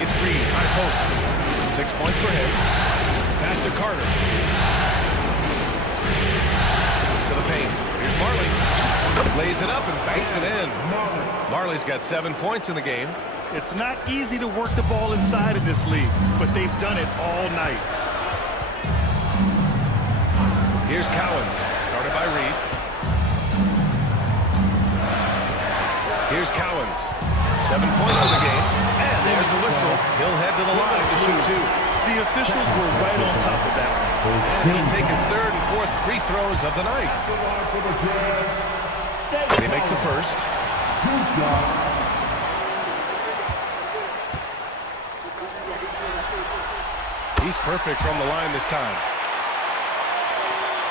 It's Reed, high post. 6 points for him. Pass to Carter. To the paint. Here's Marley. Lays it up and banks it in. Marley's got 7 points in the game. It's not easy to work the ball inside in this league, but they've done it all night. Here's Cowens, guarded by Reed. Here's Cowens. 7 points in the game. And there's a whistle. He'll head to the line to shoot 2. The officials were right on top of that one. And he'll take his third and fourth free throws of the night. And he makes the first. He's perfect from the line this time.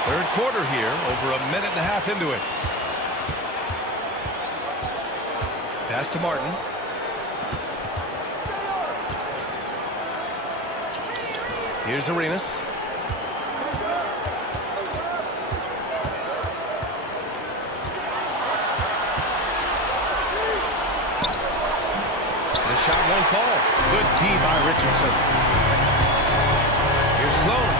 Third quarter here, over a minute and a half into it. Pass to Martin. Here's Arenas. The shot won't fall. Good D by Richardson. Here's Sloan.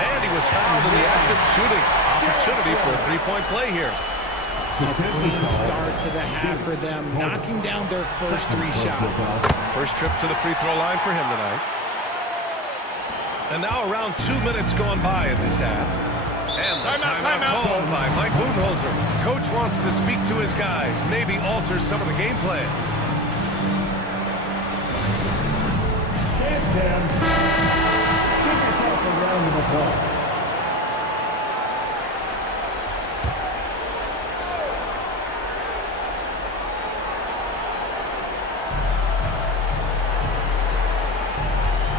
And he was fouled in the act of shooting. Opportunity for a three-point play here. A clean start to the half for them, knocking down their first 3 shots. First trip to the free throw line for him tonight. And now around 2 minutes gone by in this half. And the timeout called by Mike Budenholzer. Coach wants to speak to his guys, maybe alter some of the game plan.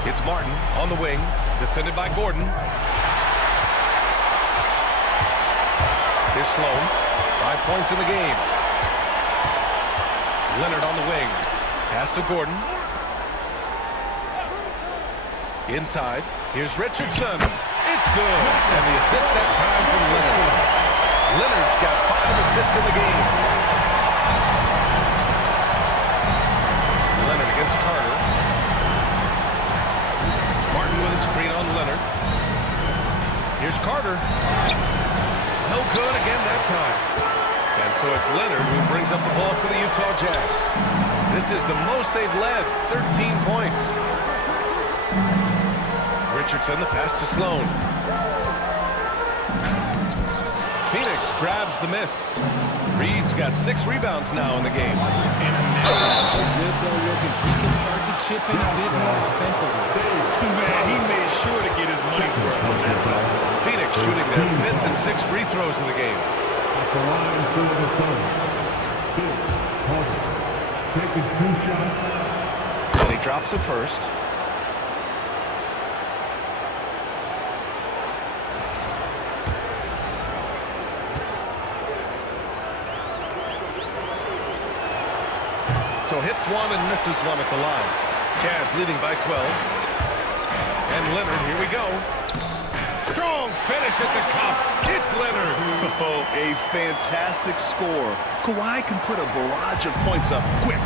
It's Martin on the wing, defended by Gordon. Here's Sloan. 5 points in the game. Leonard on the wing. Pass to Gordon. Inside. Here's Richardson. It's good. And the assist that time from Leonard. Leonard's got 5 assists in the game. Leonard against Carter. Martin with a screen on Leonard. Here's Carter. No good again that time. And so it's Leonard who brings up the ball for the Utah Jazz. This is the most they've led, 13 points. Richardson, the pass to Sloan. Phoenix grabs the miss. Reed's got 6 rebounds now in the game. And imagine how good they'll look if he can start to chip in a bit more offensively. Man, he made sure to get his money's worth on that foul. Phoenix shooting their 5th and 6th free throws of the game. At the line for the Suns, Vince Carter, taking 2 shots. And he drops it first. So hits one and misses one at the line. Jazz leading by 12. And Leonard, here we go. Strong finish at the cup. It's Leonard. Oh, a fantastic score. Kawhi can put a barrage of points up quick.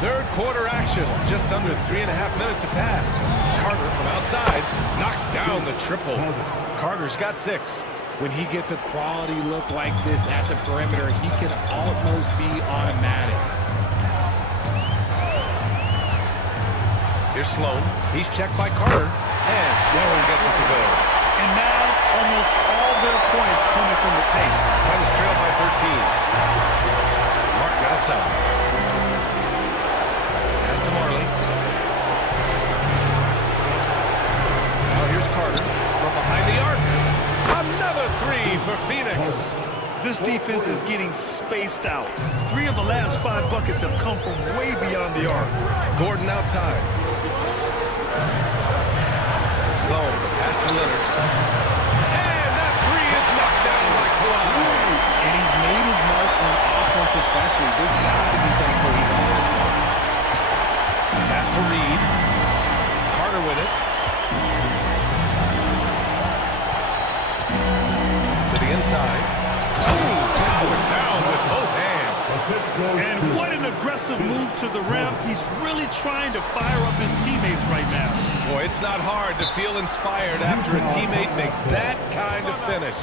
Third quarter action. Just under 3.5 minutes have passed. Carter from outside knocks down the triple. Carter's got 6. When he gets a quality look like this at the perimeter, he can almost be automatic. Here's Sloan. He's checked by Carter. And Sloan gets it to go. And now almost all their points coming from the paint. Suns trail by 13. Martin outside. Pass to Marley. Now here's Carter from behind the arc. Another 3 for Phoenix. This defense is getting spaced out. 3 of the last 5 buckets have come from way beyond the arc. Gordon outside. Sloan, pass to Leonard. And that 3 is knocked down by Kawhi. And he's made his mark on offense especially. They've got to be thankful he's on this one. Pass to Reed. Carter with it. Inside. Powered down with both hands. And what an aggressive move to the rim. He's really trying to fire up his teammates right now. Boy, it's not hard to feel inspired after a teammate makes that kind of finish.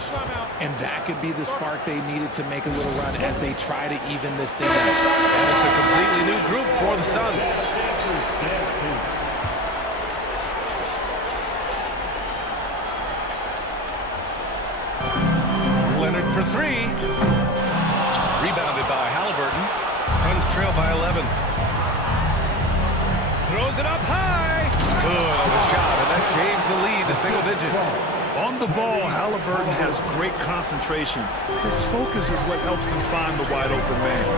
And that could be the spark they needed to make a little run as they try to even this thing up. And it's a completely new group for the Suns. Leonard for 3. Rebounded by Halliburton. Suns trail by 11. Throws it up high. Good on the shot, and that changed the lead to single digits. On the ball, Halliburton has great concentration. His focus is what helps him find the wide open man.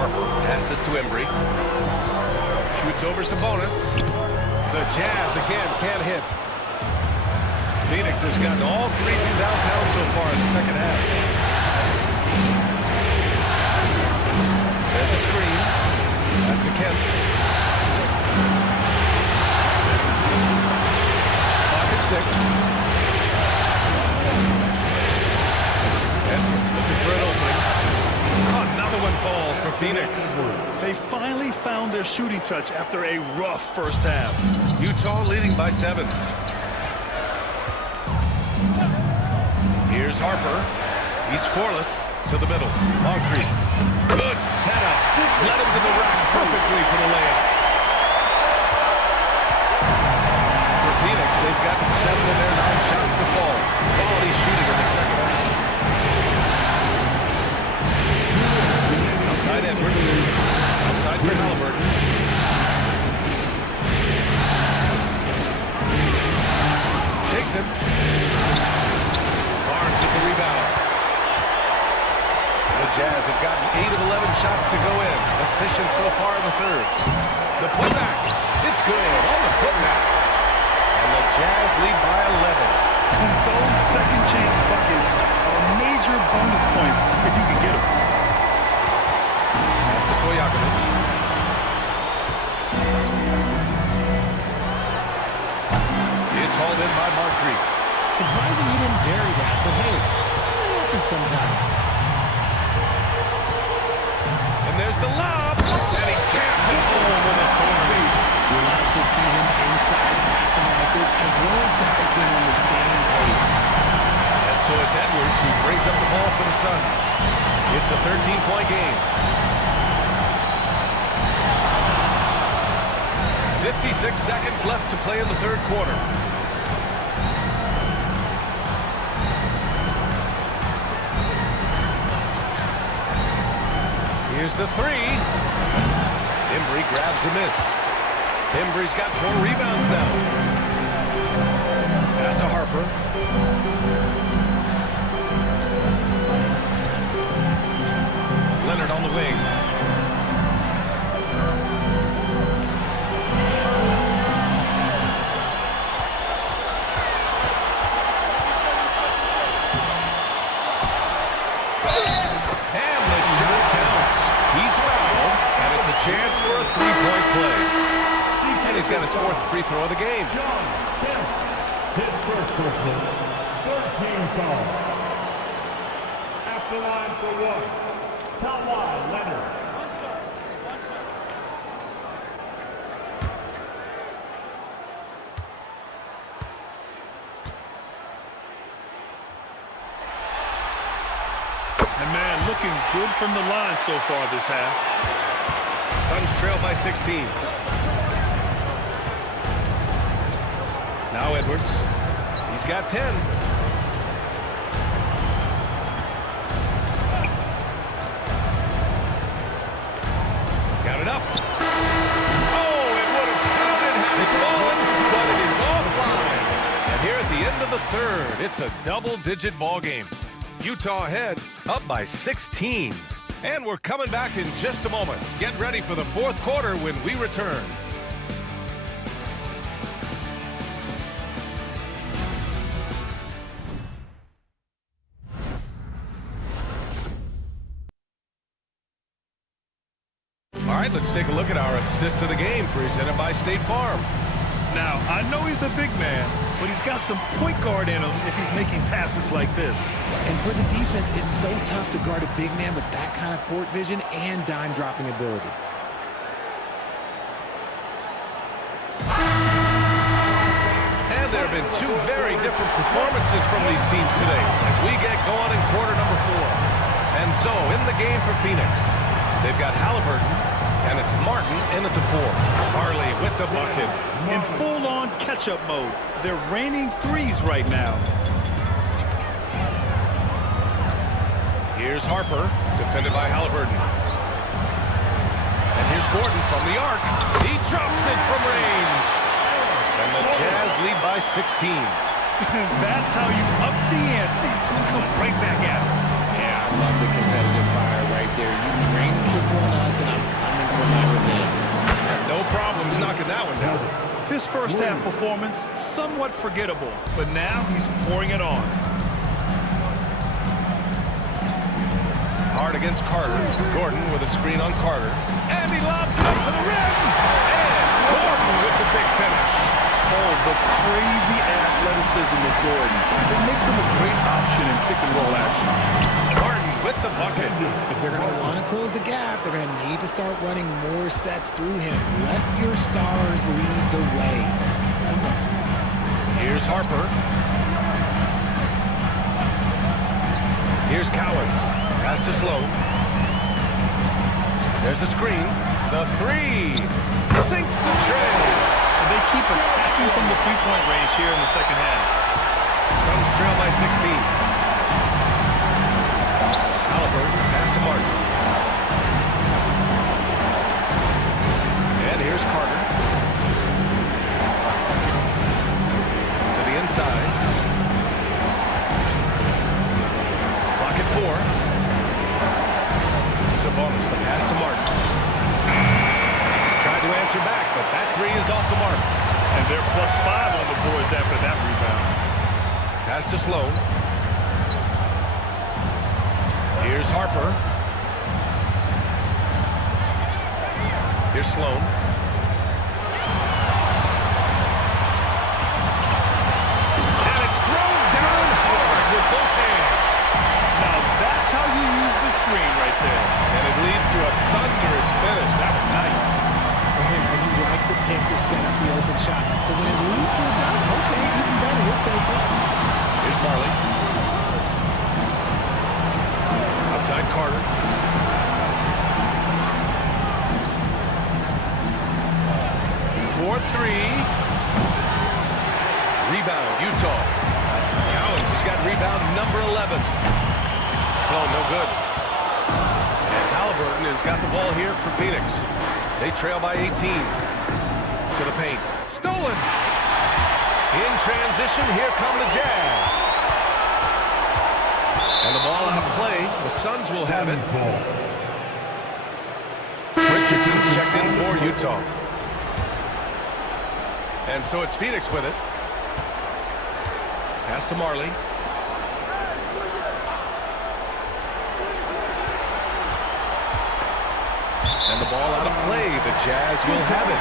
Harper passes to Embry. Shoots over Sabonis. The Jazz again can't hit. Phoenix has gotten all 3 from downtown so far in the second half. There's a screen. Pass to Kemp. Clock at 6. And looking for an opening. Oh, another one falls for Phoenix. They finally found their shooting touch after a rough first half. Utah leading by 7. Here's Harper. He's scoreless to the middle. Moncrief. Good setup. Led him to the rack perfectly for the layup. For Phoenix, they've gotten 7 of their 9 shots to fall. Quality shooting in the second half. Outside Edwards. Outside for Halliburton. Takes him. Barnes with the rebound. The Jazz have gotten 8 of 11 shots to go in. Efficient so far in the third. The putback. It's good on the putback. And the Jazz lead by 11. And those second chance buckets are major bonus points if you can get them. Pass to Stojakovic. It's hauled in by Moncrief. Surprising he didn't bury that, but hey, it happens sometimes. And there's the lob, and he to home with authority. We love to see him inside passing like this, as well as guys being on the same page. And so it's Edwards who brings up the ball for the Suns. It's a 13-point game. 56 seconds left to play in the third quarter. Here's the three. Embry grabs a miss. Embry's got 4 rebounds now. Pass to Harper. Leonard on the wing. And the shot counts. He's fouled, and it's a chance for a three-point play. And he's got his 4th free throw of the game. His first personal, 13 foul. At the line for 1, Kawhi Leonard. And man, looking good from the line so far this half. Suns trail by 16. Now Edwards. He's got 10. Got it up. Oh, it would have counted had it fallen, but it is offline. And here at the end of the third, it's a double-digit ball game. Utah ahead, up by 16. And we're coming back in just a moment. Get ready for the fourth quarter when we return. All right, let's take a look at our assist of the game presented by State Farm. Now, I know he's a big man, but he's got some point guard in him if he's making passes like this. And for the defense, it's so tough to guard a big man with that kind of court vision and dime-dropping ability. And there have been 2 very different performances from these teams today as we get going in quarter number 4. And so, in the game for Phoenix, they've got Halliburton, and it's Martin in at the 4. Harley with the bucket. In full-on catch-up mode. They're raining threes right now. Here's Harper, defended by Halliburton. And here's Gordon from the arc. He drops it from range. And the Jazz lead by 16. That's how you up the ante. Come right back at it. Yeah, I love the competitive fire right there. You drain the triple on us, and I'm coming for my revenge. No problems knocking that one down. His first half performance, somewhat forgettable, but now he's pouring it on. Hard against Carter. Gordon with a screen on Carter. And he lobs it up to the rim. And Gordon with the big finish. Oh, the crazy athleticism of Gordon. It makes him a great option in pick-and-roll action. Gordon with the bucket. If they're going to want to close the gap, they're going to need to start running more sets through him. Let your stars lead the way. Come on. Here's Harper. Here's Cowens. Pass to Sloan. There's a screen. The 3. Sinks the tray. And they keep attacking from the three-point range here in the second half. Suns trail by 16. Halliburton, pass to Martin. And here's Carter. To the inside. Clock at 4. Sabonis, the pass to Martin. Tried to answer back, but that 3 is off the mark. And they're +5 on the boards after that rebound. Pass to Sloan. Here's Harper. Here's Sloan. And it's thrown down hard with both hands. Now that's how you use the screen right there. And it leads to a thunderous finish. That was nice. set up the open shot. But when it leads to a dunk, okay, even better, we'll take it. Here's Marley. Outside Carter. For three. Rebound, Utah. Cowens has got rebound number 11. So no good. And Halliburton has got the ball here for Phoenix. They trail by 18. To the paint. Stolen. In transition, here come the Jazz. And the ball out of play. The Suns will have it. Richardson's checked in for Utah. And so it's Phoenix with it. Pass to Marley. And the ball out of play. The Jazz will have it.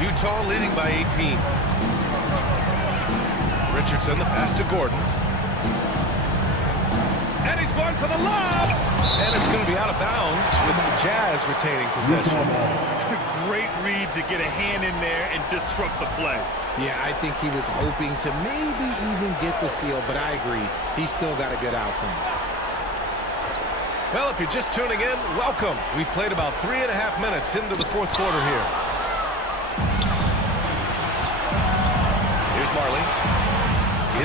Utah leading by 18. Richardson, the pass to Gordon. And he's going for the lob. And it's going to be out of bounds with the Jazz retaining possession. Great read to get a hand in there and disrupt the play. Yeah, I think he was hoping to maybe even get the steal, but I agree. He's still got a good outcome. Well, if you're just tuning in, welcome. We've played about 3.5 minutes into the fourth quarter here. Here's Marley.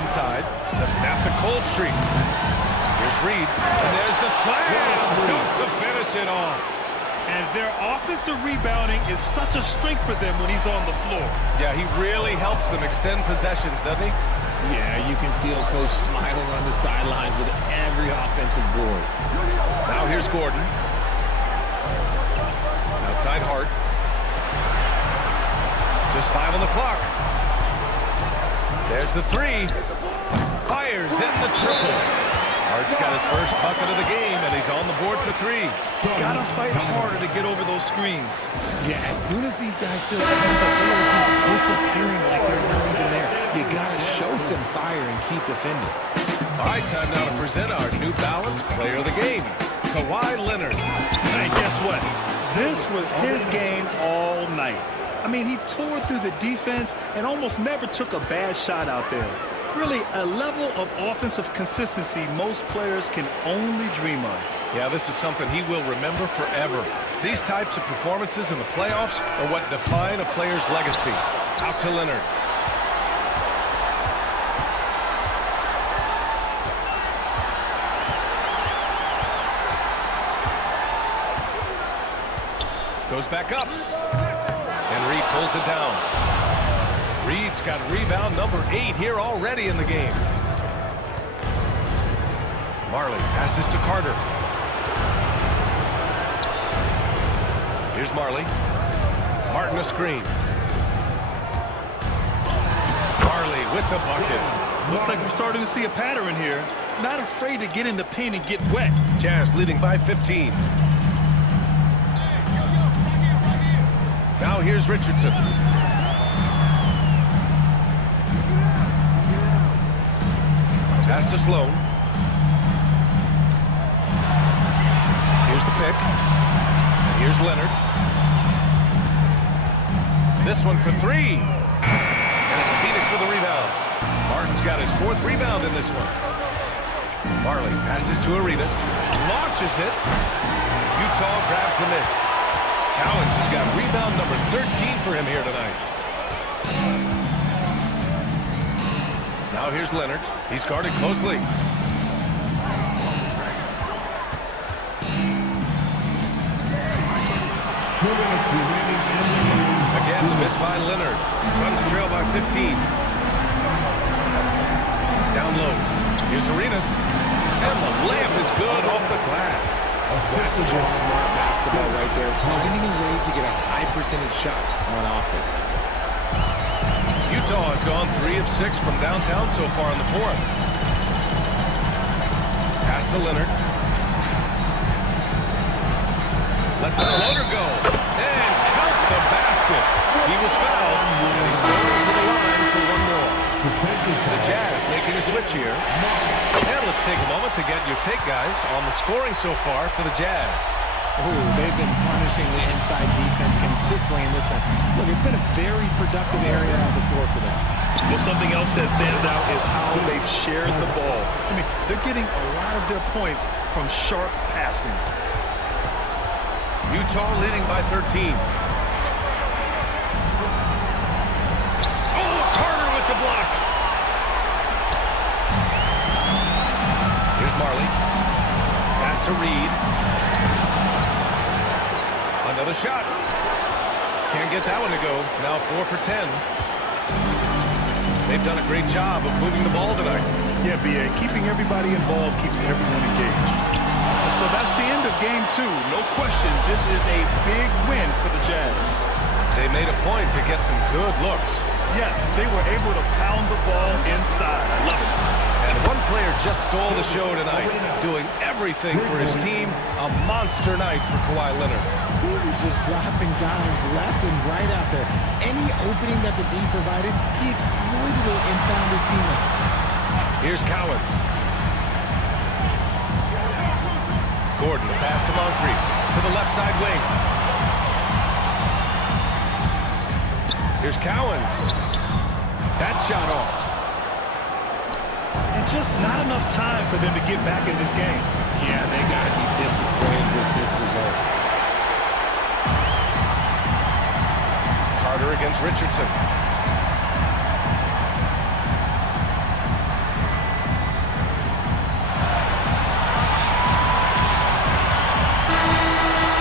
Inside to snap the cold streak. Here's Reed. And there's the slam. Dunk to finish it off. And their offensive rebounding is such a strength for them when he's on the floor. Yeah, he really helps them extend possessions, doesn't he? Yeah, you can feel Coach smiling on the sidelines with every offensive board. Now here's Gordon. Outside Hart. Just 5 on the clock. There's the three. Fires in the triple. Hart's got his first bucket of the game, and he's on the board for 3. Gotta fight harder to get over those screens. Yeah, as soon as these guys feel like they're just disappearing like they're not even there, you gotta show some fire and keep defending. All right, time now to present our New Balance Player of the Game, Kawhi Leonard. Hey, guess what? This was his game all night. I mean, he tore through the defense and almost never took a bad shot out there. Really, a level of offensive consistency most players can only dream of. Yeah, this is something he will remember forever. These types of performances in the playoffs are what define a player's legacy. Out to Leonard. Goes back up. And Reed pulls it down. Reed's got rebound number 8 here already in the game. Marley passes to Carter. Here's Marley. Martin a screen. Marley with the bucket. Looks like we're starting to see a pattern here. Not afraid to get in the paint and get wet. Jazz leading by 15. Now here's Richardson. Pass to Sloan. Here's the pick. And here's Leonard. This one for 3. And it's Phoenix with a rebound. Martin's got his 4th rebound in this one. Marley passes to Arenas. Launches it. Utah grabs the miss. Cowens has got rebound number 13 for him here tonight. Now here's Leonard. He's guarded closely. Again, the miss by Leonard. Suns trail by 15. Down low. Here's Arenas. And the layup is good off the glass. That's just smart basketball right there. Finding a way to get a high percentage shot on offense. Utah has gone 3 of 6 from downtown so far in the 4th. Pass to Leonard. Lets a floater go. And count the basket. He was fouled, and he's going to the line for one more. The Jazz making a switch here. And let's take a moment to get your take, guys, on the scoring so far for the Jazz. Ooh, they've been punishing the inside defense consistently in this one. Look, it's been a very productive area of the floor for them. Well, something else that stands out is how they've shared the ball. I mean, they're getting a lot of their points from sharp passing. Utah leading by 13. Oh, Carter with the block. Here's Marley. Pass to Reed. Another shot. Can't get that one to go. Now 4 for 10. They've done a great job of moving the ball tonight. Yeah, B.A., keeping everybody involved keeps everyone engaged. So that's the end of game 2. No question, this is a big win for the Jazz. They made a point to get some good looks. Yes, they were able to pound the ball inside. I love it. And one player just stole the show tonight, doing everything for his team. A monster night for Kawhi Leonard. He was just dropping dimes left and right out there. Any opening that the D provided, he exploited it and found his teammates. Here's Cowens. Gordon, the pass to Moncrief, to the left side wing. Here's Cowens. That shot off. And just not enough time for them to get back in this game. Yeah, they got to be disappointed with this result. Carter against Richardson.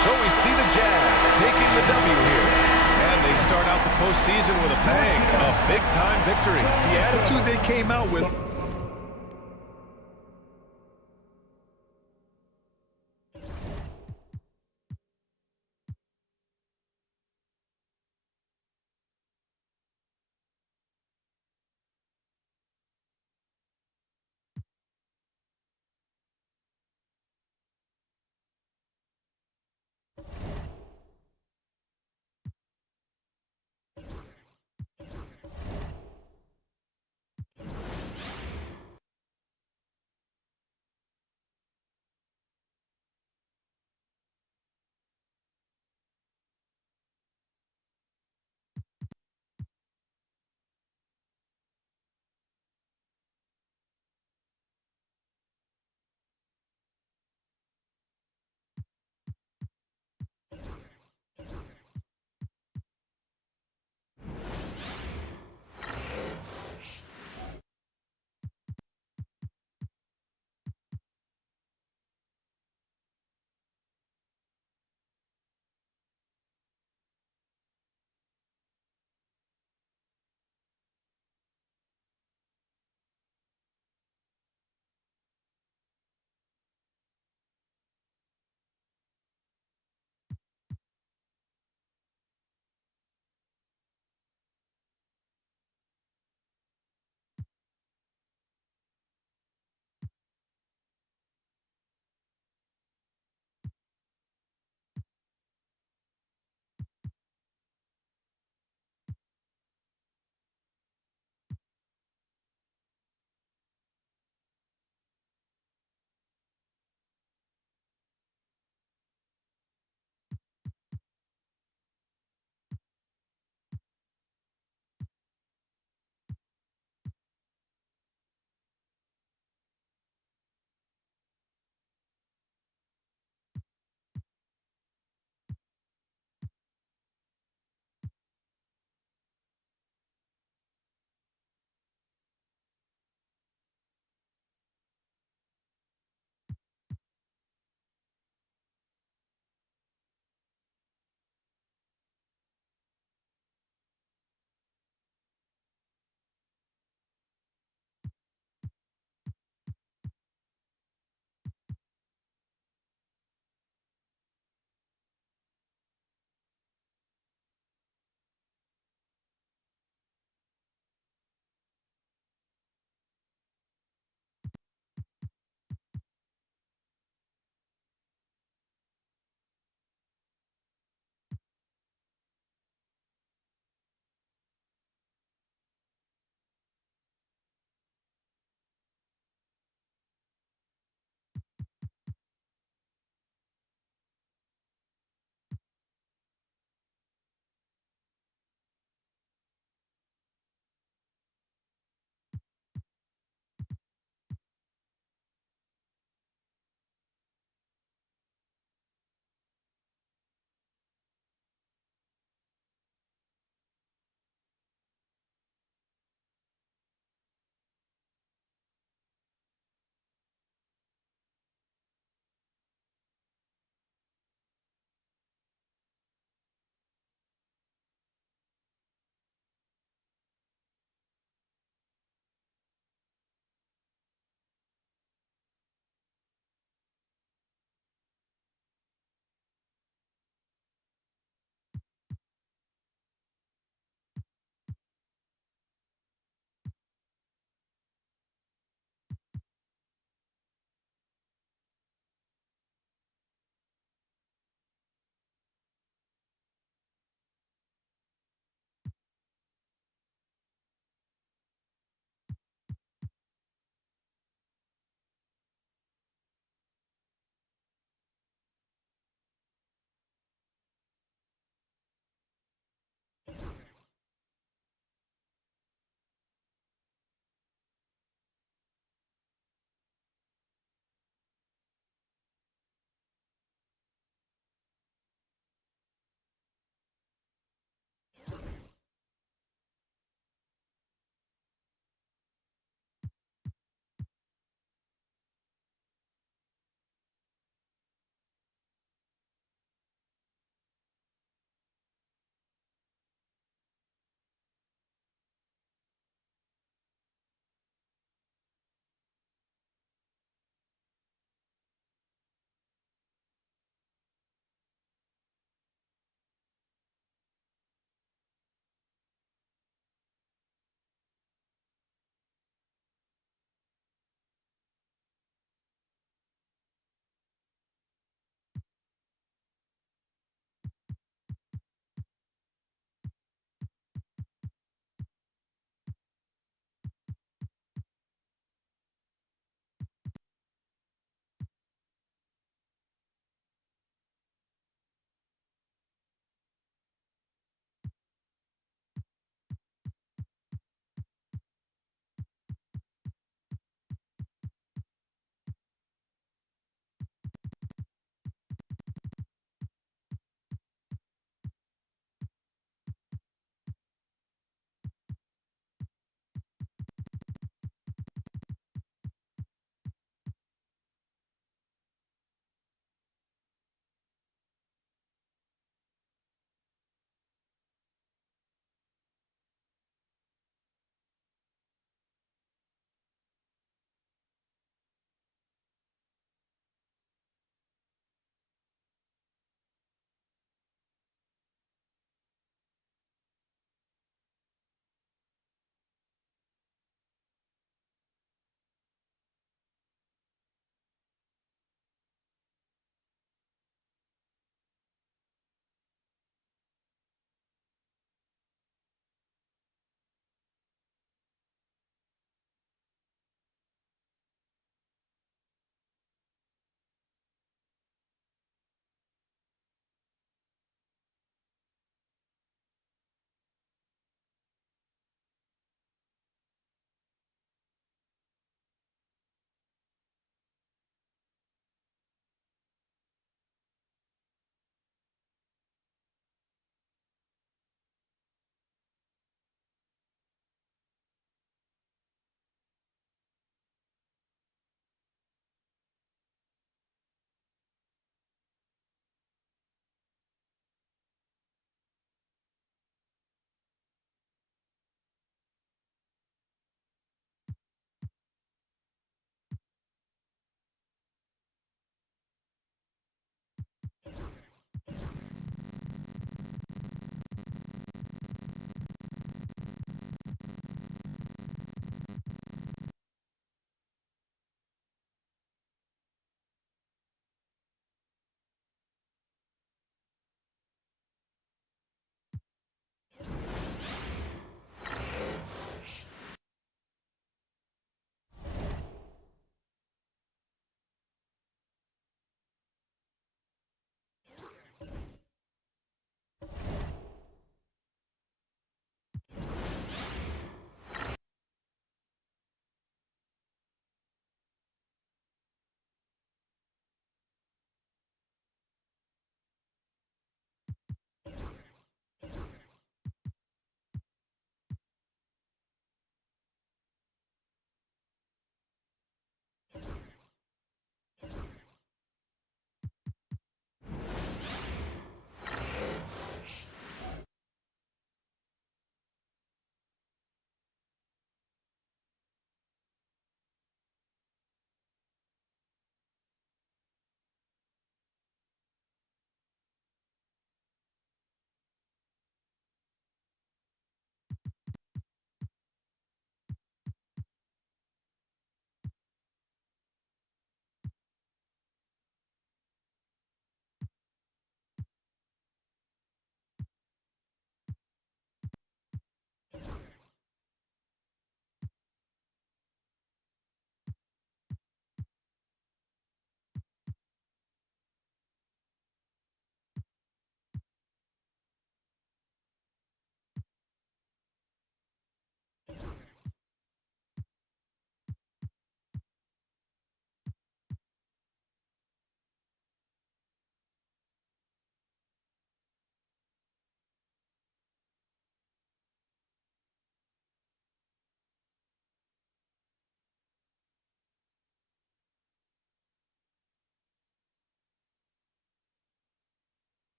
So we see the Jazz taking the W here. And they start out the postseason with a bang. A big-time victory. The attitude they came out with.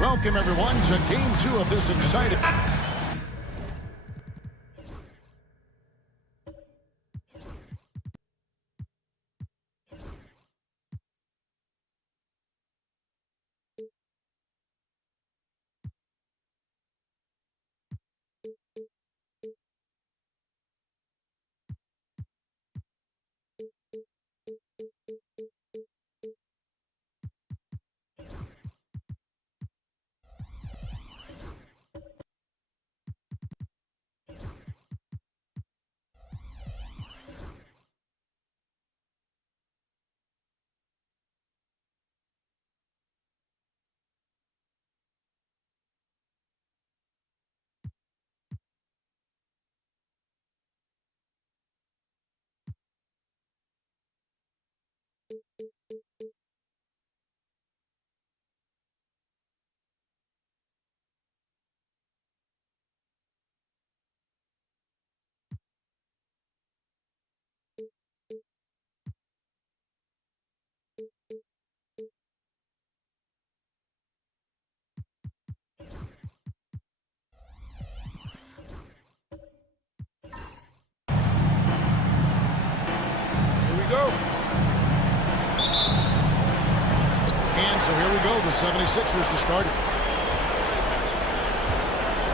Welcome, everyone, to Game 2 of this exciting... So here we go, the 76ers to start it.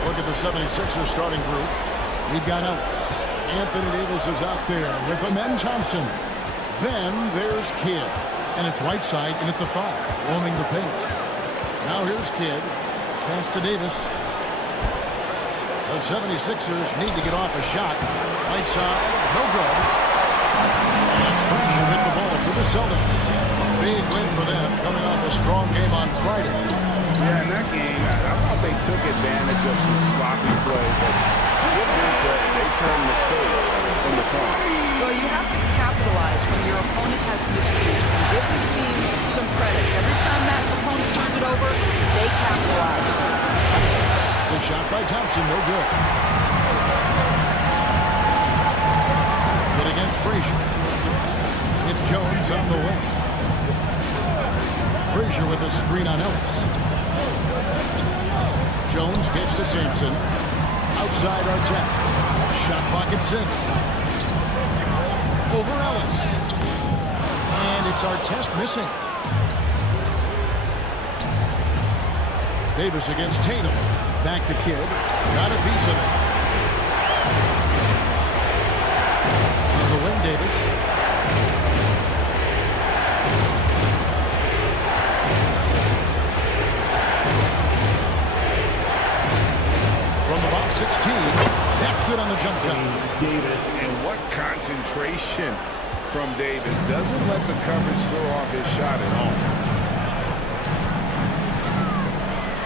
Look at the 76ers starting group. We've got Ellis. Anthony Davis is out there with Amen Thompson. Then there's Kidd. And it's right side in at the 5, roaming the paint. Now here's Kidd. Pass to Davis. The 76ers need to get off a shot. Right side, no good. And Frazier hit the ball to the Celtics. Big win for them, coming off a strong game on Friday. Yeah, in that game, I thought they took advantage of some sloppy play, but give them credit, they turned mistakes in the corner. Well, you have to capitalize when your opponent has miscues. Give this team some credit. Every time that opponent turns it over, they capitalize. The shot by Thompson, no good. Good against Frazier. It's Jones on the way. Frazier with a screen on Ellis. Jones gets to Sampson. Outside Artest. Shot clock at 6. Over Ellis. And it's Artest missing. Davis against Tatum. Back to Kidd. Got a piece of it. On the wing, Davis. From the box, 16. That's good on the jump shot. Davis. And what concentration from Davis. Doesn't let the coverage throw off his shot at all.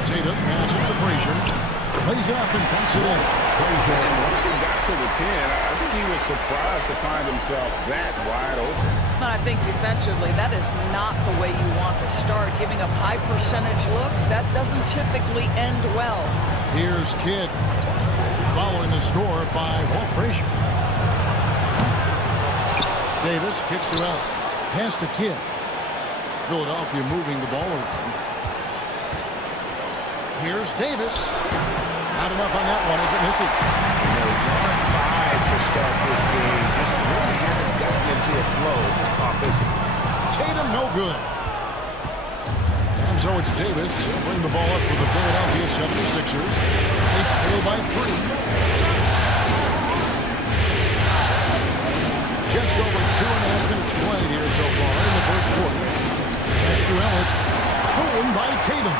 Tatum passes to Frazier. Plays it up and banks it in. And once he got to the 10, I think he was surprised to find himself that wide open. I think defensively, that is not the way you want to start. Giving up high percentage looks, that doesn't typically end well. Here's Kidd, following the score by Walt Frazier. Davis kicks to Ellis. Pass to Kidd. Philadelphia moving the ball around. Here's Davis. Not enough on that one as it misses. And they're 1-5 to start this game. Just really haven't gotten into a flow offensively. Tatum no good. And so it's Davis. He'll bring the ball up for the Philadelphia 76ers. They trail by 3. Just over 2.5 minutes played here so far in the first quarter. Pass to Ellis. Stolen by Tatum.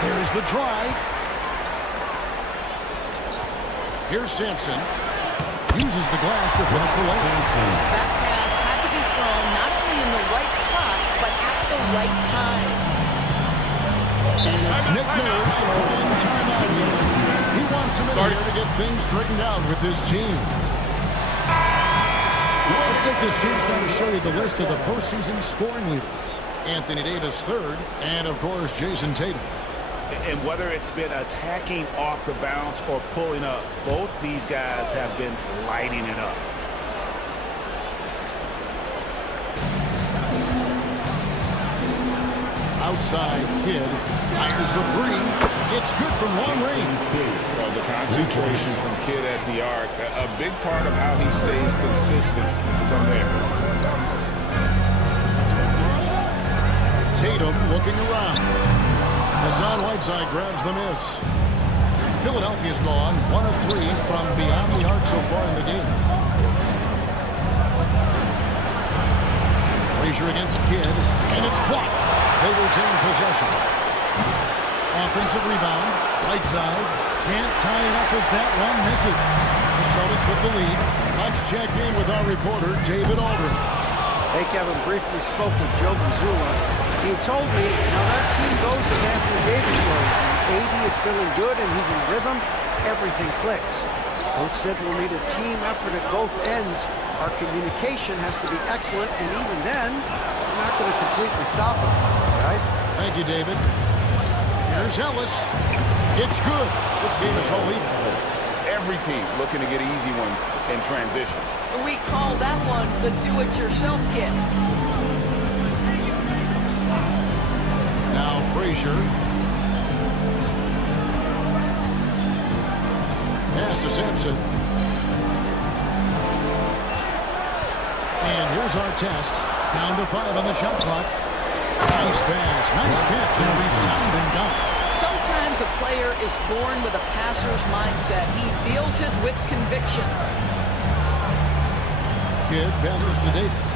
Here's the drive. Here's Sampson. Uses the glass to finish the layup. That pass had to be thrown not only in the right spot, but at the right time. And it's Nick Nurse calling timeout here. He wants him in here to get things straightened out with this team. Let's take this chance now to show you the list of the postseason scoring leaders. Anthony Davis third, and of course Jason Tatum. And whether it's been attacking off the bounce or pulling up, both these guys have been lighting it up. Outside, Kidd fires the three. It's good from long range. Well, the concentration from Kidd at the arc, a big part of how he stays consistent from there. Tatum looking around. Hassan Whiteside grabs the miss. Philadelphia's gone 1 of 3 from beyond the arc so far in the game. Frazier against Kidd, and it's blocked. They retain possession. Offensive rebound. Whiteside can't tie it up as that one misses. The Celtics with the lead. Let's check in with our reporter, David Aldridge. Hey, Kevin, briefly spoke with Joe Mazzulla. He told me, now that team goes as Anthony Davis goes. AD is feeling good and he's in rhythm. Everything clicks. Coach said we'll need a team effort at both ends. Our communication has to be excellent, and even then, we're not going to completely stop them. Guys? Thank you, David. Here's Ellis. It's good. This game is all even. Every team looking to get easy ones in transition. We call that one the do-it-yourself kit. Now Frazier. Pass to Sampson. And here's our test. Down to 5 on the shot clock. Nice pass, nice catch, and a resounding dunk. Sometimes a player is born with a passer's mindset. He deals it with conviction. Kidd passes to Davis.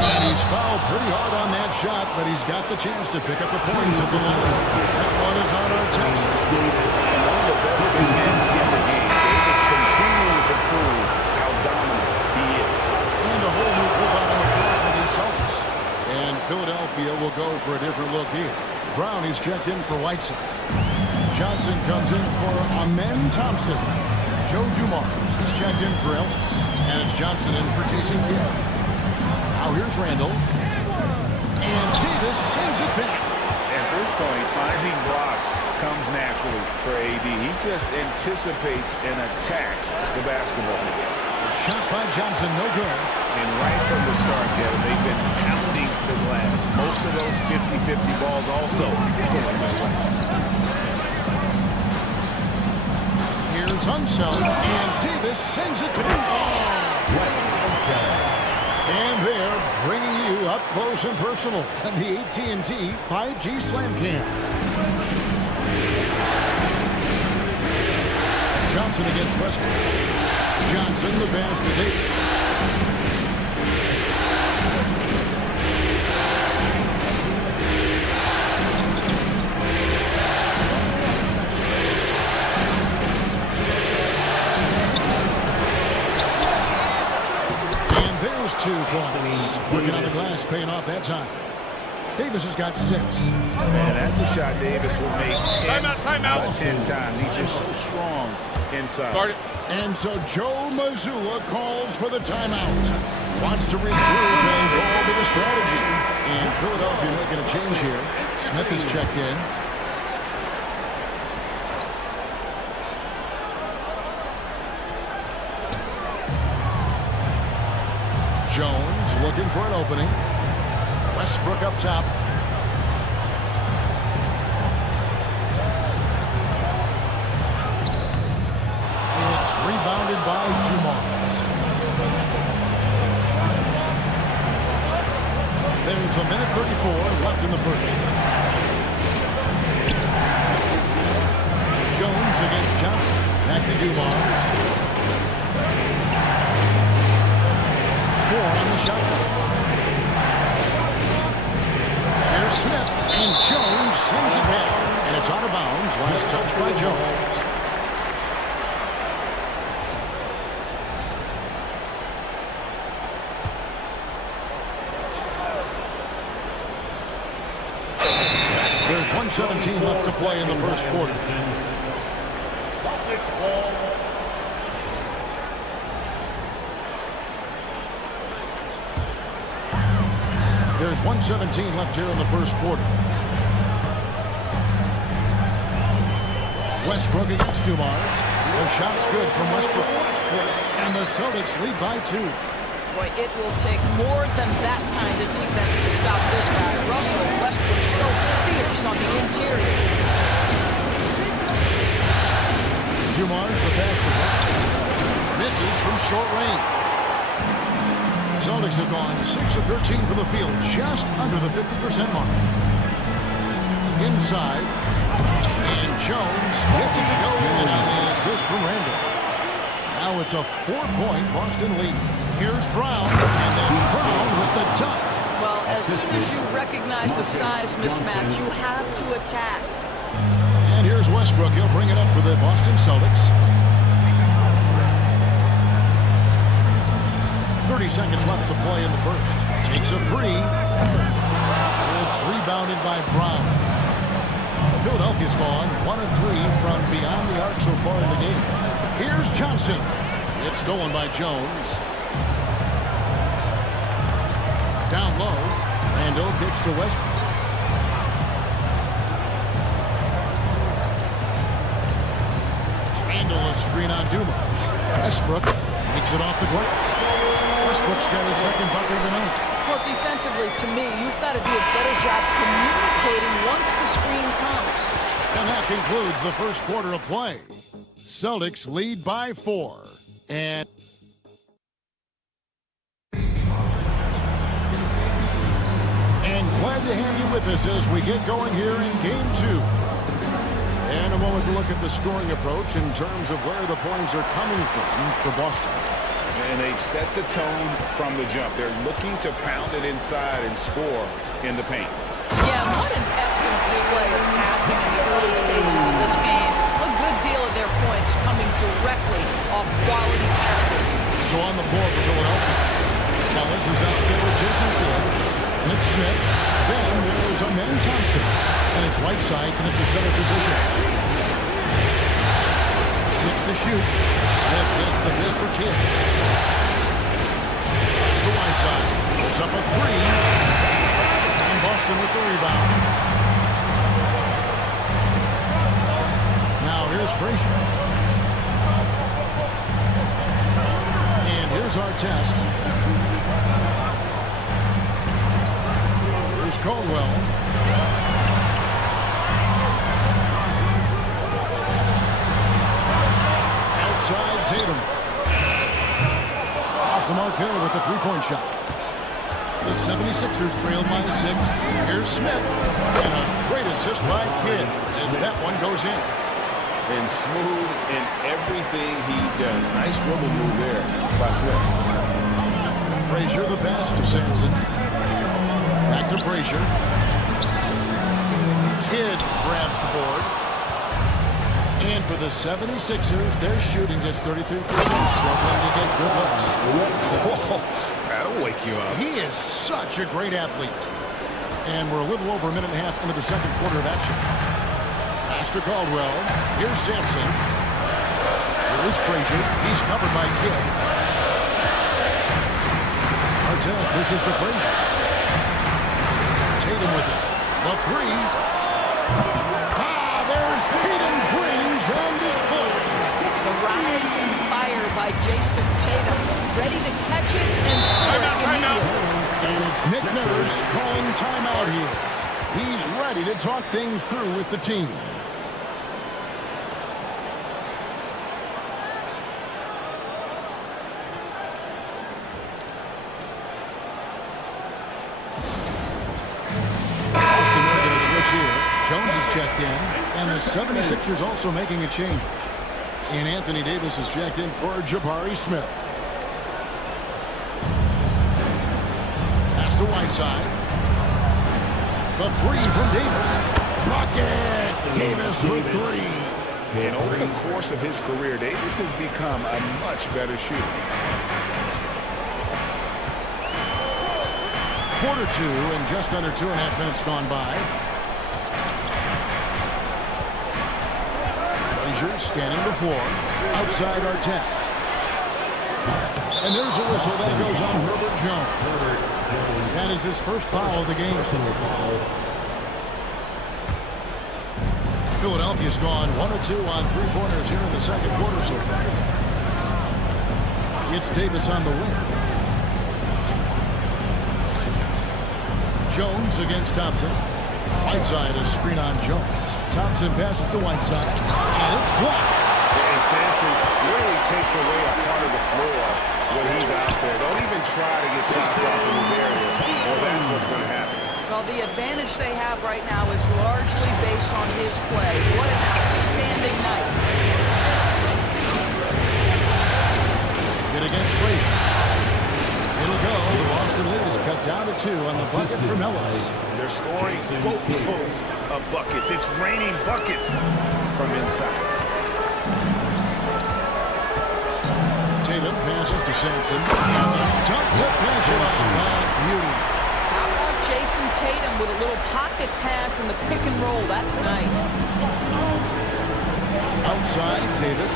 And he's fouled pretty hard on that shot, but he's got the chance to pick up the points at the line. That one is on our test. And one of the best big men in the game. Davis continuing to prove how dominant he is. And a whole new group out on the floor for these Celtics. And Philadelphia will go for a different look here. Brown is checked in for Whiteside. Johnson comes in for Amen Thompson. Joe Dumars is checked in for Ellis. And it's Johnson in for Jason Kidd. Now here's Randall. And Davis sends it back. At this point, finding blocks comes naturally for AD. He just anticipates and attacks the basketball. A shot by Johnson, no good. And right from the start, Kevin, they've been pounding the glass. Most of those 50-50 balls also going this way. Here's Unseld, and Davis sends it back. And they're bringing you up close and personal on the AT&T 5G Slam Cam. Johnson against Westbrook. Johnson the pass to Davis. And there's 2 points. Working on the glass, paying off that time. Davis has got 6. Man, that's a shot Davis will make 10 Timeout. out of 10 times. He's just so strong inside. And so Joe Mazzulla calls for the timeout. Wants to regroup and go over the strategy. And Philadelphia making a change here. Smith is checked in. Jones looking for an opening. Westbrook up top. It's rebounded by Dumars. There's a minute 34 left in the first. Jones against Johnson. Back to Dumars. 4 on the shot clock. There's Smith, and Jones sends it back. And it's out of bounds. Last touch by Jones. There's 1:17 left to play in the first quarter. There's 1:17 left here in the first quarter. Westbrook against Dumars. The shot's good from Westbrook. And the Celtics lead by 2. Boy, it will take more than that kind of defense to stop this guy. Russell Westbrook so fierce on the interior. Dumar's the basketball. Misses from short range. Celtics have gone 6 of 13 from the field, just under the 50% mark. Inside, and Jones gets it to go in on the assist from Randall. Now it's a 4-point Boston lead. Here's Brown, and then Brown with the dunk. Well, as soon as you recognize the size mismatch, you have to attack. And here's Westbrook. He'll bring it up for the Boston Celtics. 30 seconds left to play in the first. Takes a three. It's rebounded by Brown. Philadelphia's gone 1 of 3 from beyond the arc so far in the game. Here's Johnson. It's stolen by Jones. Down low. Randall kicks to Westbrook. Randall a screen on Dumas. Westbrook takes it off the glass. Westbrook's got his second bucket of the night. Well, defensively, to me, you've got to do a better job communicating once the screen comes. And that concludes the first quarter of play. Celtics lead by 4. And glad to have you with us as we get going here in Game 2. And a moment to look at the scoring approach in terms of where the points are coming from for Boston. And they've set the tone from the jump. They're looking to pound it inside and score in the paint. Yeah, what an excellent display of passing in the early stages of this game. A good deal of their points coming directly off quality passes. So on the floor for Philadelphia. Ellis is out there with Jason Kidd. Nick Smith. Then there's a man Thompson. And it's Whiteside in the center position. 6 to shoot. Smith gets the bid for Kidd. It's to Whiteside. It's up a 3. And Boston with the rebound. Now here's Frazier. And here's our test. Here's Caldwell. Outside Tatum. Off the mark there with the three-point shot. The 76ers trail by 6. Here's Smith. And a great assist by Kidd as that one goes in. And smooth in everything he does. Nice dribble move there by Smith. Frazier the pass to Sampson. Back to Frazier. Kidd grabs the board. And for the 76ers, they're shooting just 33%, struggling to get good looks. Whoa, that'll wake you up. He is such a great athlete. And we're a little over a minute and a half into the second quarter of action. Pass to Caldwell. Here's Sampson. Here's Frazier. He's covered by Kidd. Artest dishes to Frazier. Tatum with it. The 3. There's Tatum's range on display. The rise and fire by Jason Tatum. Ready to catch it and score it immediately. Nick Nurse calling timeout here. He's ready to talk things through with the team. Boston making a switch here. Jones is checked in, and the 76ers also making a change. And Anthony Davis is checked in for Jabari Smith. Pass to Whiteside. The 3 from Davis. Bucket! Davis with 3. And over the course of his career, Davis has become a much better shooter. Quarter 2 and just under 2.5 minutes gone by. Frazier standing before. Outside our test. And there's a whistle that goes on Herbert Jones. That is his first foul of the game. Philadelphia's gone 1 of 2 on three-pointers here in the second quarter so far. It's Davis on the wing. Jones against Thompson. Whiteside a screen on Jones. Thompson passes to Whiteside, and it's blocked. And Sampson literally takes away a part of the floor when he's out there. Don't even try to get shots off in his area, or that's what's going to happen. Well, the advantage they have right now is largely based on his play. What an outstanding night. Hit against Frazier. It'll go. The Boston lead is cut down to 2 on the bucket from Ellis. They're scoring boatloads of buckets. It's raining buckets from inside. Tatum passes to Sampson. And the dunk to finish it off. Beauty. How about Jason Tatum with a little pocket pass in the pick and roll? That's nice. Outside, Davis.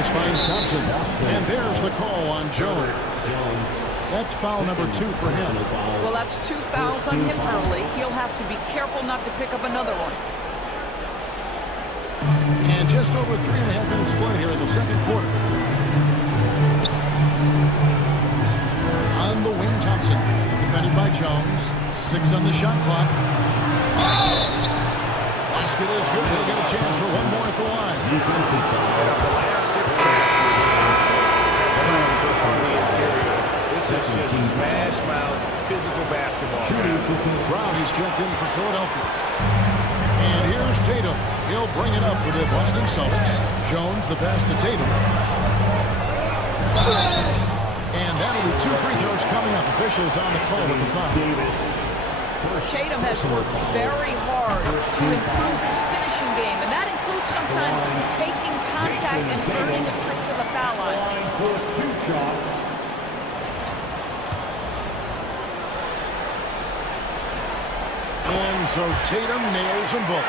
This finds Thompson. And there's the call on Jones. That's foul number 2 for him. Well, that's 2 fouls on him early. He'll have to be careful not to pick up another one. And just over 3.5 minutes played here in the second quarter. On the wing, Thompson. Defended by Jones. 6 on the shot clock. Basket is good. He'll get a chance for one more at the line. The last 6 baskets on the interior. This is just smash mouth physical basketball. Brown, he's checked in for Philadelphia. And here's Tatum. He'll bring it up for the Boston Celtics. Jones, the pass to Tatum. And that'll be 2 free throws coming up. Officials on the call with the foul. Tatum has worked very hard to improve his finishing game, and that includes sometimes taking contact and earning a trip to the foul line. And so Tatum nails them both.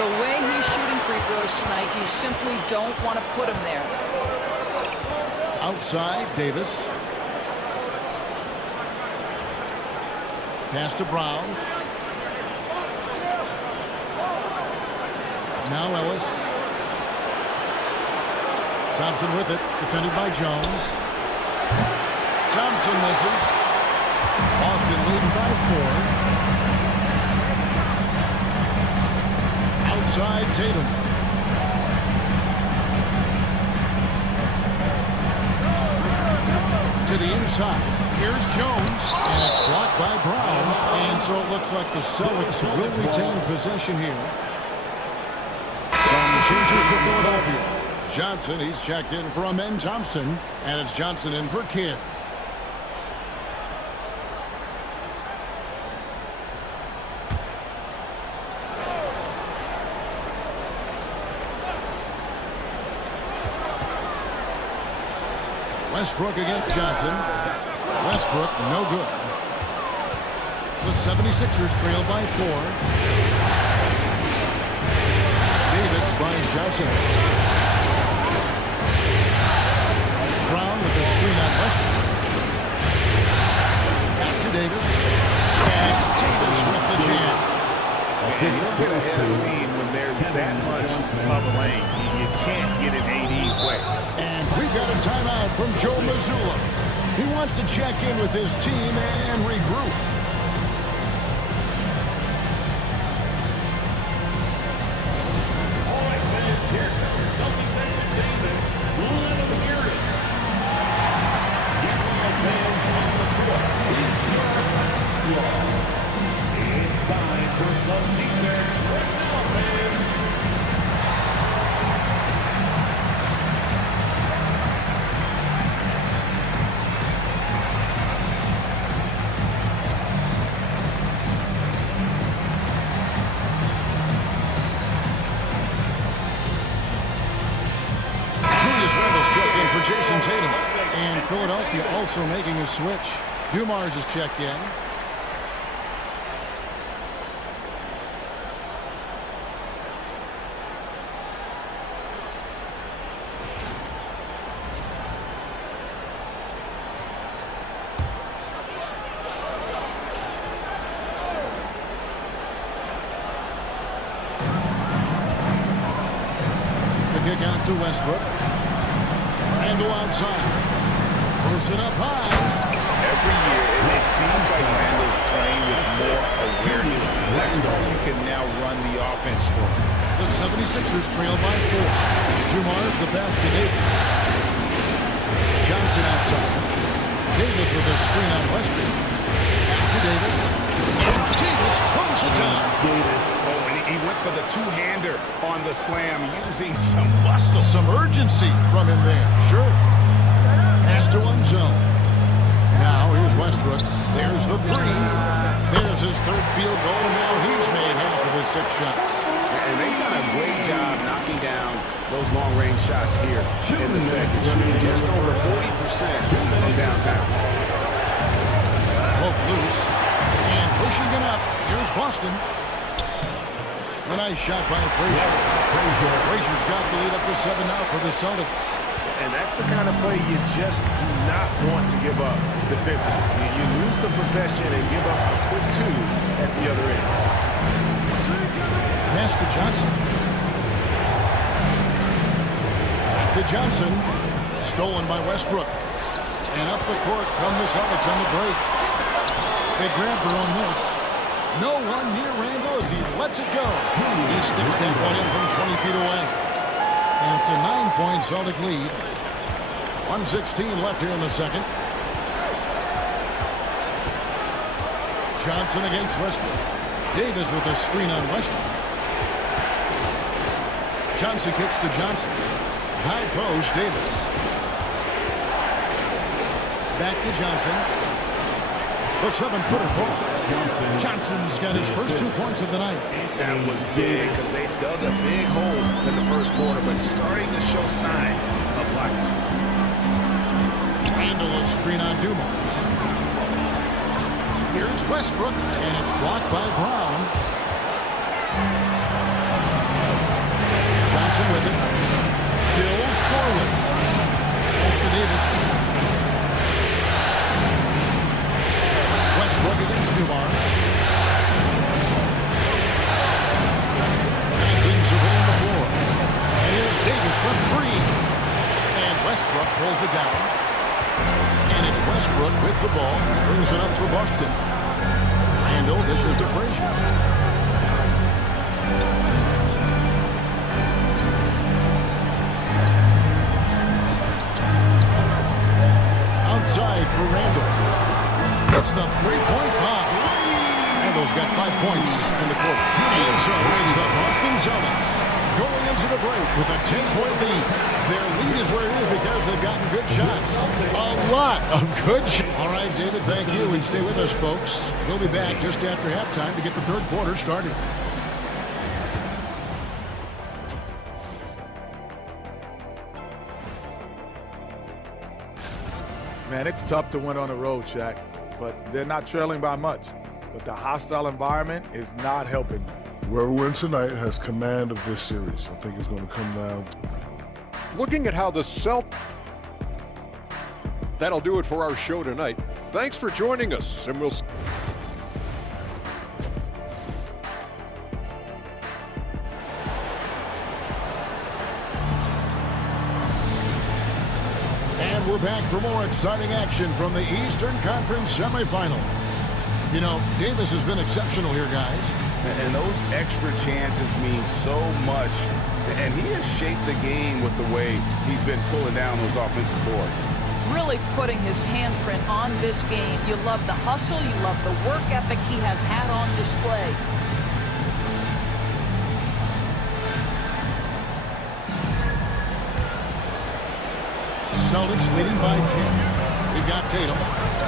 The way he's shooting free throws tonight, you simply don't want to put him there. Outside, Davis. Pass to Brown. Now Ellis. Thompson with it, defended by Jones. Thompson misses. Boston leading by 4. Outside, Tatum. To the inside. Here's Jones, and it's blocked by Brown. And so it looks like the Celtics will retain possession here. Some changes for Philadelphia. Johnson, he's checked in for Amen Thompson, and it's Johnson in for Kidd. Westbrook against Johnson. Westbrook, no good. The 76ers trail by 4. Davis finds Johnson. Brown with the screen on Westbrook. Back to Davis. And it's Davis with the jam. And you don't get ahead of steam when there's that much of a lane. You can't get in AD's way. And we've got a timeout from Joe Mazzulla. He wants to check in with his team and regroup. All right, fans, here comes the Celtics entertainment. Let them hear it. Get my fans on the court. It's your squad. It's time for some defense right now, fans. Jason Tatum. And Philadelphia also making a switch. Dumars is checked in. The kick out to Westbrook. And go outside. Throws it up high. Every year It seems like Randall's playing with more awareness. That's why you can now run the offense through. The 76ers trail by 4. Dumas the pass to Davis. Johnson outside. Davis with a screen on Westbrook. Back to Davis. And Davis throws it down. Oh, and he went for the two-hander on the slam, using some muscle. Some urgency from him there. Sure. Pass to one zone. Now here's Westbrook. There's the 3. There's his third field goal. Now he's made half of his 6 shots. And they've done a great job knocking down those long-range shots here in the second. Shooting just over 40% from downtown. Poke loose. And pushing it up. Here's Boston. A nice shot by Frazier. Frazier's got the lead up to 7 now for the Celtics. And that's the kind of play you just do not want to give up defensively. You lose the possession and give up a quick 2 at the other end. Pass to Johnson. Back to Johnson. Stolen by Westbrook. And up the court come the Celtics on the break. They grab their own miss. No one near Randall as he lets it go. He sticks that one in from 20 feet away. And it's a 9-point Celtic lead. 1:16 left here in the second. Johnson against Westbrook. Davis with a screen on Westbrook. Johnson kicks to Johnson. High post, Davis. Back to Johnson. The 7-footer falls. Johnson's got his first 2 points of the night. That was big because they dug a big hole in the first quarter, but starting to show signs of life. Handle a screen on Dumas. Here's Westbrook, and it's blocked by Brown. Johnson with it. Still scoreless. Pass to Davis. Westbrook against Dumas. Johnson surveying the floor. And here's Davis for 3. And Westbrook pulls it down. And it's Westbrook with the ball. Brings it up for Boston. Randall dishes to Frazier. Outside for Randall. It's the 3-point bomb. Randall's got 5 points in the quarter. And so it's the Boston Celtics going into the break with a 10-point lead. Their lead is where it is because they've gotten good shots. A lot of good shots. All right, David, thank you. And stay with us, folks. We'll be back just after halftime to get the third quarter started. Man, it's tough to win on the road, Shaq, but they're not trailing by much. But the hostile environment is not helping them. Whoever wins tonight has command of this series. I think it's going to come down. Looking at how the That'll do it for our show tonight. Thanks for joining us, and we'll And we're back for more exciting action from the Eastern Conference semifinals. You know, Davis has been exceptional here, guys. And those extra chances mean so much. And he has shaped the game with the way he's been pulling down those offensive boards. Really putting his handprint on this game. You love the hustle. You love the work ethic he has had on display. Celtics leading by 10. We've got Tatum.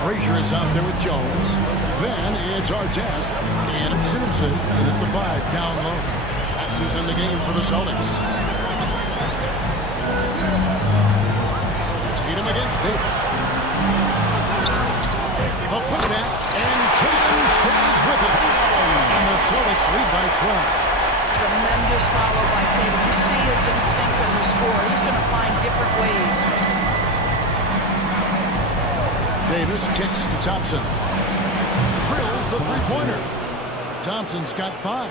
Frazier is out there with Jones. Then it's Artest. And it's Simpson in at the 5, down low. That's who's in the game for the Celtics. Tatum against Davis. A putback, and Tatum stays with it. And the Celtics lead by 12. Tremendous follow by Tatum. You see his instincts as a scorer. He's going to find different ways. Davis kicks to Thompson. Drills the three-pointer. Thompson's got 5.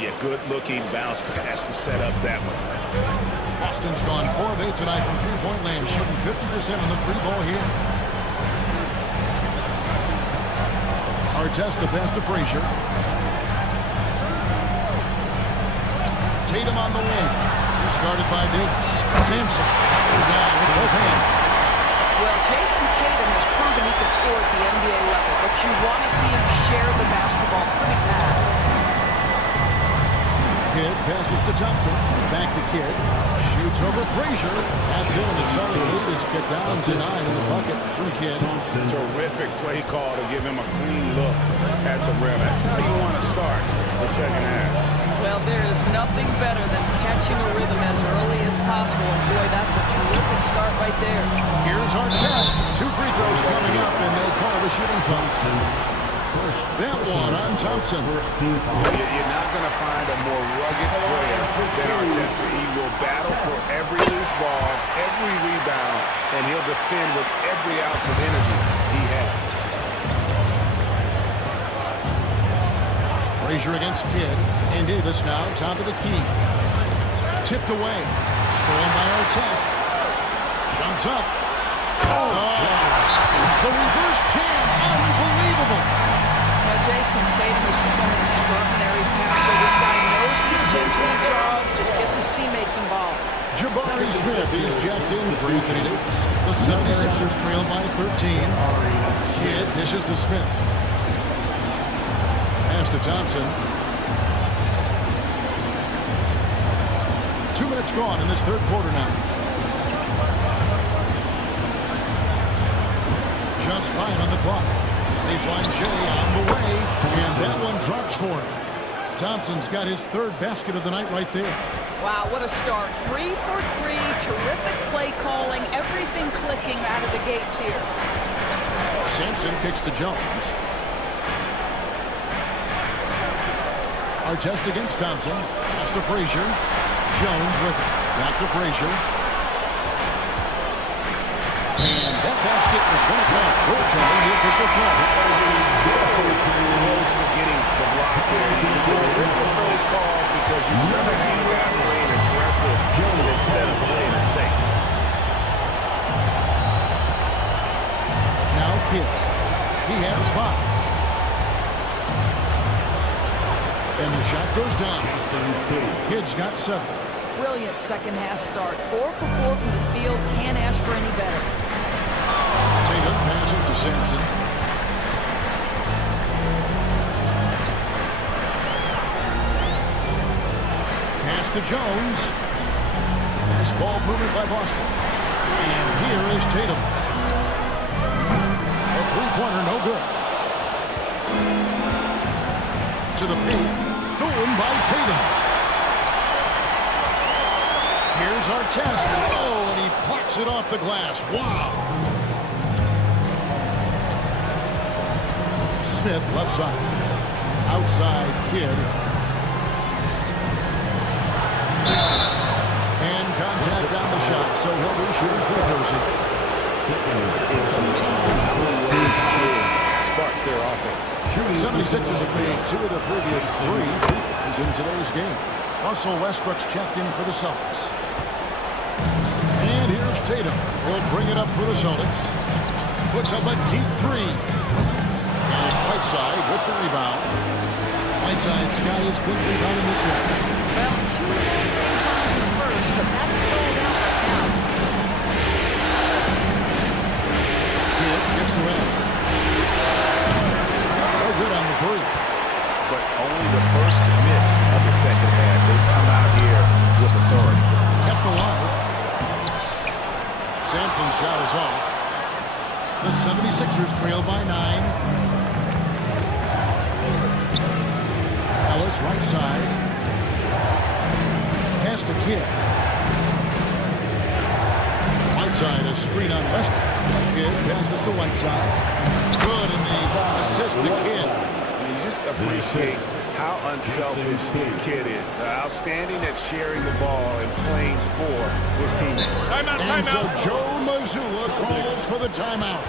Yeah, good-looking bounce pass to set up that one. Boston's gone 4 of 8 tonight from three-point land, shooting 50% on the free ball here. Artest the pass to Frazier. Tatum on the wing. He's guarded by Davis. Sampson. Down with both hands. Well, Jason Tatum has proven he can score at the NBA level, but you want to see him share the basketball pretty fast. Kidd passes to Thompson. Back to Kidd. Shoots over Frazier. That's it, and the Celtic lead is cut down to 9 in the bucket from Kidd. Terrific play call to give him a clean look at the rim. That's how you want to start the second half. Well, there is nothing better than catching a rhythm as early as possible, and boy, that's a terrific start right there. Here's Artest. 2 free throws coming up, and they'll call the shooting foul. That one on Thompson. You're not going to find a more rugged player than Artest. He will battle for every loose ball, every rebound, and he'll defend with every ounce of energy he has. Frazier against Kidd. And Davis now top of the key. Tipped away. Stolen by Artest. Jumps up. The reverse jam. Unbelievable. Now, Jason Tatum has become an extraordinary passer. This guy knows the position he draws, just gets his teammates involved. Jabari Smith is jacked in for Anthony Davis. The 76ers trail by 13. Kidd dishes to Smith. Pass to Thompson. 2 minutes gone in this third quarter now. Just 5 on the clock. Baseline J on the way, and that one drops for him. Thompson's got his third basket of the night right there. Wow, what a start. 3 for 3, terrific play calling, everything clicking out of the gates here. Sampson kicks to Jones. Artest against Thompson. Pass to Frazier. Jones with it. Back to Frazier. And that basket is going to count. Goaltending, the official call. So close to getting the block there. You can look at those calls because you've never had a guy playing aggressive instead of playing it safe. Now Kidd. He has 5. And the shot goes down. Kidd's got 7. Brilliant second half start. 4 for 4 from the field. Can't ask for any better. Tatum passes to Sampson. Pass to Jones. Nice ball movement by Boston. And here is Tatum. A three-pointer, no good. To the paint. Stolen by Tatum. Here's Artest. Oh, and he plucks it off the glass. Wow. Smith, left side. Outside, Kidd. And contact on the shot, so he'll be shooting free throws. It's amazing how this kid sparks their offense. 76ers have made 2 of the previous 3 free throws in today's game. Russell Westbrook's checked in for the Celtics. And here's Tatum. He'll bring it up for the Celtics. Puts up a deep 3. And it's Whiteside with the rebound. Whiteside's got his 5th rebound in this one. Well, 2 more rebounds in the first, but that's stalled out right now. Kidd gets the rest. No good on the 3. But only the first miss of the second half. They've come out here with authority. Kept alive. Sampson's shot is off. The 76ers trail by 9. Ellis right side. Pass to Kidd. Whiteside, a screen on Westbrook. Kidd passes to Whiteside. Good, and the assist to Kidd. You just appreciate how unselfish Kidd is. Outstanding at sharing the ball and playing for his teammates. Timeout. So Joe Mazzulla calls for the timeout.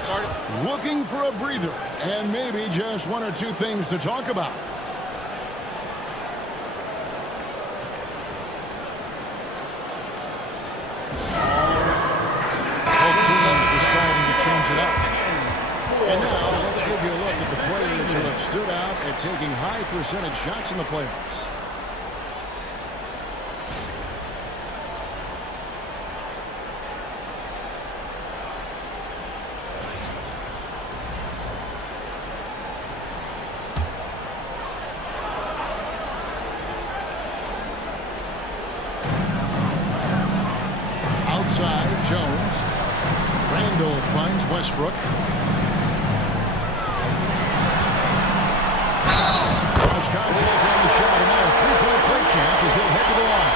Looking for a breather and maybe just 1 or 2 things to talk about. Both teams deciding to change it up. And now let's get give you a look at the players who have stood out at taking high percentage shots in the playoffs. Outside, Jones. Randall finds Westbrook. Cross contact on the shot, and now a three-point play chance as he'll head to the line.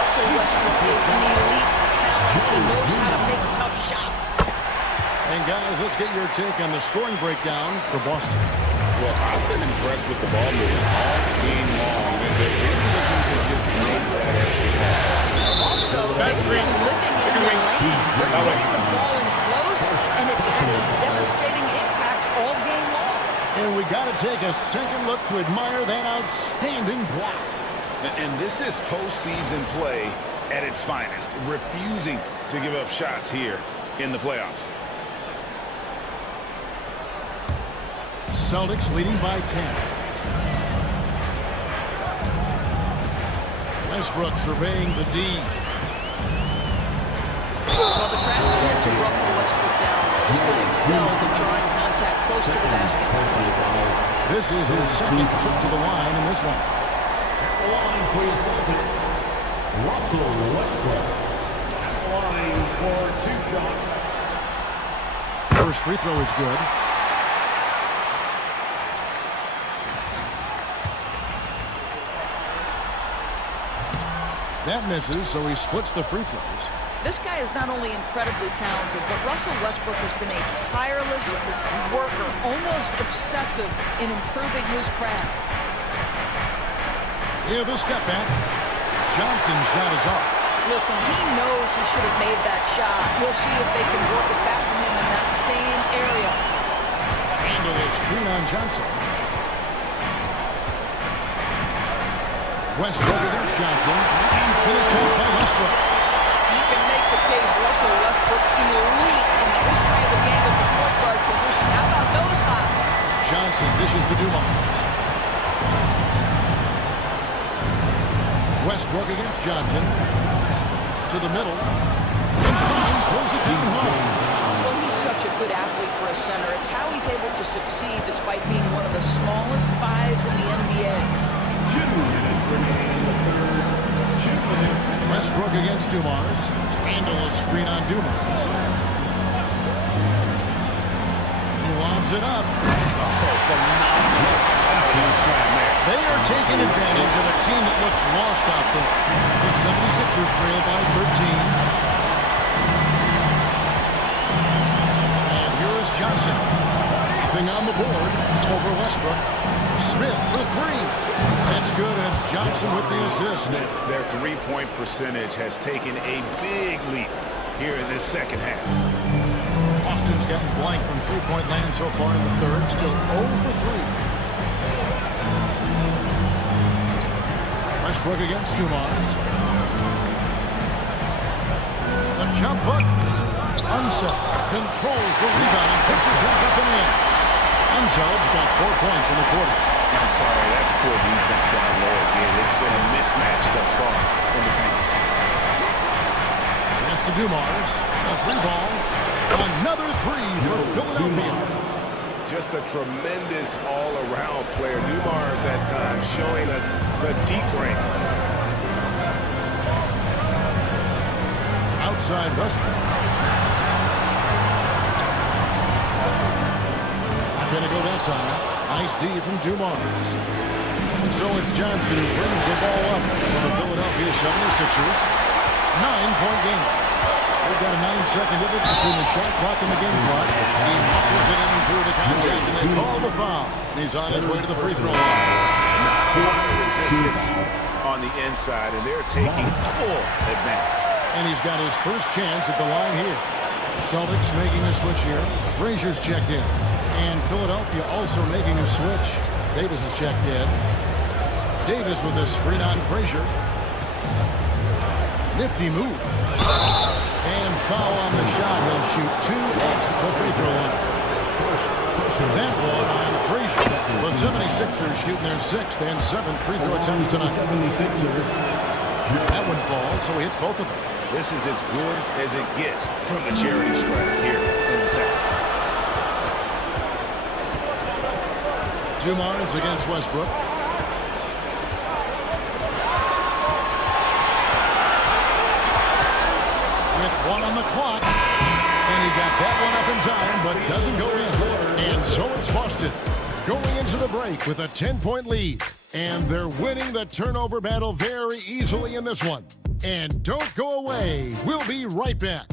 Russell Westbrook is an elite talent. He knows how to make tough shots. And guys, let's get your take on the scoring breakdown for Boston. Well, I've been impressed with the ball movement all game long, and they're really looking to just make that extra pass. Also, they've been living in the lane. They're getting the ball in close, and it's had a devastating impact all game long. And we got to take a second look to admire that outstanding block. And this is postseason play at its finest, refusing to give up shots here in the playoffs. Celtics leading by 10. Westbrook surveying the D. Well, the craftiness of Russell Westbrook down there. This guy excels at drawing contact close to the basket. This is his second trip to the line in this one. Line for the Celtics. Russell Westbrook. Line for 2 shots. First free throw is good. That misses, so he splits the free throws. This guy is not only incredibly talented, but Russell Westbrook has been a tireless worker, almost obsessive in improving his craft. Here the step back. Johnson's shot is off. Listen, he knows he should have made that shot. We'll see if they can work it back to him in that same area. Handle the screen on Johnson. Westbrook against Johnson. And finish off by Westbrook. You can make the case Russell Westbrook elite in the history of the game at the point guard position. How about those hops? Johnson dishes to Dumars. Westbrook against Johnson. To the middle. And throws it down home. Well, he's such a good athlete for a center. It's how he's able to succeed despite being one of the smallest fives in the NBA. 2 minutes remaining in the third. 2 minutes. Westbrook against Dumars. Handle a screen on Dumars. He lobs it up. Oh, phenomenal. They are taking advantage of a team that looks lost out there. The 76ers trail by 13. And here is Johnson. Thing on the board over Westbrook. Smith for 3. That's good, and it's Johnson with the assist. Their three-point percentage has taken a big leap here in this second half. Boston's gotten blank from three-point land so far in the third. Still 0 for 3. Westbrook against Dumars. The jump hook. Unseld. Controls the rebound and puts it back up and in. Unseld's got 4 points in the quarter. I'm sorry, that's poor defense down low again. It's been a mismatch thus far in the paint. Pass to Dumars. A 3-ball. Another 3 for Philadelphia. Just a tremendous all-around player. Dumars at times showing us the deep range. Outside Westbrook. Not going to go that time. Nice D from Dumars. And so it's Johnson who brings the ball up for the Philadelphia 76ers. 9-point game. We've got a 9-second difference between the shot clock and the game clock. He muscles it in through the contact, and they call the foul. And he's on his way to the free throw line. Resistance on the inside, and they're taking full advantage. And he's got his first chance at the line here. Celtics making a switch here. Frazier's checked in. And Philadelphia also making a switch. Davis is checked in. Davis with a screen on Frazier. Nifty move. And foul on the shot. He'll shoot 2 at the free throw line. That one on Frazier. The 76ers shooting their 6th and 7th free throw attempts tonight. That one falls, so he hits both of them. This is as good as it gets from the charity stripe here in the second. Dumars against Westbrook. With 1 on the clock. And he got that one up in time, but doesn't go in. And so it's Boston going into the break with a 10-point lead. And they're winning the turnover battle very easily in this one. And don't go away. We'll be right back.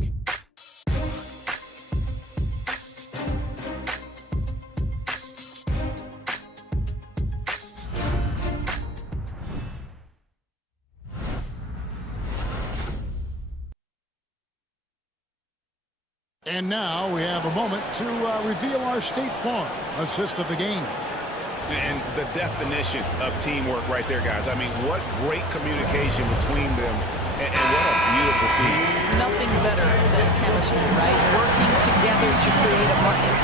And now we have a moment to reveal our State Farm assist of the game. And the definition of teamwork right there, guys. I mean, what great communication between them, and what a beautiful team. Nothing better than chemistry, right? Working together to create a bucket.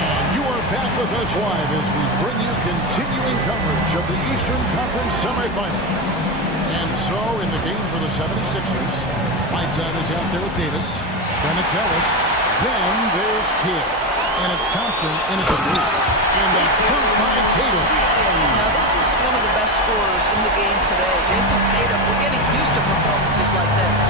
And you are back with us live as we bring you continuing coverage of the Eastern Conference semifinals. And so, in the game for the 76ers, Whiteside is out there with Davis. Then it's Ellis. Then there's Kidd. And it's Thompson in at the three. And a dunk by Tatum. Now, this is one of the best scorers in the game today. Jason Tatum, we're getting used to performances like this.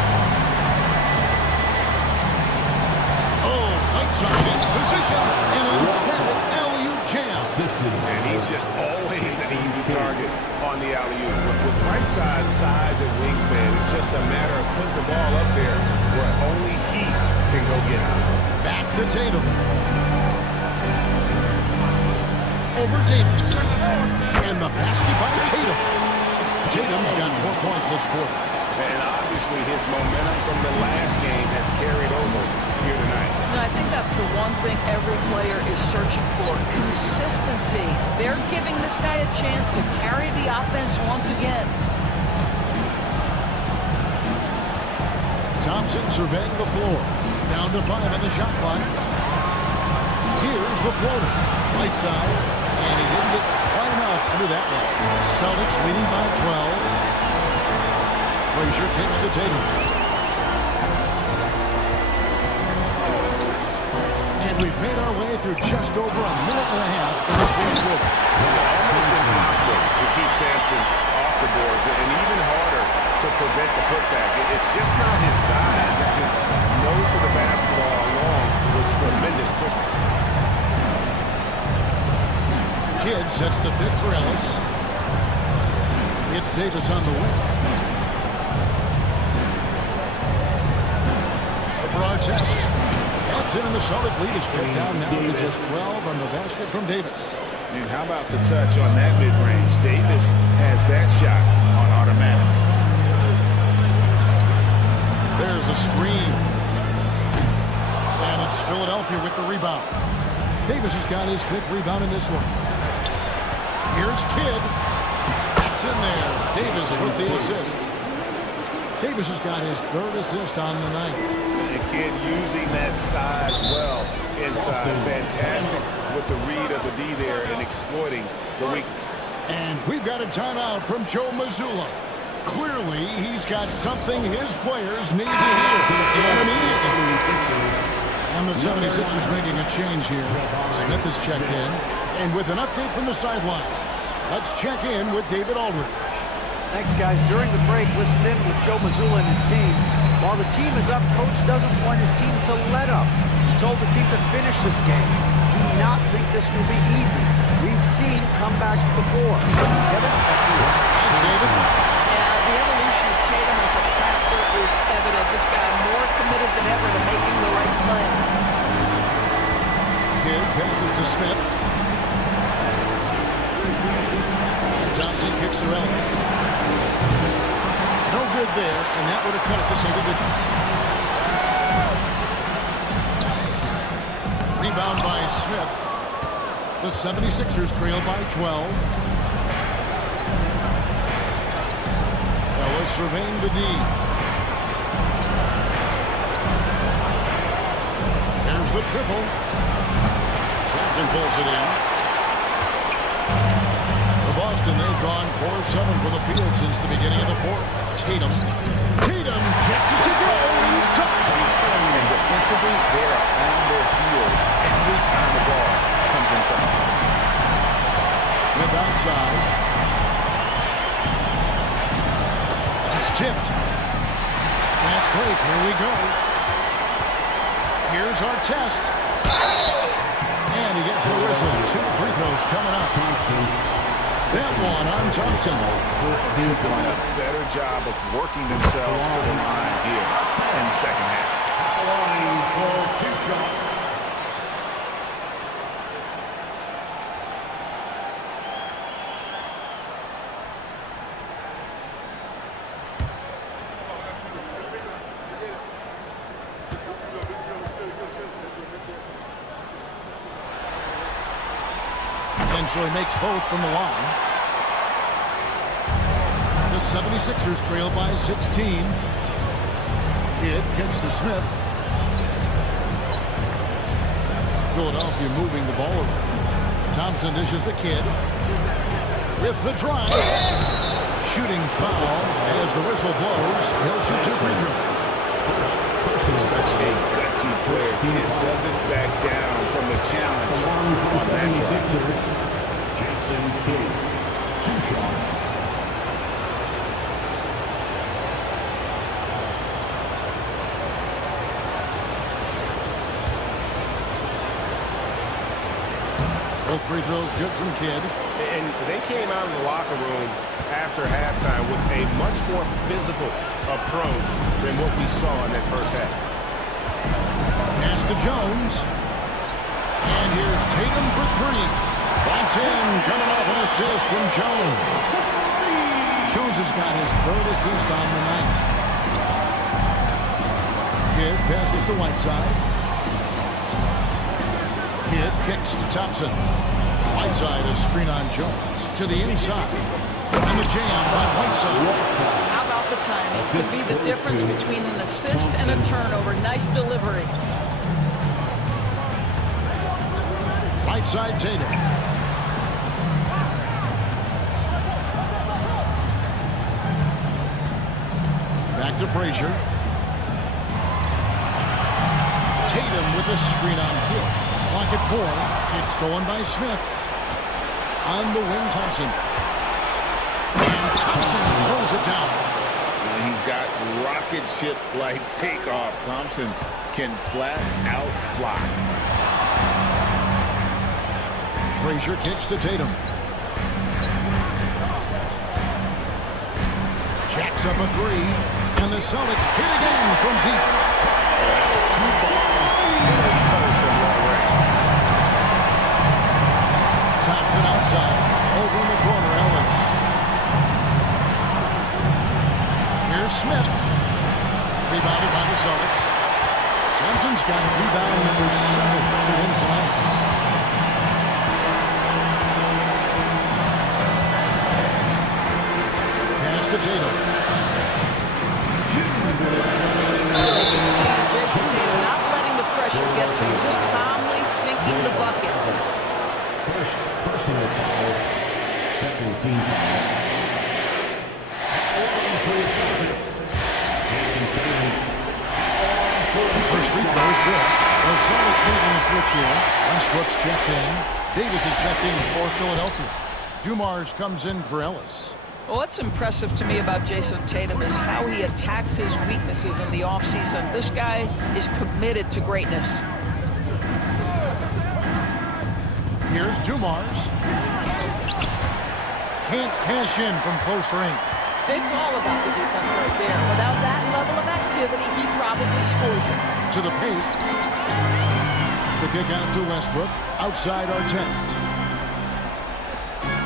Oh, Whiteside in position. An emphatic alley-oop jam. And he's just always an easy target on the alley-oop. With Whiteside's size and wingspan, it's just a matter of putting the ball up there where only he can go get it. Back to Tatum. Over Davis. And the basket by Tatum. Tatum's got 4 points this quarter. And obviously his momentum from the last game has carried over here tonight. And I think that's the one thing every player is searching for. Consistency. They're giving this guy a chance to carry the offense once again. Thompson surveying the floor. Down to 5 on the shot clock. Here's the floater. Right side. And he didn't get quite enough under that one. Celtics leading by 12. Frazier kicks to Tatum. And we've made our way through just over a minute and a half in this fourth quarter. Almost impossible to keep Sampson off the boards, and even harder to prevent the putback. It's just not his size. It's his nose for the basketball along with tremendous quickness. Kidd sets the pick for Ellis. It's Davis on the wing. For our test. That's in, and the Celtic lead is cut down now to just 12 on the basket from Davis. And how about the touch on that mid-range? Davis has that shot on automatic. There's a screen. And it's Philadelphia with the rebound. Davis has got his 5th rebound in this one. Here's Kidd. That's in there. Davis with the assist. Davis has got his 3rd assist on the night. And Kidd using that size well inside. Fantastic with the read of the D there and exploiting the weakness. And we've got a timeout from Joe Mazzulla. Clearly, he's got something his players need to hear. And immediately. And the 76ers making a change here. Smith is checked in. And with an update from the sidelines, let's check in with David Aldridge. Thanks, guys. During the break, listen in with Joe Mazzulla and his team. While the team is up, Coach doesn't want his team to let up. He told the team to finish this game. Do not think this will be easy. We've seen comebacks before. Kevin, back to you. Thanks, David. Yeah, the evolution of Tatum as a passer is evident. This guy more committed than ever to making the right play. Kidd passes to Smith. Thompson kicks to Ellis. No good there, and that would have cut it to single digits. Rebound by Smith. The 76ers trail by 12. Ellis surveying the D. There's the triple. Sampson pulls it in. For Boston, they've gone 4 of 7 from the field since the beginning of the fourth. Tatum gets it to go inside. And defensively, they're on their heels every time the ball comes inside. Smith outside. It's tipped. Fast break. Here we go. Here's our test. And he gets the whistle. 2 free throws coming up. That one on Thompson. They're doing a better job of working themselves to the line here in the second half. Line for 2 shots. And so he makes both from the line. The 76ers trail by 16. Kidd kicks to Smith. Philadelphia moving the ball around. Thompson dishes to Kidd. With the drive. Shooting foul as the whistle blows. He'll shoot 2 free throws. Such a gutsy player. Kidd doesn't back down from the challenge on that drive. Jason Kidd, 2 shots. Both free throws good from Kidd. And they came out of the locker room after halftime with a much more physical approach than what we saw in that first half. Pass to Jones. And here's Tatum for 3. That's in, coming off an assist from Jones. Jones has got his 3rd assist on the night. Kidd passes to Whiteside. Kidd kicks to Thompson. Whiteside, a screen on Jones. To the inside. And the jam by Whiteside. How about the timing? Could be the difference between an assist and a turnover. Nice delivery. Whiteside Tatum. Back to Frazier. Tatum with a screen on Kidd. Clock at 4. It's stolen by Smith. On the wing, Thompson. And Thompson throws it down. And he's got rocket ship-like takeoff. Thompson can flat out fly. Frazier kicks to Tatum. Jacks up a 3. And the Celtics hit again from deep. That's 2 balls in the post from long range. Thompson outside. Over in the corner, Ellis. Here's Smith. Rebounded by the Celtics. Sampson's got rebound number 7 for him tonight. Pass to Tatum. Jason Tatum not letting the pressure get to him, just calmly sinking the bucket. First personal foul, second team foul. First free throw is good. The Celtics making a switch here. Westbrook's checked in. Davis is checked in for Philadelphia. Dumars comes in for Ellis. Well, what's impressive to me about Jason Tatum is how he attacks his weaknesses in the offseason. This guy is committed to greatness. Here's Dumars. Can't cash in from close range. It's all about the defense right there. Without that level of activity, he probably scores it. To the paint. The kick out to Westbrook. Outside our test.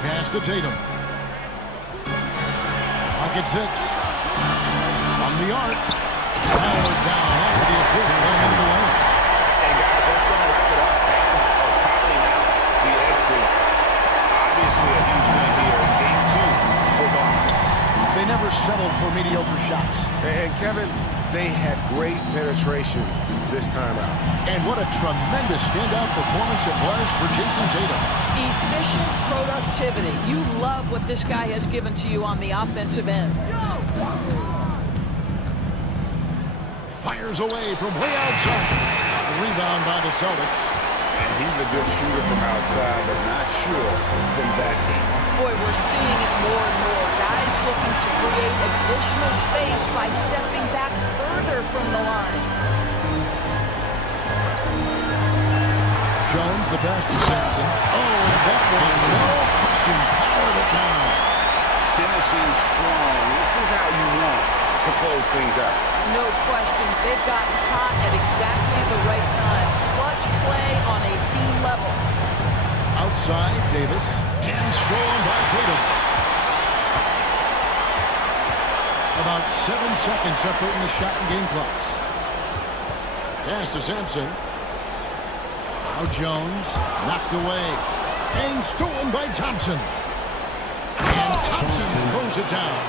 Pass to Tatum. Pocket 6. From the arc. Powered down after the assist by Henry Lane. And guys, that's going to wrap it up. Fans are calling out the exits. Obviously a huge win here in Game 2 for Boston. They never settled for mediocre shots. And Kevin, they had great penetration this time out. And what a tremendous standout performance it was for Jason Tatum. Efficient productivity. You love what this guy has given to you on the offensive end. Fires away from way outside. A rebound by the Celtics. And he's a good shooter from outside, but not sure from that deep. Boy, we're seeing it more and more. Guys looking to create additional space by stepping back further from the line. Jones, the pass to Sampson. Oh, and that one, no question, powered it down. Finishing strong. This is how you want to close things out. No question. They've gotten hot at exactly the right time. Clutch play on a team level. Outside, Davis. And stolen by Tatum. About 7 seconds separating the shot and game clocks. Pass to Sampson. Now Jones. Knocked away. And stolen by Thompson. And Thompson throws it down.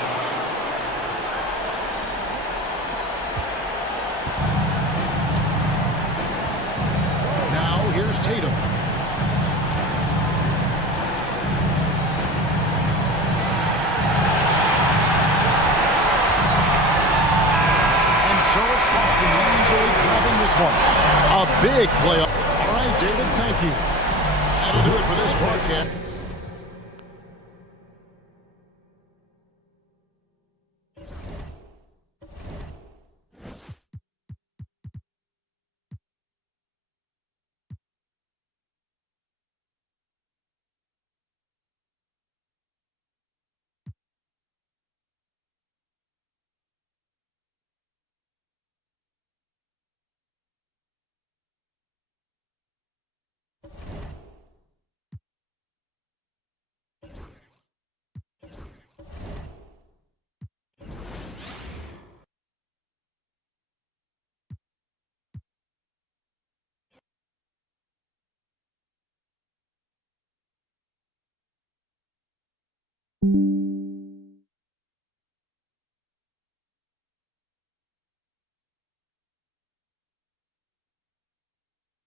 Now here's Tatum. So it's Boston easily grabbing this one. A big play. All right, David, thank you. That'll do it for this podcast.